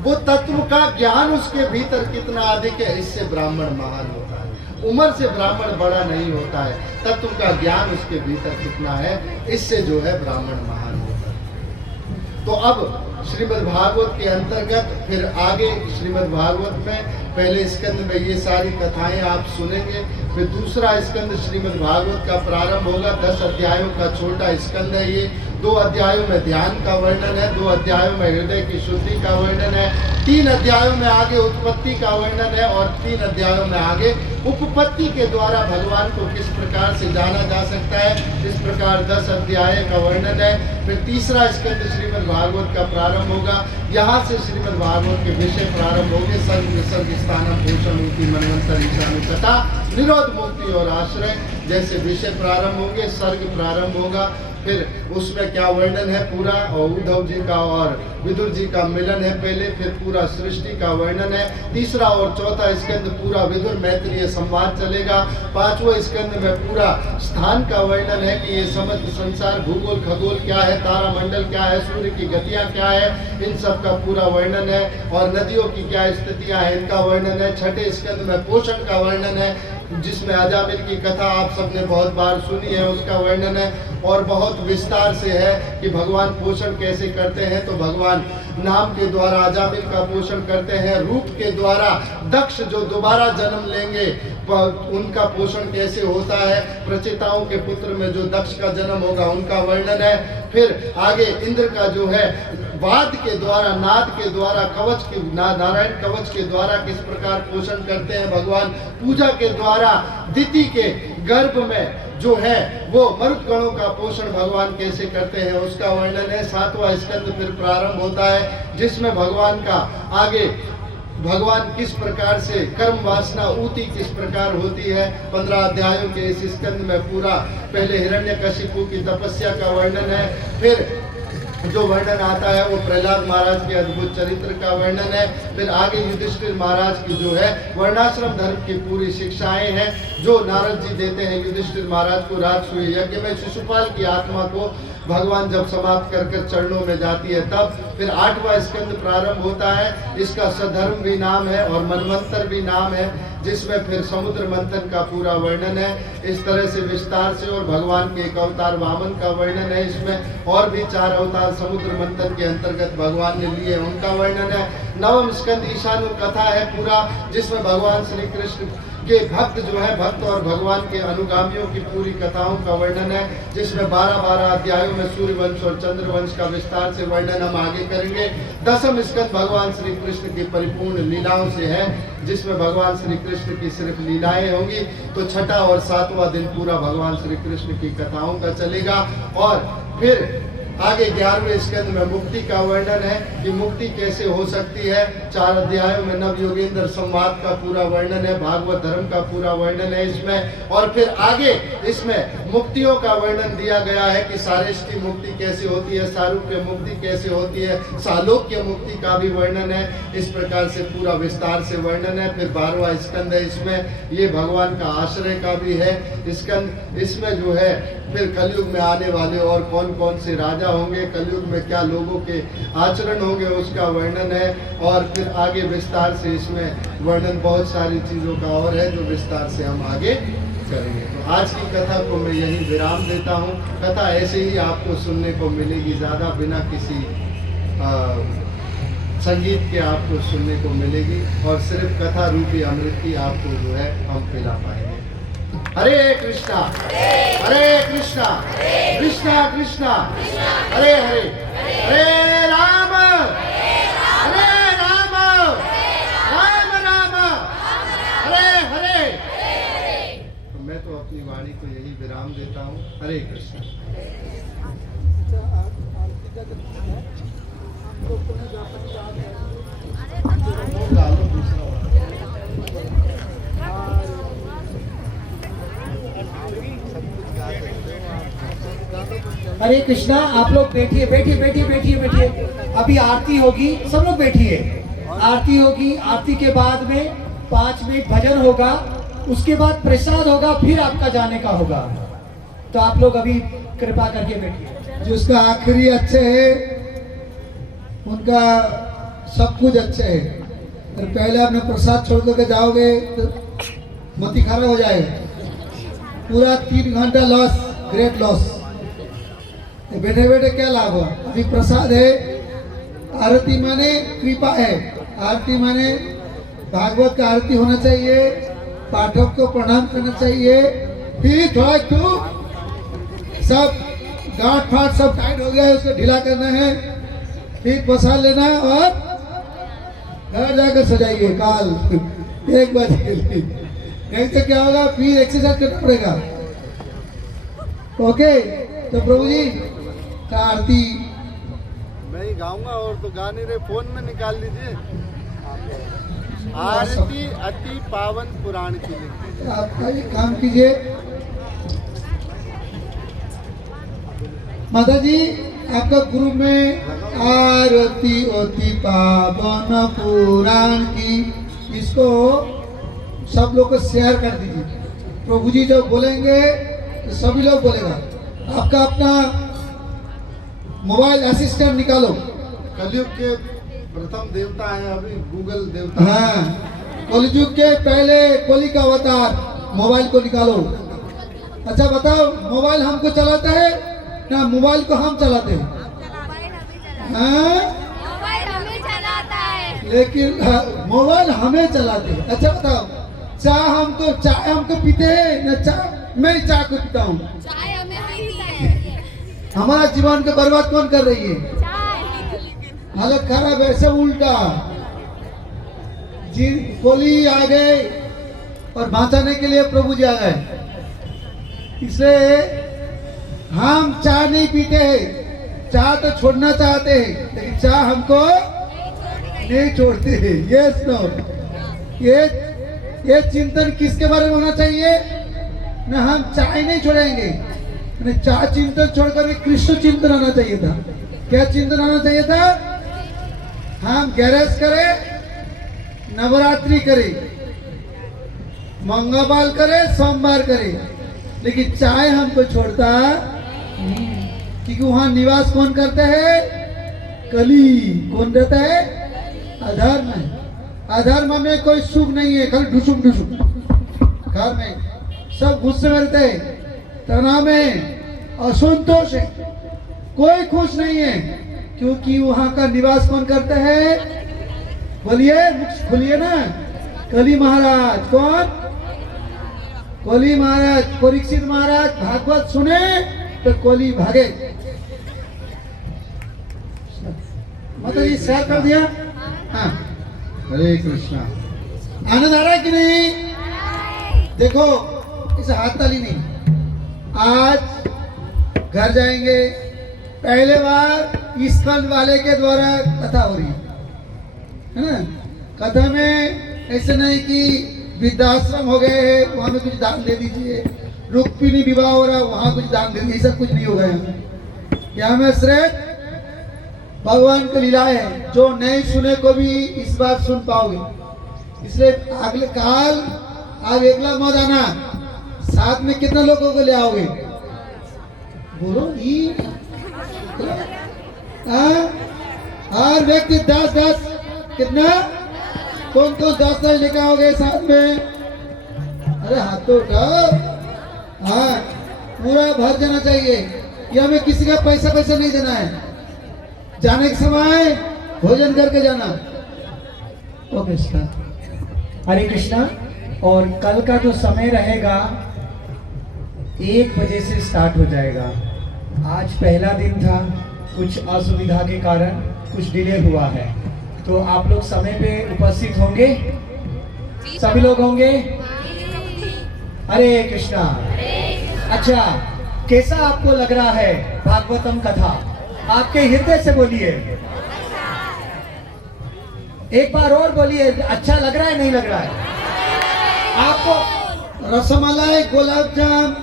वो तत्व का ज्ञान उसके भीतर कितना अधिक है इससे ब्राह्मण महान होता है। उम्र से ब्राह्मण बड़ा नहीं होता है, तत्व का ज्ञान उसके भीतर कितना है इससे जो है ब्राह्मण महान होता है। तो अब श्रीमद् भागवत के अंतर्गत फिर आगे श्रीमद् भागवत में पहले स्कंद में ये सारी कथाएं आप सुनेंगे, फिर दूसरा स्कंद श्रीमद् भागवत का प्रारंभ होगा। 10 अध्यायों का छोटा स्कंद है ये। 2 अध्यायों में ध्यान का वर्णन है, 2 अध्यायों में हृदय की शुद्धि का वर्णन है, 3 अध्यायों में आगे उत्पत्ति का वर्णन है और 3 अध्यायों में आगे उपपत्ति के द्वारा भगवान को किस प्रकार से जाना जा सकता है। इस प्रकार 10 अध्याय का वर्णन है। फिर तीसरा स्कंद श्रीमद् भागवत का प्रारंभ होगा। यहाँ से श्रीमद् भागवत के विषय प्रारंभ होंगे। सर्व विसर्ग स्थानम भूषण मुक्ति मनवंतर ईशानु कथा निरोध मुक्ति और आश्रय। जैसे विषय प्रारंभ होंगे, सर्ग प्रारंभ होगा, फिर उसमें क्या वर्णन है पूरा, और उद्धव जी का और विदुर जी का मिलन है पहले, फिर पूरा सृष्टि का वर्णन है। तीसरा और चौथा स्कंद पूरा विदुर मैत्रेय संवाद चलेगा। पांचवें स्कंद में पूरा स्थान का वर्णन है कि ये समस्त संसार, भूगोल खगोल क्या है, तारामंडल क्या है, सूर्य की गतियां क्या है, इन सब का पूरा वर्णन है, और नदियों की क्या स्थितियां हैं इनका वर्णन है। छठे स्कंद में पोषण का वर्णन है, जिसमें अजामिल की कथा आप सबने बहुत बार सुनी है, उसका वर्णन है, और बहुत विस्तार से है कि भगवान पोषण कैसे करते हैं। तो भगवान नाम के द्वारा अजामिल का पोषण करते हैं, रूप के द्वारा दक्ष जो दोबारा जन्म लेंगे उनका पोषण कैसे होता है, प्रचेताओं के पुत्र में जो दक्ष का जन्म होगा उनका वर्णन है। फिर आगे इंद्र का जो है वाद के द्वारा, नाद के द्वारा, कवच के नारायण कवच के द्वारा किस प्रकार पोषण करते हैं भगवान, पूजा के द्वारा दिति के गर्भ में जो है वो मरुत गणों का पोषण भगवान कैसे करते हैं उसका वर्णन है। सातवां स्कंद फिर प्रारंभ होता है, जिसमें भगवान का आगे भगवान किस प्रकार से कर्म वासना ऊती किस प्रकार होती है। 15 अध्यायों के इस स्कंद में पूरा पहले हिरण्यकशिपु की तपस्या का वर्णन है, फिर जो वर्णन आता है वो प्रहलाद महाराज के अद्भुत चरित्र का वर्णन है, फिर आगे युधिष्ठिर महाराज की जो है वर्णाश्रम धर्म की पूरी शिक्षाएं हैं जो नारद जी देते हैं युधिष्ठिर महाराज को। राजसूय यज्ञ में शिशुपाल की आत्मा को भगवान जब समाप्त कर चरणों में जाती है तब। फिर 8वां स्कंद प्रारंभ होता है, इसका सधर्म भी नाम है और मनवंतर भी नाम है, जिसमें फिर समुद्र मंथन का पूरा वर्णन है इस तरह से विस्तार से, और भगवान के एक अवतार वामन का वर्णन है इसमें, और भी 4 अवतार समुद्र मंथन के अंतर्गत भगवान ने लिए उनका वर्णन है। 9वां स्कंद ईशानु कथा है पूरा, जिसमें भगवान श्री कृष्ण के भक्त जो है भक्त और भगवान के अनुगामियों की पूरी कथाओं का वर्णन है, जिसमें 12-12 अध्यायों में सूर्यवंश और चंद्रवंश का विस्तार से वर्णन हम आगे करेंगे। 10वां स्कंद भगवान श्री कृष्ण की परिपूर्ण लीलाओं से है, जिसमें भगवान श्री कृष्ण की सिर्फ लीलाएं होंगी। तो 6वां और 7वां दिन पूरा भगवान श्री कृष्ण की कथाओं का चलेगा, और फिर आगे 11वें स्कंद में मुक्ति का वर्णन है कि मुक्ति कैसे हो सकती है। 4 अध्यायों में नव योगेंद्र संवाद का पूरा वर्णन है, भागवत धर्म का पूरा वर्णन है इसमें, और फिर आगे इसमें मुक्तियों का वर्णन दिया गया है कि सारेष्टि मुक्ति कैसे होती है, सारूप्य मुक्ति कैसे होती है, सालोक्य मुक्ति का भी वर्णन है। इस प्रकार से पूरा विस्तार से वर्णन है। फिर 12वां स्कंद है, इसमें ये भगवान का आश्रय का भी है स्कंद। इसमें जो है फिर कलयुग में आने वाले और कौन कौन से राजा होंगे, कलयुग में क्या लोगों के आचरण होंगे उसका वर्णन है, और फिर आगे विस्तार से इसमें वर्णन बहुत सारी चीज़ों का और है जो विस्तार से हम आगे करेंगे। तो आज की कथा को मैं यहीं विराम देता हूँ। कथा ऐसे ही आपको सुनने को मिलेगी, ज़्यादा बिना किसी संगीत के आपको सुनने को मिलेगी, और सिर्फ कथा रूपी अमृत की आपको जो है हम पिला पाएंगे। हरे कृष्णा हरे कृष्णा कृष्णा कृष्णा हरे हरे, हरे राम राम राम हरे हरे। तो मैं तो अपनी वाणी को यही विराम देता हूँ। हरे कृष्ण। हरे कृष्णा। आप लोग बैठिए बैठिए बैठिए बैठिए बैठिए, अभी आरती होगी, सब लोग बैठिए। आरती होगी, आरती के बाद में 5 मिनट भजन होगा, उसके बाद प्रसाद होगा, फिर आपका जाने का होगा। तो आप लोग अभी कृपा करके बैठिए। जिसका आखिरी अच्छे है उनका सब कुछ अच्छे है, और पहले आपने प्रसाद छोड़ करके जाओगे तो मती खराब हो जाएगा। पूरा 3 घंटा लॉस, ग्रेट लॉस। बैठे बैठे क्या लाभ हुआ? अभी प्रसाद है। आरती माने कृपा है, आरती माने भागवत का आरती होना चाहिए, पाठक को प्रणाम करना चाहिए। फिर थोड़ा क्यों सब गांठ फाट सब टाइट हो गया है, उसको ढीला करना है, फिर प्रसाद लेना है और घर जाकर सजाइए काल 1 बजे के लिए। नहीं तो क्या होगा, फिर एक्सरसाइज करना पड़ेगा। ओके, तो प्रभु जी का आरती मैं ही गाऊंगा, और तो गा नहीं रहे, फोन में निकाल लीजिए। आरती अति पावन पुराण की लिखी। आपका ये काम कीजिए, माता जी आपका ग्रुप में आरती होती पावन पुराण की, इसको सब लोग को शेयर कर दीजिए। प्रभु जी जब बोलेंगे तो सभी लोग बोलेगा। आपका अपना मोबाइल असिस्टेंट निकालो। कलयुग के प्रथम देवता है अभी गूगल देवता। हाँ, कलयुग के पहले कोली का अवतार मोबाइल को निकालो। अच्छा बताओ, मोबाइल हमको चलाता है ना मोबाइल को हम चलाते हैं? हाँ? मोबाइल हमें चलाता है। लेकिन मोबाइल हमें चलाते हैं। अच्छा बताओ, चाय हमको पीते हैं ना? चाय मैं चाय को पीता हूँ। चाय हमें पीती है। हमारा जीवन को बर्बाद कौन कर रही है? चाय। हालत खराब है, ऐसे उल्टा जी। कोली आ गए और बांचाने के लिए प्रभु जी आ गए। इसलिए हम चाय नहीं पीते हैं। चाय तो छोड़ना चाहते हैं लेकिन चाय हमको नहीं छोड़ते हैं। यस नो, ये चिंतन किसके बारे में होना चाहिए ना? हम चाय नहीं छोड़ेंगे, चाय चिंतन छोड़कर कृष्ण चिंतन आना चाहिए था। क्या चिंतन आना चाहिए था? हम गैरेज करें, नवरात्रि करें, मंगलवार करें, सोमवार करें, लेकिन चाय हमको छोड़ता नहीं। क्योंकि वहां निवास कौन करते हैं? कली। कौन रहता है? अधर्म है। अधर्म में कोई सुख नहीं है, खाली ढुसुक ढुसुक घर में सब गुस्से में रहते हैं, तनाव में, असंतोष है, कोई खुश नहीं है। क्योंकि वहां का निवास कौन करता है? बोलिए, मुख खोलिए ना। कली महाराज। कौन? कोली महाराज। परीक्षित महाराज भागवत सुने तो कोली भागे। मतलब ये शेयर कर दिया। हाँ, हरे कृष्णा। आनंद आ रहा है कि नहीं? देखो, इसे हाथ ताली नहीं। आज घर जाएंगे, पहले बार इस्कॉन वाले के द्वारा कथा हो रही है ना? कथा में ऐसे नहीं कि वृद्धाश्रम हो गए हैं वहां में कुछ दान दे दीजिए, रुक्मिणी विवाह हो रहा वहां कुछ दान दे दीजिए, ऐसा कुछ नहीं होगा यहाँ में। सिर्फ भगवान की लीला है, जो नहीं सुने को भी इस बार सुन पाओगे। इसलिए अगले काल आप एकला मत आना, साथ में कितना लोगों को ले आओगे? बोलो हर व्यक्ति 10 कितना? कौन 10 लेकर आओगे साथ में? अरे हाथों का हाँ पूरा भर जाना चाहिए। ये हमें किसी का पैसा नहीं देना है। जाने के समय भोजन करके जाना। ओके सर, हरे कृष्णा। और कल का जो समय रहेगा 1 बजे से स्टार्ट हो जाएगा। आज पहला दिन था, कुछ असुविधा के कारण कुछ डिले हुआ है, तो आप लोग समय पे उपस्थित होंगे? सभी लोग होंगे? हरे कृष्णा। अच्छा, कैसा आपको लग रहा है भागवतम कथा? आपके हृदय से बोलिए, एक बार और बोलिए। अच्छा लग रहा है नहीं लग रहा है आपको? रसमलाई, गुलाब जाम,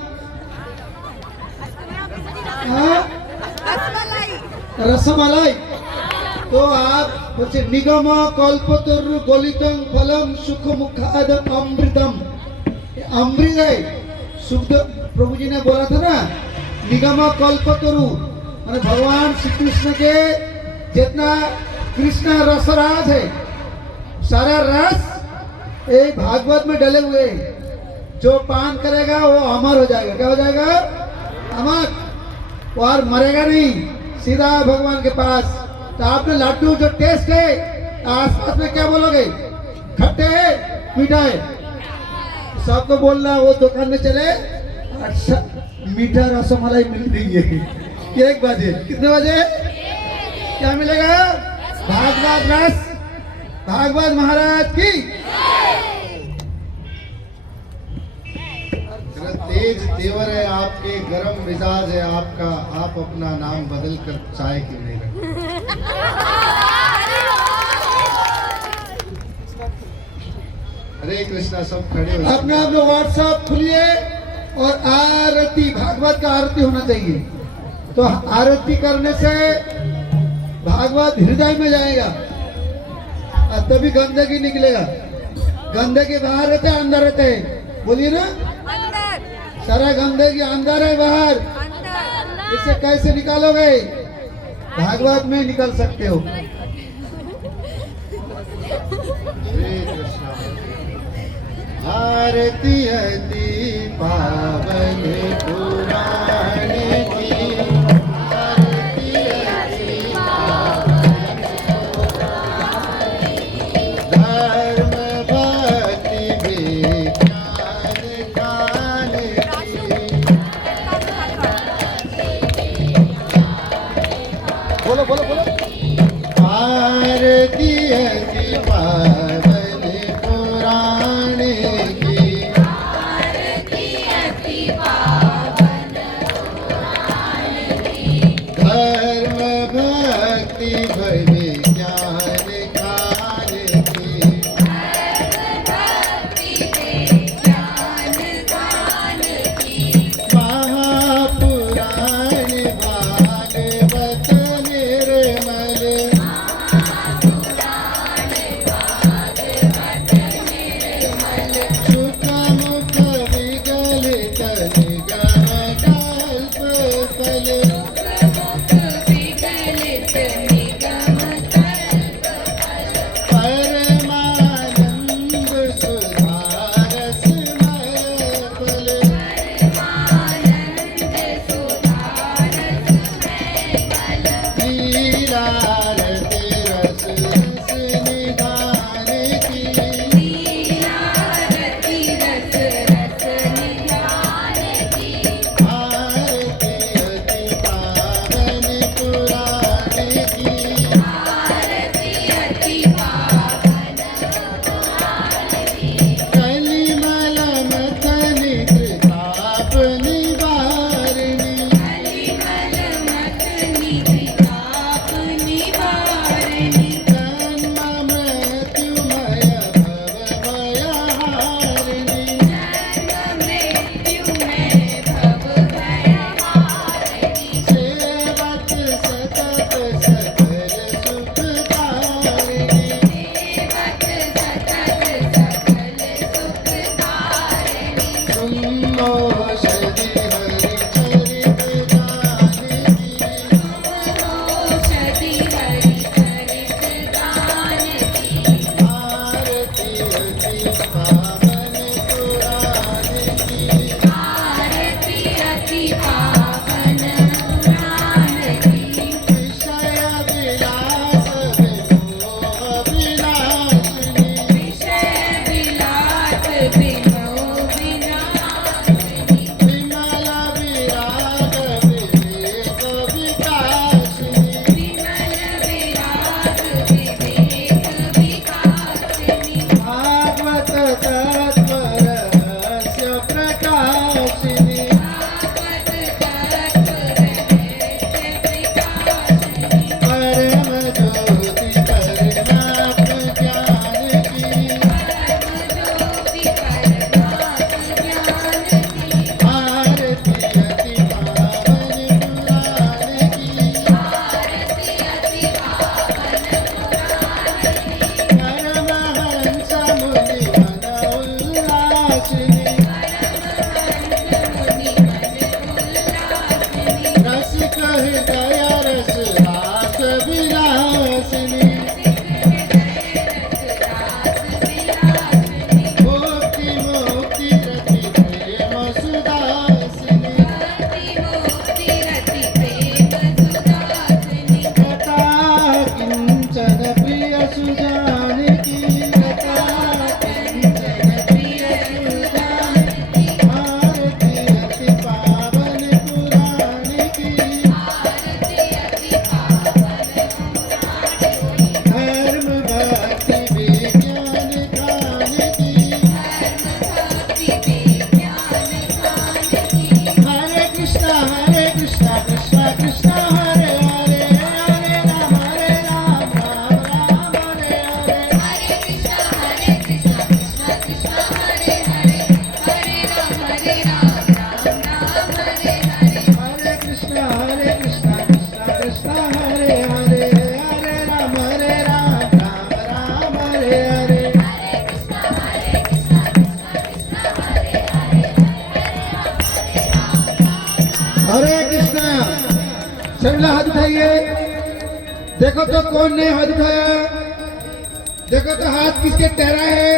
रसमलाई तो आप बोलते निगम कल्पतरु गलितम फलम सुख मुखादम अमृतम। अमृत है, शुद्ध। प्रभु जी ने बोला था ना, निगम कल्पतरु माने भगवान श्री कृष्ण के जितना कृष्ण रसराज है, सारा रस एक भागवत में डले हुए। जो पान करेगा वो अमर हो जाएगा। क्या हो जाएगा? अमर। और मरेगा नहीं, सीधा भगवान के पास। तो आपने लड्डू जो टेस्ट है आसपास में क्या बोलोगे? खट्टे है, मीठा है? सबको बोलना वो दुकान में चले, अच्छा मीठा रसमलाई मिल रही है। 1 बजे, कितने बजे क्या मिलेगा? भागवत रस, भागवत महाराज की। तेज तेवर है आपके, गरम मिजाज है आपका, आप अपना नाम बदल कर चाय क्यों नहीं रखते? हरे कृष्णा। सब खड़े हो अपने आप लोग व्हाट्सएप खुलिए और आरती, भागवत का आरती होना चाहिए। तो आरती करने से भागवत हृदय में जाएगा और तभी गंदगी निकलेगा। गंदगी बाहर रहते है, अंदर रहते है, बोलिए ना, अंदर सारा गंदगी अंदर है बाहर। अंदर इसे कैसे निकालोगे? भागवत में निकल सकते हो। श्री कृष्ण। आरती अति पावन पुराण की, आरती अति धर्म भक्ति विज्ञान ज्ञान की। बोलो बोलो बोलो। आरती अति पावन पुराण की, धर्म भक्ति विज्ञान ज्ञान की। महापुराण भागवत निर्मल, सुखमुख विगलित निगम कल्प फल। हाथ उठाइए। देखो तो कौन ने हाथ उठाया, देखो तो हाथ किसके टहरा है।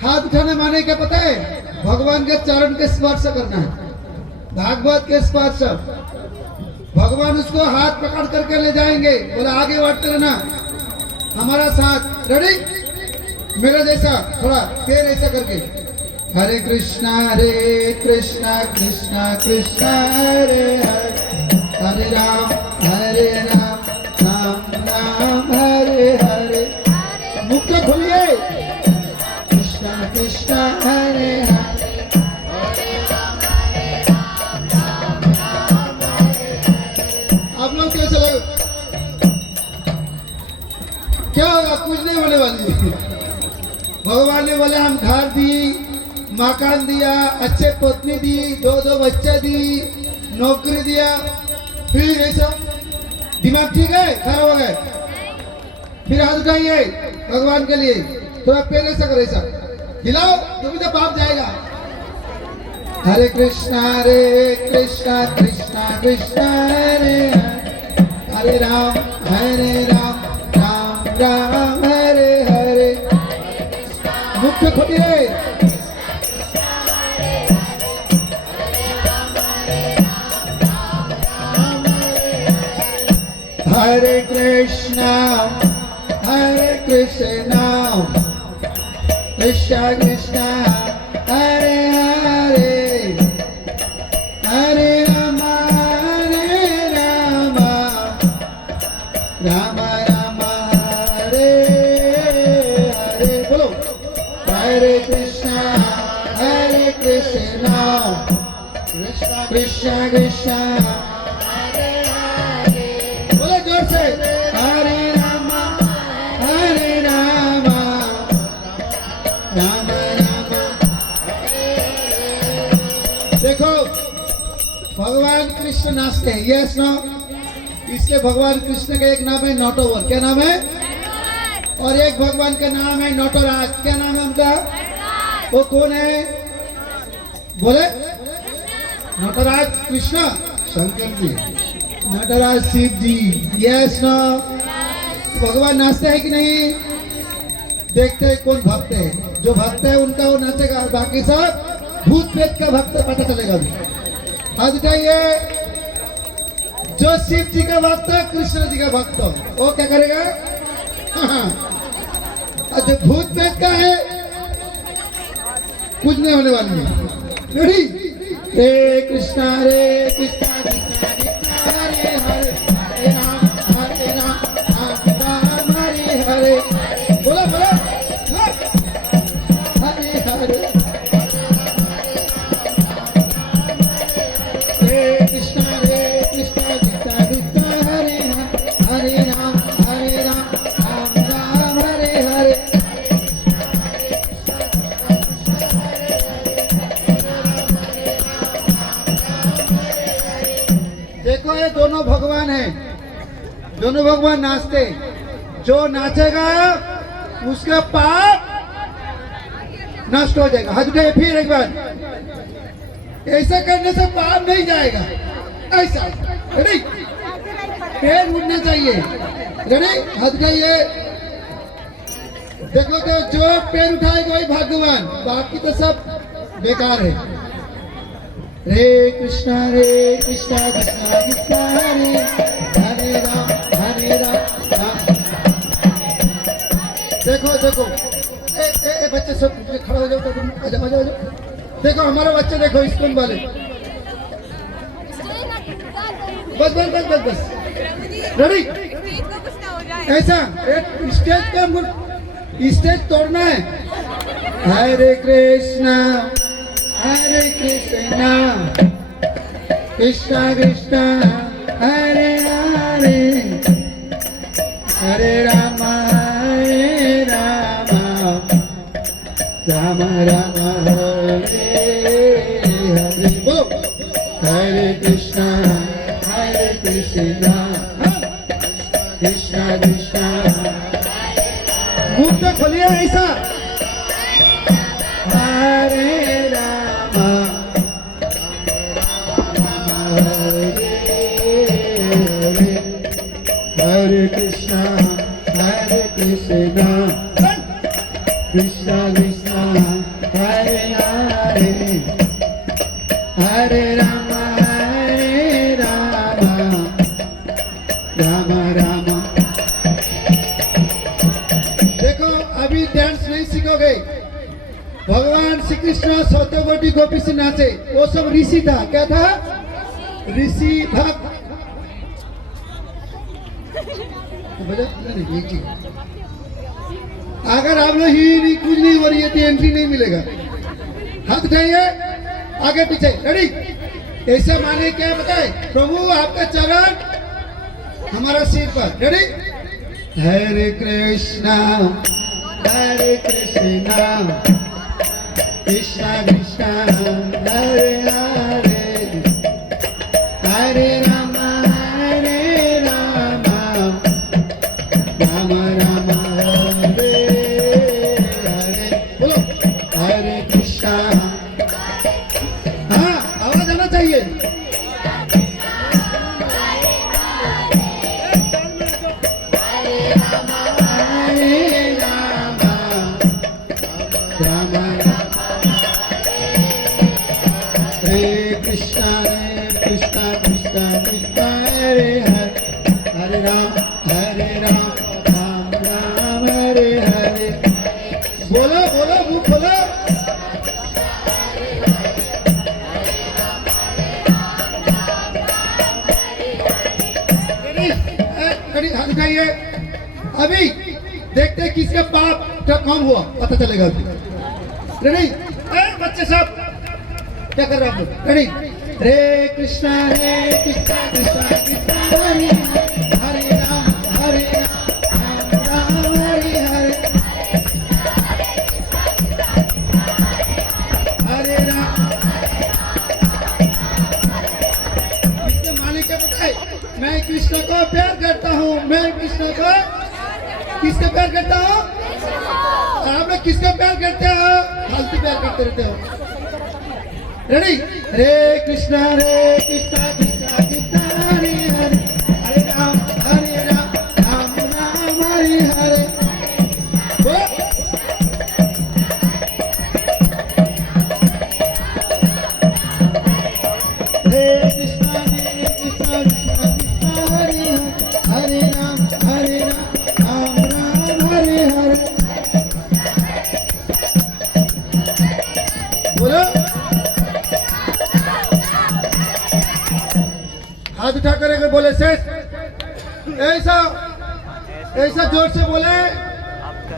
हाथ उठाने माने क्या पता है? भगवान के चरण के स्पर्श करना है, भागवत के स्पर्श। भगवान उसको हाथ पकड़ करके ले जाएंगे, बोला आगे बढ़ते रहना हमारा साथ। रेडी? मेरा जैसा थोड़ा पैर ऐसा करके, हरे कृष्णा कृष्णा कृष्णा हरे हरे, हरे राम राम राम हरे हरे। मुख तो खोलिए, कृष्णा कृष्णा हरे हरे, आप लोग कैसे लगे? क्या होगा? कुछ नहीं होने वाली है। भगवान ने बोले हम घर दी, मकान दिया, अच्छे पत्नी दी, दो बच्चे दी, नौकरी दिया, फिर ऐसा दिमाग ठीक है? खराब हो गए। फिर हाथ उठाइए भगवान के लिए, थोड़ा पैर ऐसा करो, ऐसा हिलाओ, तो भी तो पाप जाएगा। हरे कृष्णा कृष्णा कृष्णा हरे हरे, हरे राम राम राम हरे हरे। मुख्य खोलिए, हरे कृष्णा कृष्णा कृष्णा हरे हरे, हरे राम राम राम हरे हरे। बोलो हरे कृष्णा कृष्णा कृष्णा बोलो जोर से, हरे राम राम राम। देखो भगवान कृष्ण नाचते हैं, यस नो? इसलिए भगवान कृष्ण का एक नाम है नटवर, क्या नाम है? और एक भगवान का नाम है नटराज, क्या नाम है उनका? वो कौन है? बोले नटराज कृष्ण शंकर जी, नटराज शिव जी, यस नो? भगवान नाचते हैं कि नहीं? देखते हैं कौन भक्त है, जो भक्त है उनका वो नाचेगा, बाकी सब भूत प्रेत का भक्त पता चलेगा। हाथ उठाइए, जो शिव जी का भक्त है, कृष्ण जी का भक्त, वो क्या करेगा? और जो भूत प्रेत का है कुछ नहीं होने वाली है। रेडी? हरे कृष्णा कृष्णा कृष्णा हरे हरे, हरे राम राम हरे हरे। बोला बोला, हरे हरे, हरे कृष्णा कृष्णा कृष्णा हरे हरे, हरे राम राम हरे हरे। देखो ये दोनों भगवान हैं, दोनों भगवान नाचते। जो नाचेगा उसका पाप नष्ट हो जाएगा। हाथ उठाइए फिर एक बार, ऐसा करने से पाप नहीं जाएगा। ऐसा रेडी? पैर उठना चाहिए। रेडी? हाथ उठाइए। देखो तो जो पैर उठाएगा वही भाग्यवान, बाकी तो सब बेकार है। हरे कृष्णा कृष्णा कृष्णा हरे हरे राम राम। देखो देखो, ए बच्चे सब खड़ा हो जाओ, आ जाओ आ जाओ। देखो हमारे बच्चे, देखो स्कूल वाले, बस बस बस बस बस। रेडी? ऐसा स्टेज पे स्टेज तोड़ना है। हरे कृष्णा कृष्णा कृष्णा हरे हरे, हरे राम राम हरे हरे। बोलो हरे कृष्णा कृष्णा कृष्णा। मुंह तो खोलिए ऐसा, हरे राम कृष्ण कृष्ण कृष्ण हरे हरे हरे राम राम राम। देखो अभी डांस नहीं सीखोगे। भगवान श्री कृष्ण सत्यवती गोपी से नाचे, वो सब ऋषि था। क्या था? ऋषि था। अगर आप लोग ही नहीं कुछ नहीं हो रही है तो एंट्री नहीं मिलेगा। हाथ उठाइए आगे पीछे, रेडी। ऐसा माने क्या बताए? प्रभु आपका चरण हमारा सिर पर, रेडी। हरे कृष्णा कृष्णा कृष्णा हरे हरे हरे राम राम राम हरे हरे। बोलो हरे कृष्णा। हाँ आवाज आना चाहिए। कृष्णा कृष्णा कृष्णा हरे हरे राम राम राम हरे हरे। बोलो बोलो मुख बोलो। हाथ उठाइए। अभी देखते हैं किसका पाप कम हुआ, पता चलेगा। रेडी बच्चे सब क्या कर रहे हो आप लोग? रेडी। हरे कृष्णा कृष्णा कृष्णा हरे हरे राम राम हरे हरे हरे राम। इसके माने क्या बताए? मैं कृष्ण को प्यार करता हूँ। मैं कृष्ण को किसका प्यार करता हूँ? आप लोग किसका प्यार करते हो? फालतू प्यार करते रहते हो। रेडी। हरे कृष्णा कृष्णा कृष्णा हरे हरे हरे राम राम राम हरे हरे। हरे कृष्णा कृष्णा कृष्णा हरे हरे राम राम राम हरे हरे। बोलो हाथ उठा कर अगर बोले शेष, ऐसा ऐसा जोर से बोले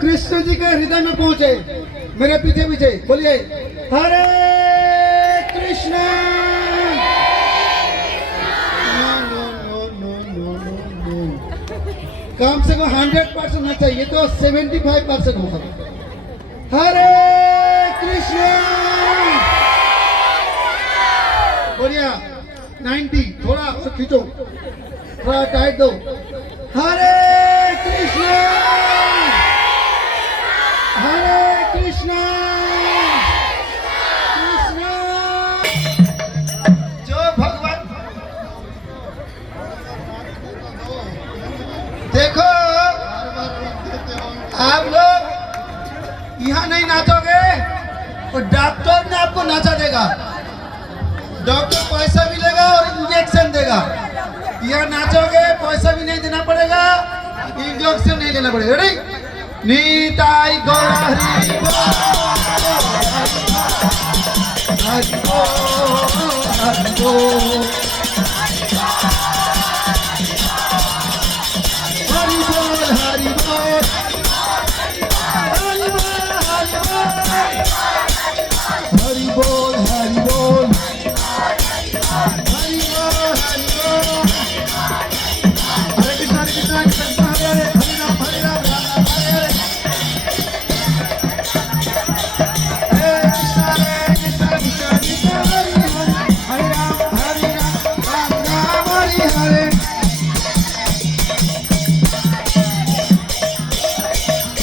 कृष्ण जी के हृदय में पहुंचे। मेरे पीछे पीछे बोलिए हरे कृष्णा। कम से कम 100% होना चाहिए, तो 75% होगा। हरे कृष्णा। बढ़िया 90। थोड़ा सा खींचो, थोड़ा टाइट दो। हरे कृष्णा कृष्णा जो भगवान। देखो आप लोग यहाँ नहीं नाचोगे तो डॉक्टर ने आपको नाचा देगा। डॉक्टर पैसा भी लेगा और इंजेक्शन देगा। यहाँ नाचोगे पैसा भी नहीं देना पड़ेगा, इंजेक्शन नहीं लेना पड़ेगा। रेडी। नीताई गौर हरि बोल हरि बोल हरि बोल।